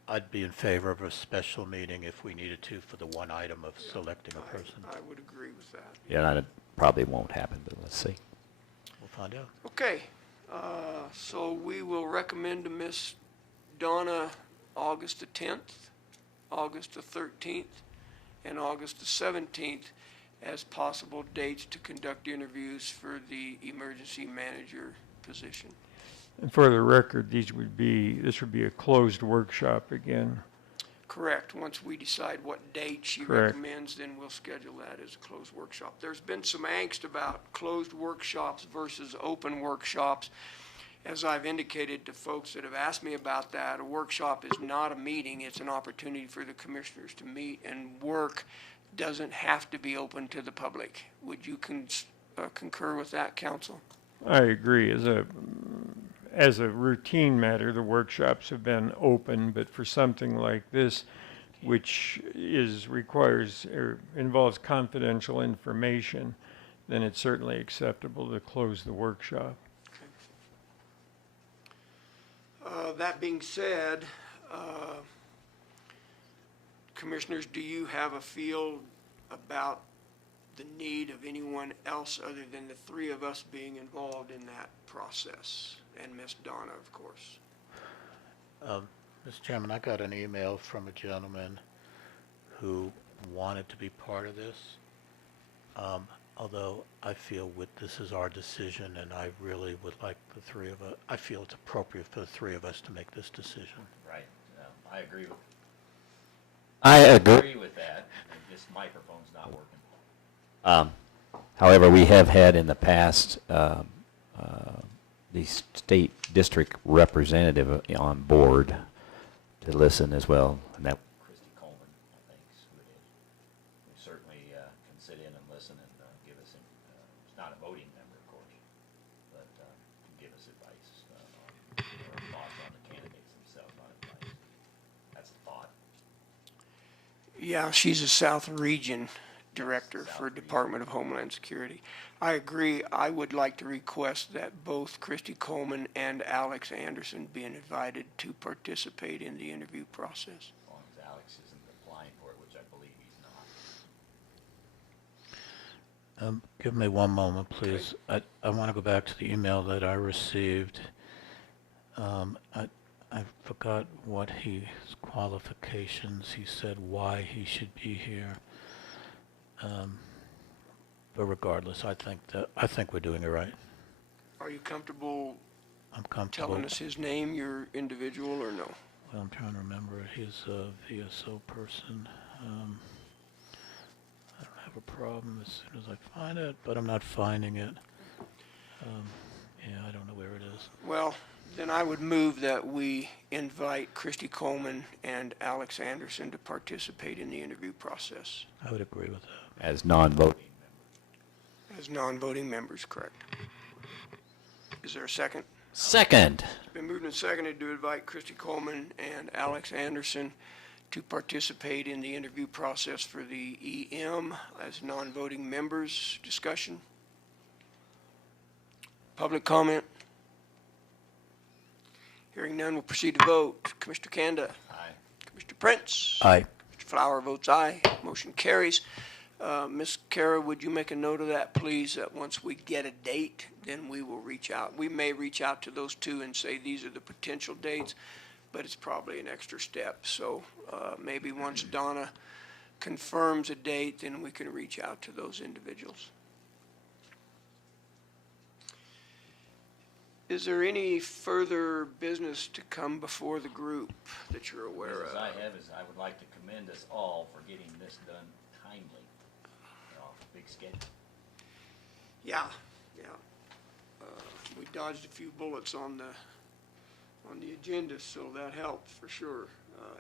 I'd be in favor of a special meeting if we needed to for the one item of selecting a person. I would agree with that. Yeah, that probably won't happen, but let's see. We'll find out. Okay, so we will recommend to Miss Donna August the 10th, August the 13th, and August the 17th as possible dates to conduct interviews for the emergency manager position. And for the record, this would be a closed workshop again. Correct. Once we decide what date she Correct. recommends, then we'll schedule that as a closed workshop. There's been some angst about closed workshops versus open workshops. As I've indicated to folks that have asked me about that, a workshop is not a meeting. It's an opportunity for the commissioners to meet and work. Doesn't have to be open to the public. Would you concur with that, counsel? I agree. As a routine matter, the workshops have been open, but for something like this, which requires or involves confidential information, then it's certainly acceptable to close the workshop. That being said, commissioners, do you have a feel about the need of anyone else other than the 3 of us being involved in that process? And Miss Donna, of course. Mr. Chairman, I got an email from a gentleman who wanted to be part of this. Although I feel this is our decision, and I really would like the 3 of us, I feel it's appropriate for the 3 of us to make this decision. Right. I agree with that. This microphone's not working. However, we have had in the past the state district representative on board to listen as well, and that Christy Coleman, I think, is who it is. We certainly can sit in and listen and give us. It's not a voting member, of course, but can give us advice or thoughts on Yeah, she's a South Region Director for Department of Homeland Security. I agree. I would like to request that both Christy Coleman and Alex Anderson be invited to participate in the interview process. As long as Alex isn't applying for it, which I believe he's not. Give me one moment, please. I want to go back to the email that I received. I forgot what his qualifications. He said why he should be here. But regardless, I think we're doing it right. Are you comfortable I'm comfortable. telling us his name, your individual, or no? Well, I'm trying to remember. He's a VSO person. I don't have a problem as soon as I find it, but I'm not finding it. Yeah, I don't know where it is. Well, then I would move that we invite Christy Coleman and Alex Anderson to participate in the interview process I would agree with that. As non-voting members. as non-voting members, correct? Is there a second? Second. It's been moved and seconded to invite Christy Coleman and Alex Anderson to participate in the interview process for the EM as non-voting members. Discussion? Public comment? Hearing none, we'll proceed to vote. Commissioner Kanda? Aye. Commissioner Prince? Aye. Mr. Flower votes aye. Motion carries. Ms. Kara, would you make a note of that, please, that once we get a date, then we will reach out. We may reach out to those two and say these are the potential dates, but it's probably an extra step. So maybe once Donna confirms a date, then we can reach out to those individuals. Is there any further business to come before the group that you're aware Business of? I have is I would like to commend us all for getting this done timely. You know, big schedule. Yeah. We dodged a few bullets on the agenda, so that helped for sure.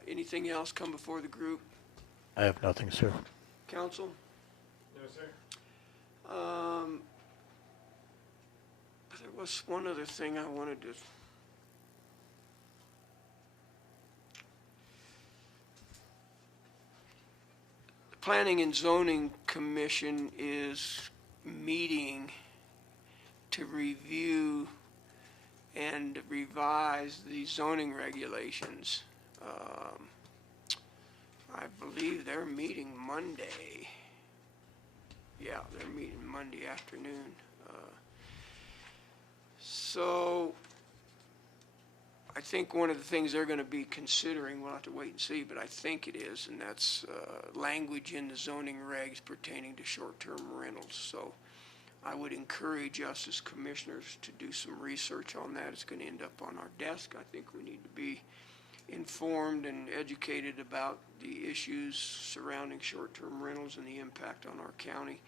Anything else come before the group? I have nothing, sir. Council? No, sir. There was one other thing I wanted to. The Planning and Zoning Commission is meeting to review and revise the zoning regulations. I believe they're meeting Monday. Yeah, they're meeting Monday afternoon. So I think one of the things they're going to be considering, we'll have to wait and see, but I think it is, and that's language in the zoning regs pertaining to short-term rentals. So I would encourage us as commissioners to do some research on that. It's going to end up on our desk. I think we need to be informed and educated about the issues surrounding short-term rentals and the impact on our county.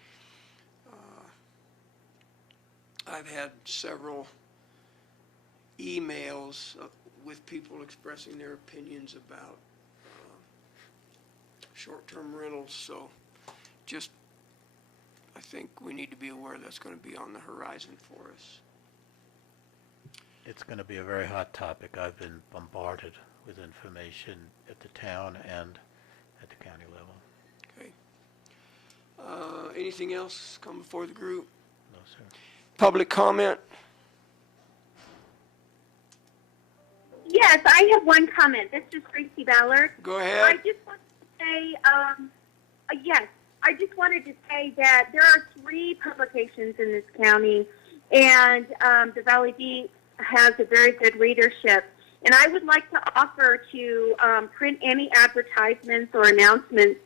I've had several emails with people expressing their opinions about short-term rentals, so just I think we need to be aware that's going to be on the horizon for us. It's going to be a very hot topic. I've been bombarded with information at the town and at the county level. Okay. Anything else come before the group? No, sir. Public comment? Yes, I have one comment. This is Tracy Ballard. Go I ahead. just want to say, yes, I just wanted to say that there are 3 publications in this county, and the Valley Beat has a very good readership. And I would like to offer to print any advertisements or announcements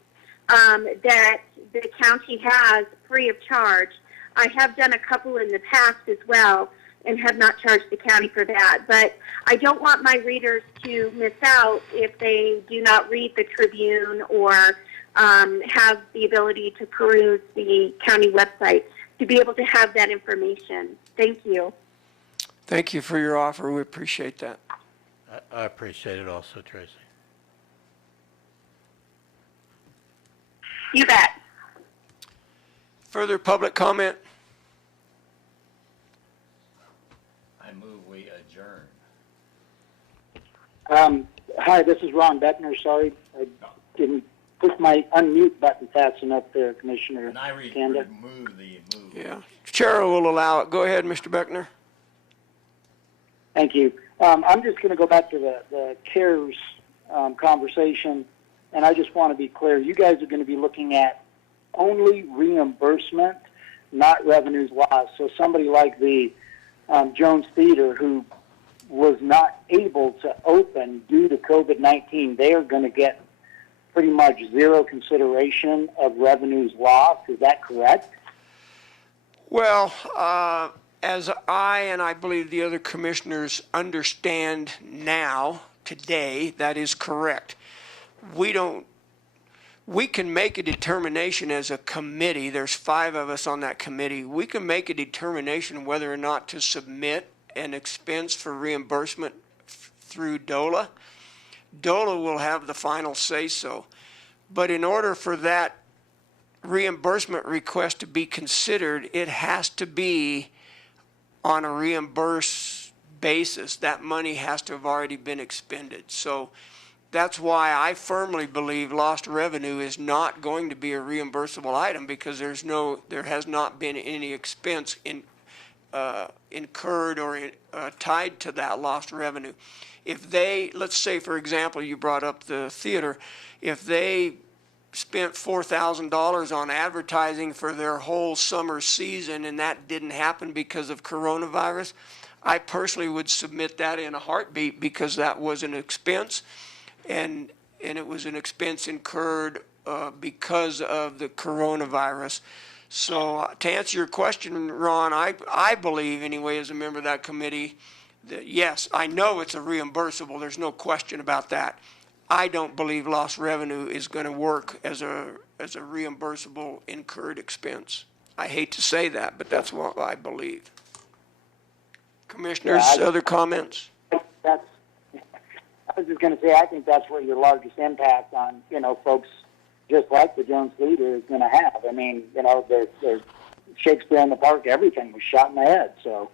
that the county has free of charge. I have done a couple in the past as well and have not charged the county for that. But I don't want my readers to miss out if they do not read the Tribune or have the ability to peruse the county website to be able to have that information. Thank you. Thank you for your offer. We appreciate that. I appreciate it also, Tracy. You bet. Further public comment? I move we adjourn. Hi, this is Ron Bettner. Sorry, I didn't push my unmute button fast enough there, Commissioner And I Kanda. remove the move. Yeah. Chair will allow it. Go ahead, Mr. Beckner. Thank you. I'm just going to go back to the CARES conversation, and I just want to be clear. You guys are going to be looking at only reimbursement, not revenues lost. So somebody like the Jones Theater, who was not able to open due to COVID-19, they are going to get pretty much zero consideration of revenues lost. Is that correct? Well, as I believe the other commissioners understand now, today, that is correct. We can make a determination as a committee. There's 5 of us on that committee. We can make a determination whether or not to submit an expense for reimbursement through DOLA. DOLA will have the final say-so. But in order for that reimbursement request to be considered, it has to be on a reimbursed basis. That money has to have already been expended. So that's why I firmly believe lost revenue is not going to be a reimbursable item, because there has not been any expense incurred or tied to that lost revenue. If they, let's say for example, you brought up the theater, if they spent $4,000 on advertising for their whole summer season and that didn't happen because of coronavirus, I personally would submit that in a heartbeat, because that was an expense, and it was an expense incurred because of the coronavirus. So to answer your question, Ron, I believe anyway, as a member of that committee, that yes, I know it's a reimbursable. There's no question about that. I don't believe lost revenue is going to work as a reimbursable incurred expense. I hate to say that, but that's what I believe. Commissioners, other comments? I was just going to say, I think that's where your largest impact on, folks just like the Jones Theater is going to have. I mean, there's Shakespeare in the Park, everything was shot in the head. So,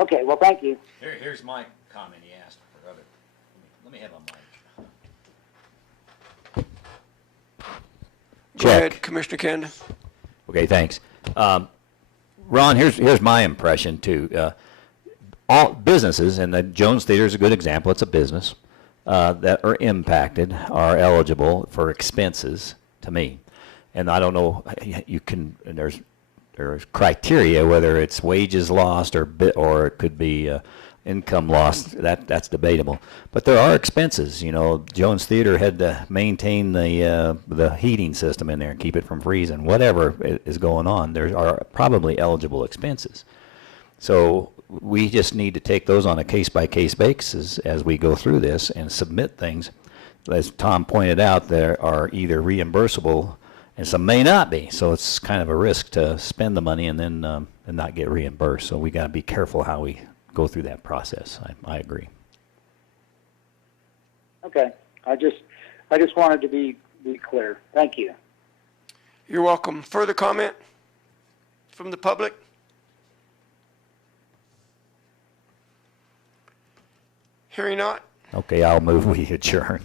okay, well, thank you. Here's my comment he asked for other. Let me have a mic. Go ahead, Commissioner Kanda. Okay, thanks. Ron, here's my impression too. All businesses, and the Jones Theater is a good example, it's a business, that are impacted are eligible for expenses, to me. And I don't know, there's criteria, whether it's wages lost or it could be income lost, that's debatable. But there are expenses. Jones Theater had to maintain the heating system in there and keep it from freezing. Whatever is going on, there are probably eligible expenses. So we just need to take those on a case-by-case basis as we go through this and submit things. As Tom pointed out, there are either reimbursable and some may not be. So it's kind of a risk to spend the money and then and not get reimbursed. So we got to be careful how we go through that process. I agree. Okay. I just wanted to be clear. Thank you. You're welcome. Further comment from the public? Hearing not. Okay, I'll move we adjourn.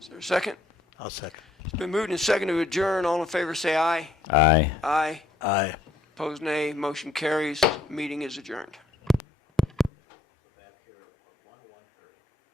Is there a second? I'll second. It's been moved and seconded to adjourn. All in favor say aye. Aye. Aye. Aye. Opposed nay. Motion carries. Meeting is adjourned.